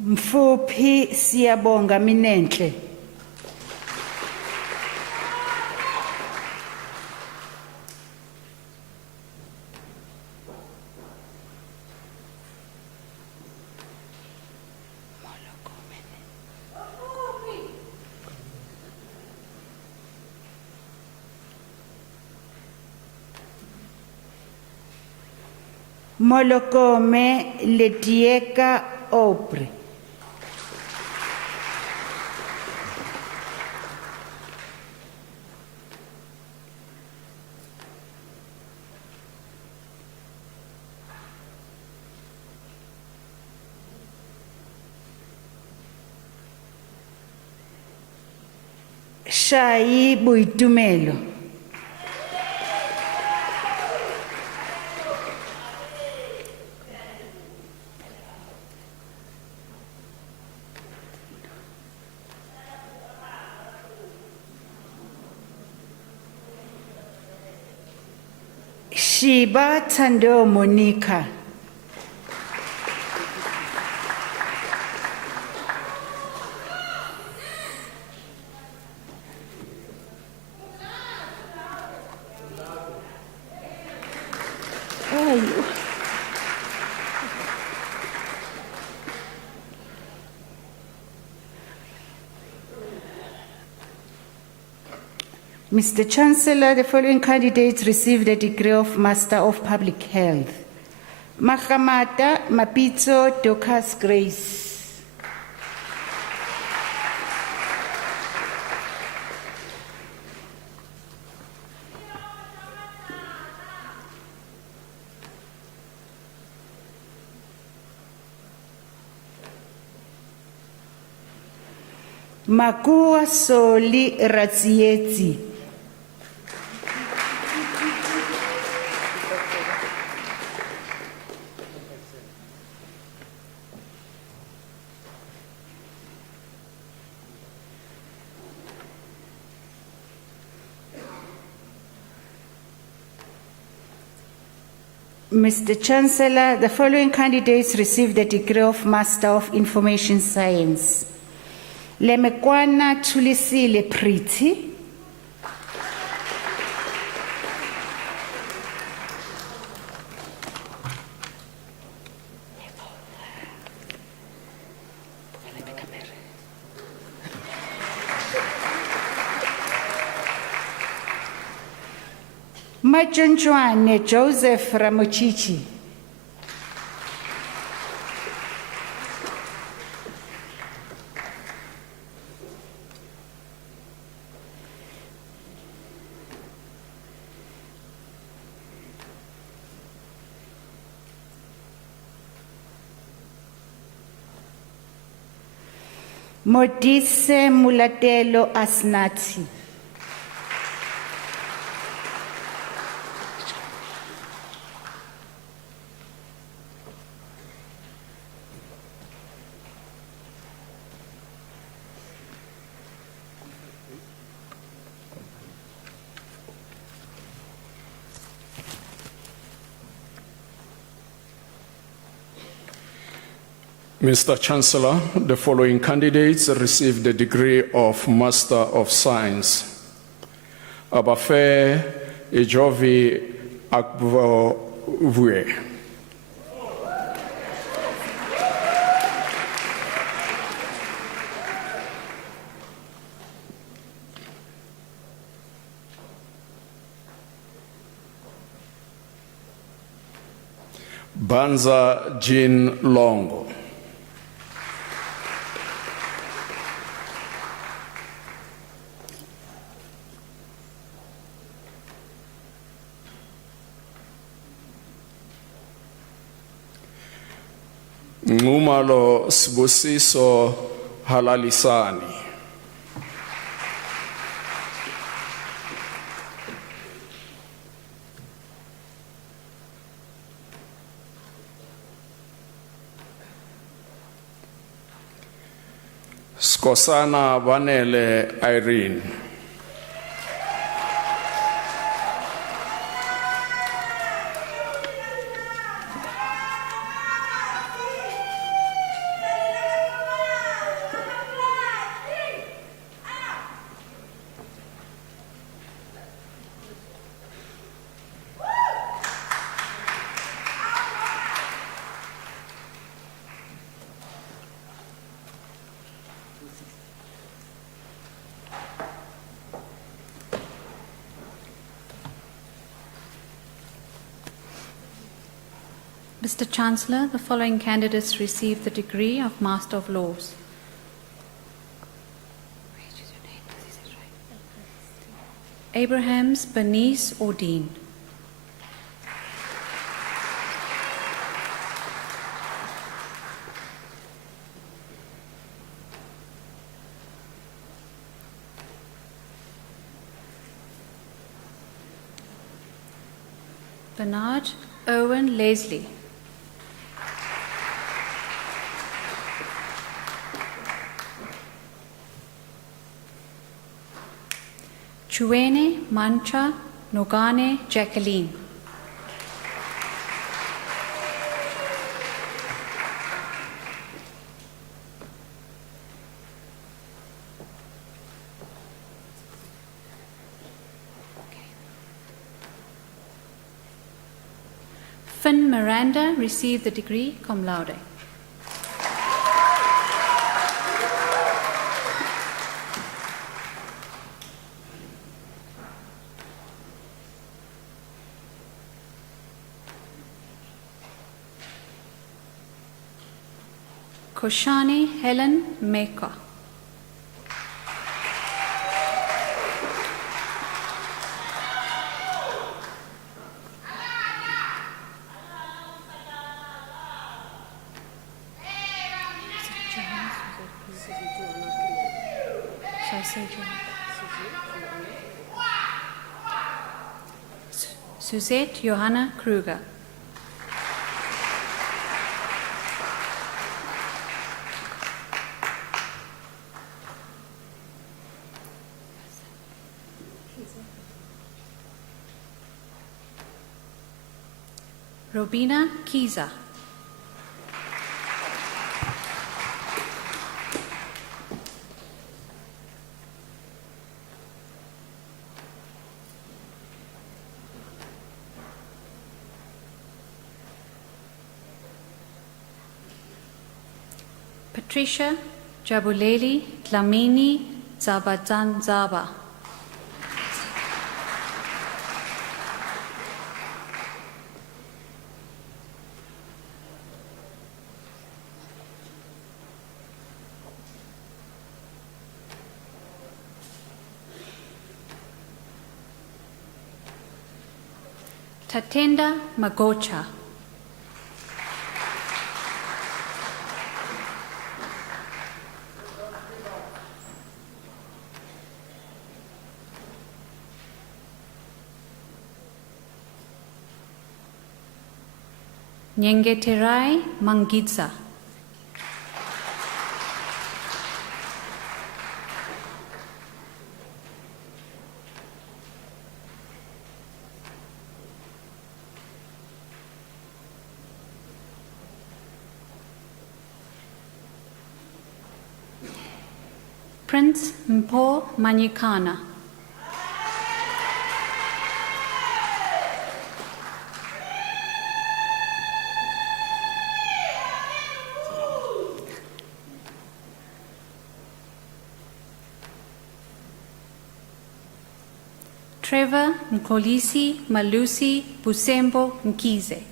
Mfuphi siyabonga Minenhle. Molokome Letieka Aubrey. Shai Boitumelo. Shiba Tando Monica. Mr. Chancellor, the following candidates received the degree of Master of Public Health. Mahamata Mapitso Dokas Grace. Makua Soli Ratsietsi. Mr. Chancellor, the following candidates received the degree of Master of Information Science. Lemekwana Tulisile Priti. Majonjwane Joseph Ramochichi. Modise Mulatelo Asnati. Mr. Chancellor, the following candidates received the degree of Master of Science. Abafe Ejovi Akbovue. Banza Jean Longo. Ngumalo Sibusiso Halalisani. Skosana Vanele Irene. Mr. Chancellor, the following candidates received the degree of Master of Laws. Abrahams Bernice Ordine. Bernard Owen Leslie. Chuene Mancha Nogane Jacqueline. Finn Miranda received the degree cum laude. Koshani Helen Meka. Suzette Johanna Kruger. Robina Kiza. Patricia Jabuleli Dlamini Zabadzanzaba. Tatenda Magocha. Nyengeterai Mangidza. Prince Mpo Manyikana. Trevor Nkolisi Malusi Busembo Nkize.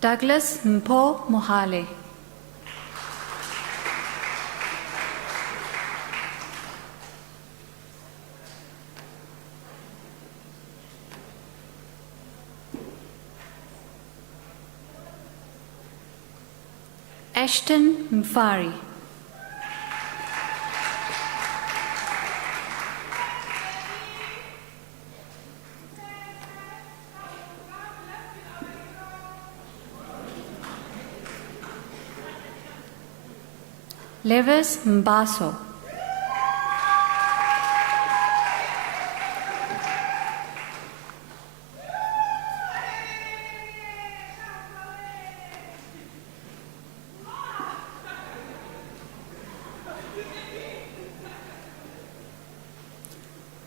Douglas Mpo Mohale. Ashton Mfari. Levis Mbaso.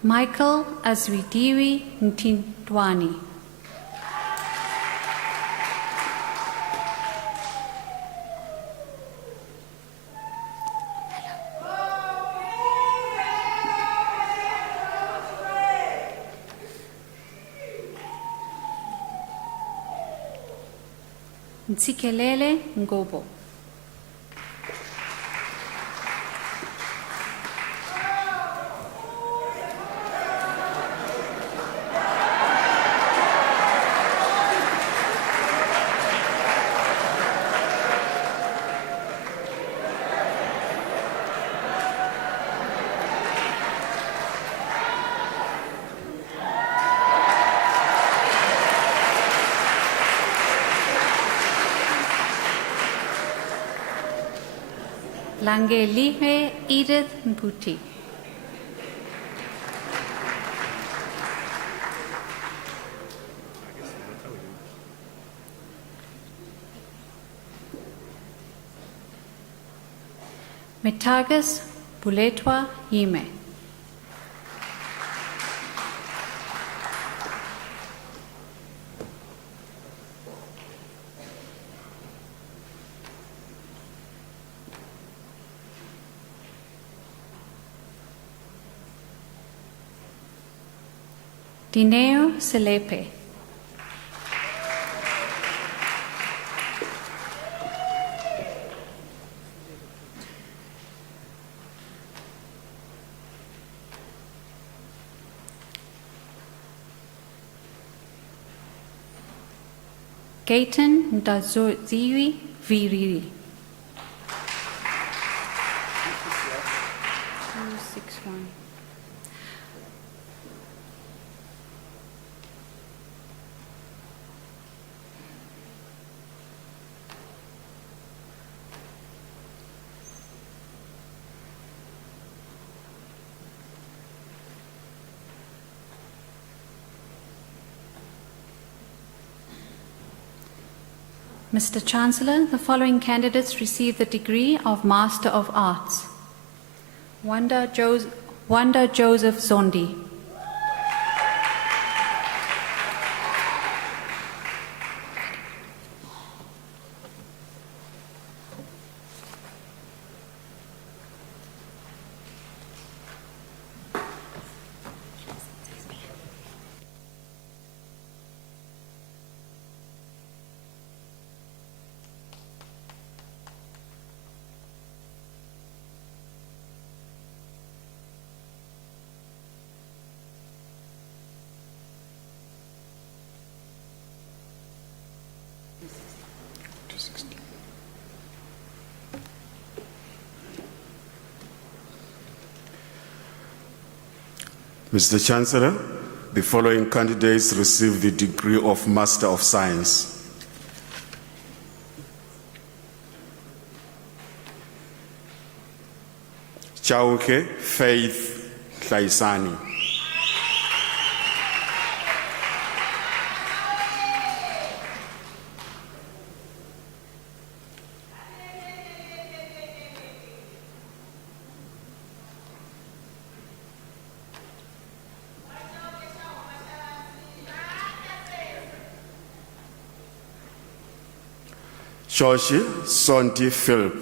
Michael Azwidiwi Ntintwani. Ntsikelele Ngobo. Langelihe Edith Mputi. Metagas Buletwa Yime. Dineo Selepe. Gaten Ndazoziwi Viriri. 261. Mr. Chancellor, the following candidates received the degree of Master of Arts. Wanda Joseph Zondi. Mr. Chancellor, the following candidates received the degree of Master of Science. Chauke Faith Tlaisani. Shoshi Sonti Philip.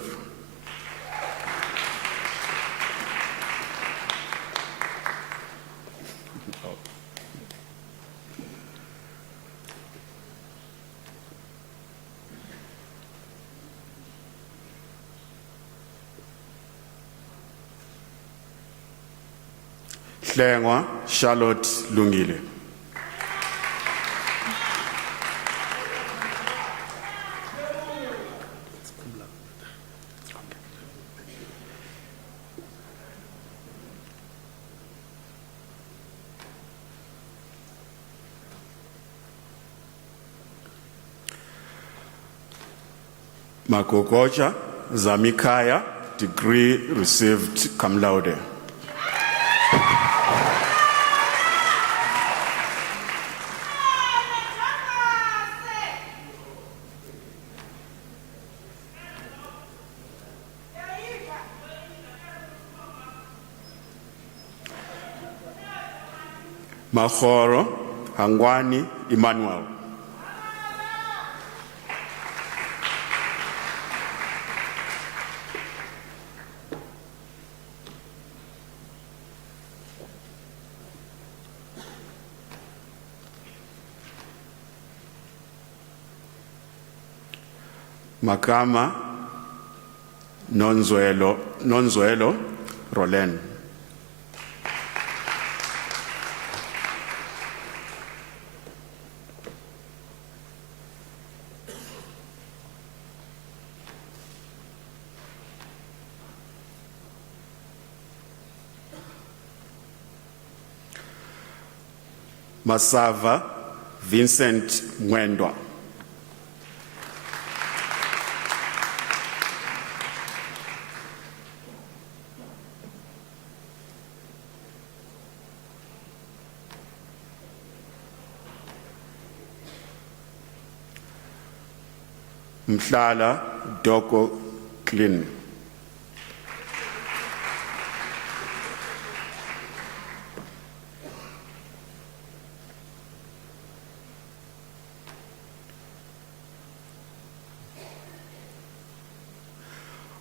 Hlengwa Charlotte Lungile. Makokocha Zamikaya, degree received cum laude. Mahoro Hangwani Emmanuel. Makama Nonzuelo Rolen. Masava Vincent Mwendwa. Mhlala Doko Klin.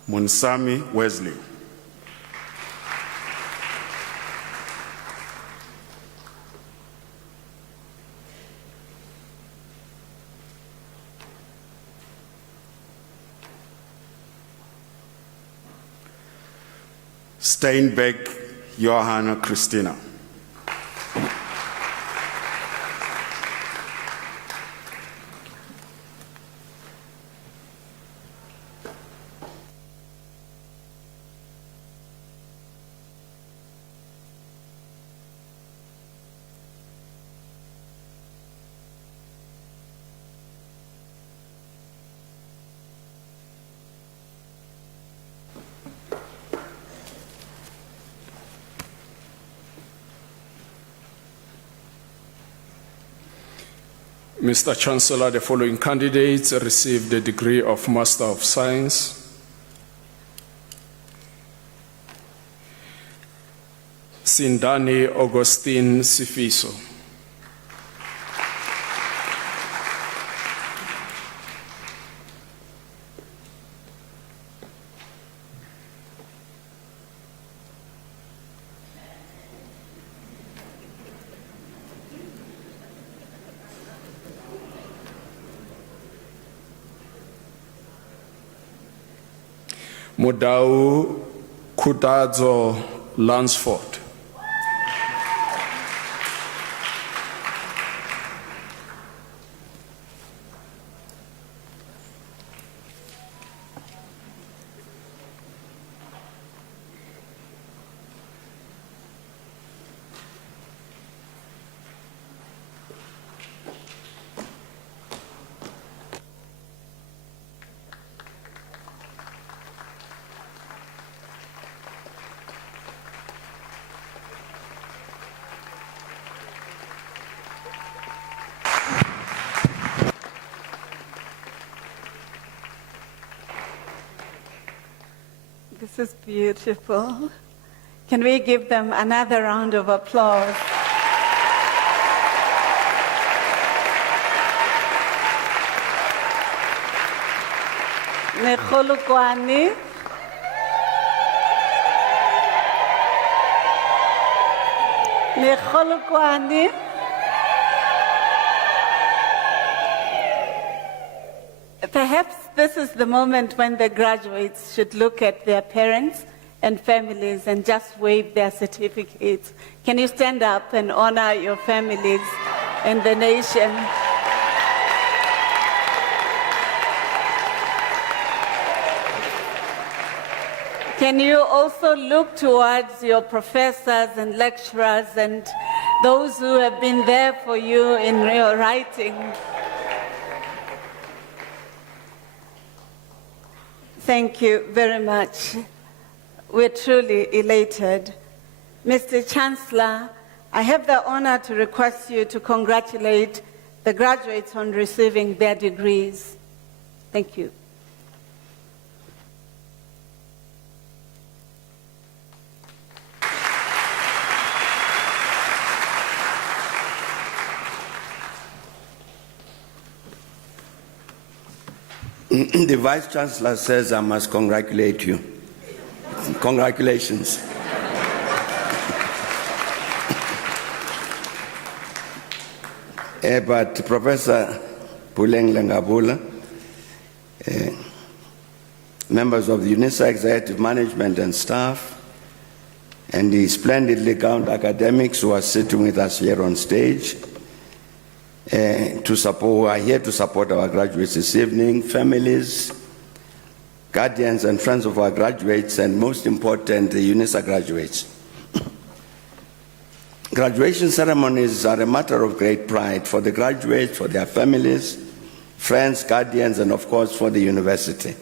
Munsami Wesley. Steinbeck Johanna Christina. Mr. Chancellor, the following candidates received the degree of Master of Science. Sindani Augustine Sifiso. Modau Kutadzo Lansford. This is beautiful. Can we give them another round of applause? Nekholukwane. Nekholukwane. Perhaps this is the moment when the graduates should look at their parents and families and just wave their certificates. Can you stand up and honor your families and the nation? Can you also look towards your professors and lecturers and those who have been there for you in your writing? Thank you very much. We're truly elated. Mr. Chancellor, I have the honor to request you to congratulate the graduates on receiving their degrees. Thank you. The Vice Chancellor says I must congratulate you. Congratulations. But Professor Puleng Langabula, members of the Unisa executive management and staff, and the splendidly gowned academics who are sitting with us here on stage, who are here to support our graduates this evening, families, guardians and friends of our graduates, and most important, the Unisa graduates. Graduation ceremonies are a matter of great pride for the graduates, for their families, friends, guardians, and of course for the university.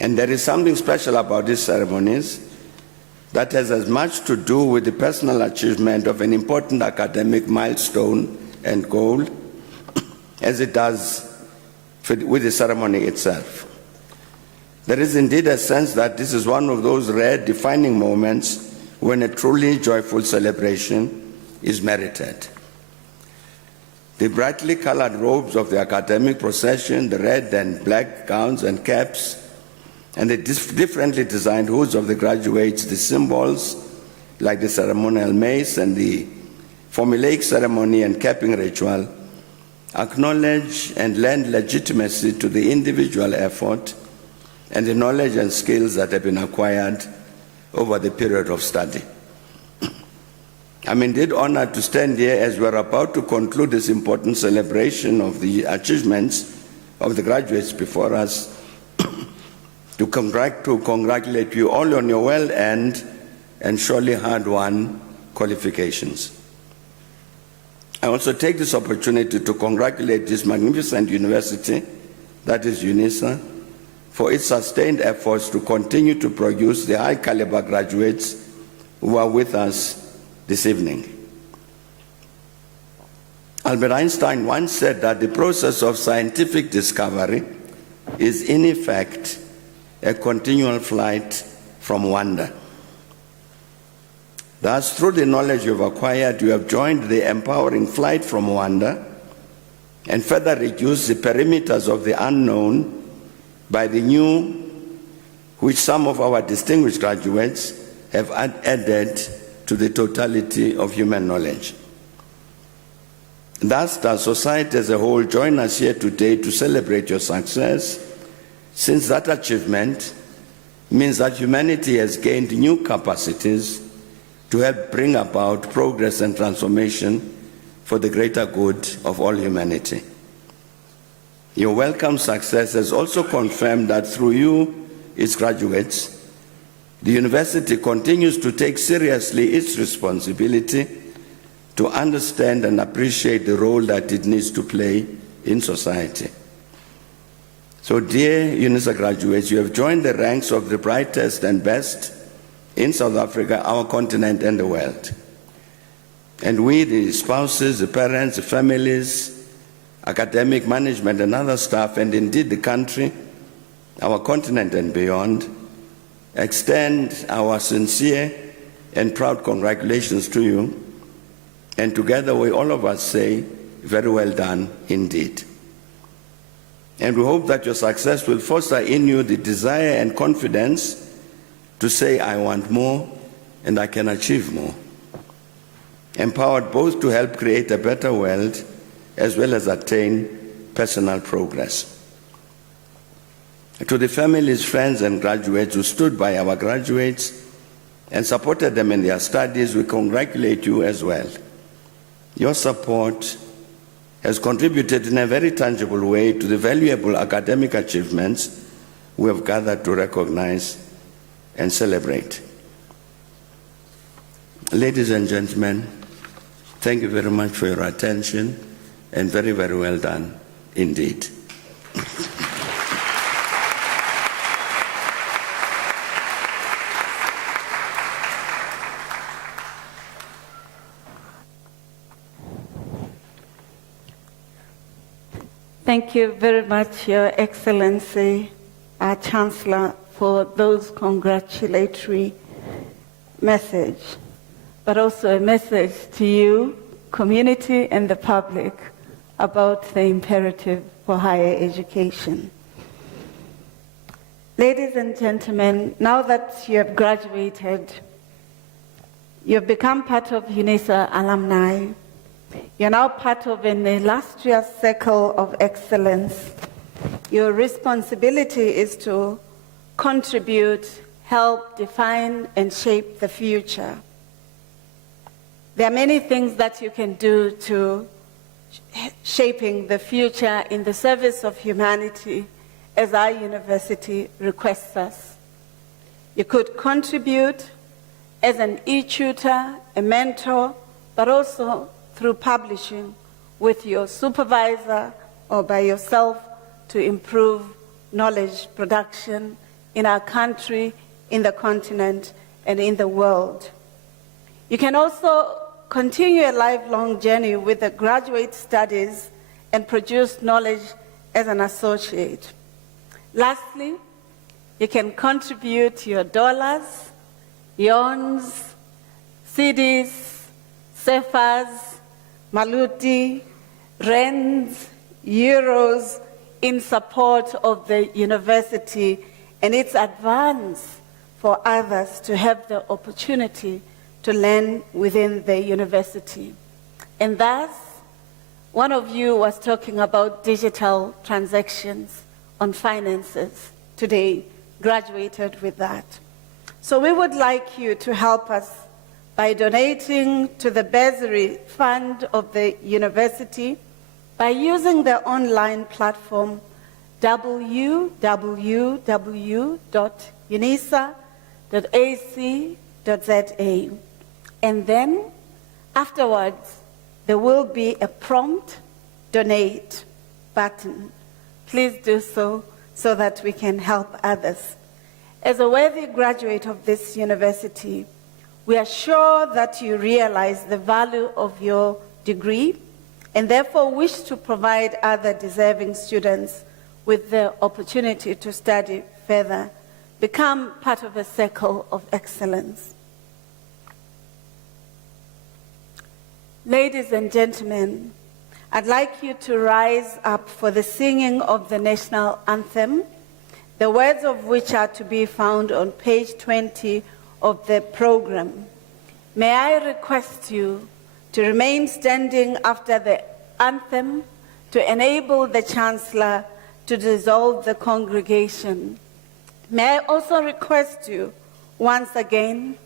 And there is something special about these ceremonies that has as much to do with the personal achievement of an important academic milestone and goal as it does with the ceremony itself. There is indeed a sense that this is one of those rare defining moments when a truly joyful celebration is merited. The brightly colored robes of the academic procession, the red and black gowns and caps, and the differently designed hoods of the graduates, the symbols like the ceremonial mace and the formulaic ceremony and capping ritual, acknowledge and lend legitimacy to the individual effort and the knowledge and skills that have been acquired over the period of study. I'm indeed honored to stand here as we're about to conclude this important celebration of the achievements of the graduates before us to congratulate you all on your well-earned and surely hard-won qualifications. I also take this opportunity to congratulate this magnificent university, that is Unisa, for its sustained efforts to continue to produce the high-caliber graduates who are with us this evening. Albert Einstein once said that the process of scientific discovery is in effect a continual flight from wonder. Thus, through the knowledge you've acquired, you have joined the empowering flight from wonder and further reduced the perimeters of the unknown by the new, which some of our distinguished graduates have added to the totality of human knowledge. Thus, does society as a whole join us here today to celebrate your success, since that achievement means that humanity has gained new capacities to help bring about progress and transformation for the greater good of all humanity. Your welcome success has also confirmed that through you, its graduates, the university continues to take seriously its responsibility to understand and appreciate the role that it needs to play in society. So, dear Unisa graduates, you have joined the ranks of the brightest and best in South Africa, our continent, and the world. And we, the spouses, the parents, the families, academic management and other staff, and indeed the country, our continent and beyond, extend our sincere and proud congratulations to you. And together we all of us say, very well done indeed. And we hope that your success will foster in you the desire and confidence to say, I want more and I can achieve more. Empowered both to help create a better world as well as attain personal progress. To the families, friends, and graduates who stood by our graduates and supported them in their studies, we congratulate you as well. Your support has contributed in a very tangible way to the valuable academic achievements we have gathered to recognize and celebrate. Ladies and gentlemen, thank you very much for your attention, and very, very well done indeed. Thank you very much, Your Excellency, our Chancellor, for those congratulatory message, but also a message to you, community, and the public about the imperative for higher education. Ladies and gentlemen, now that you have graduated, you have become part of Unisa Alumni. You're now part of an illustrious circle of excellence. your responsibility is to contribute, help define, and shape the future. There are many things that you can do to shaping the future in the service of humanity as our university requests us. You could contribute as an e-tutor, a mentor, but also through publishing with your supervisor or by yourself to improve knowledge production in our country, in the continent, and in the world. You can also continue a lifelong journey with the graduate studies and produce knowledge as an associate. Lastly, you can contribute your dollars, yawns, CDs, CFAs, Maluti, rands, euros in support of the university and its advance for others to have the opportunity to learn within the university. And thus, one of you was talking about digital transactions on finances today, graduated with that. So we would like you to help us by donating to the bursary fund of the university by using the online platform www.unisa.ac.za. And then afterwards, there will be a prompt donate button. Please do so that we can help others. As a worthy graduate of this university, we are sure that you realize the value of your degree and therefore wish to provide other deserving students with the opportunity to study further, become part of a circle of excellence. Ladies and gentlemen, I'd like you to rise up for the singing of the national anthem, the words of which are to be found on page 20 of the program. May I request you to remain standing after the anthem to enable the Chancellor to dissolve the congregation. May I also request you once again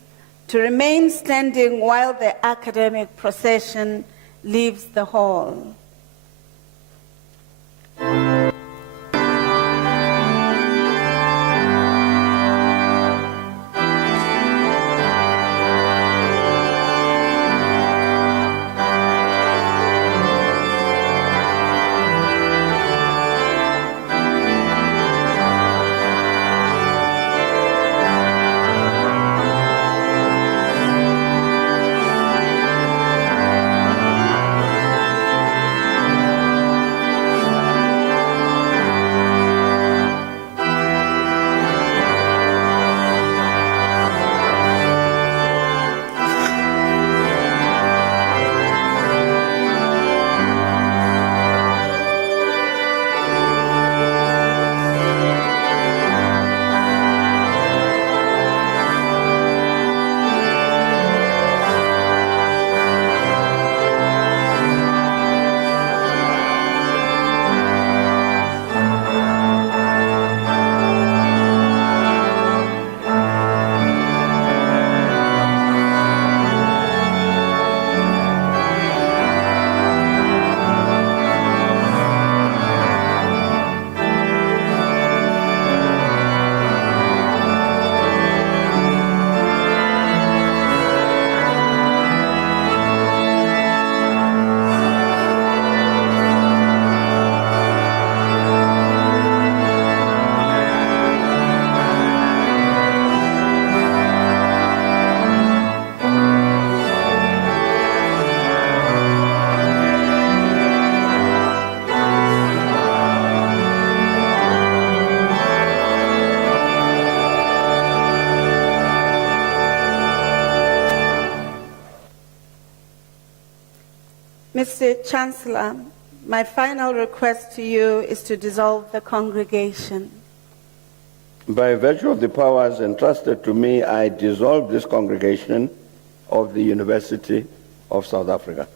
to remain standing while the academic procession leaves the hall. Mr. Chancellor, my final request to you is to dissolve the congregation. By virtue of the powers entrusted to me, I dissolve this congregation of the University of South Africa.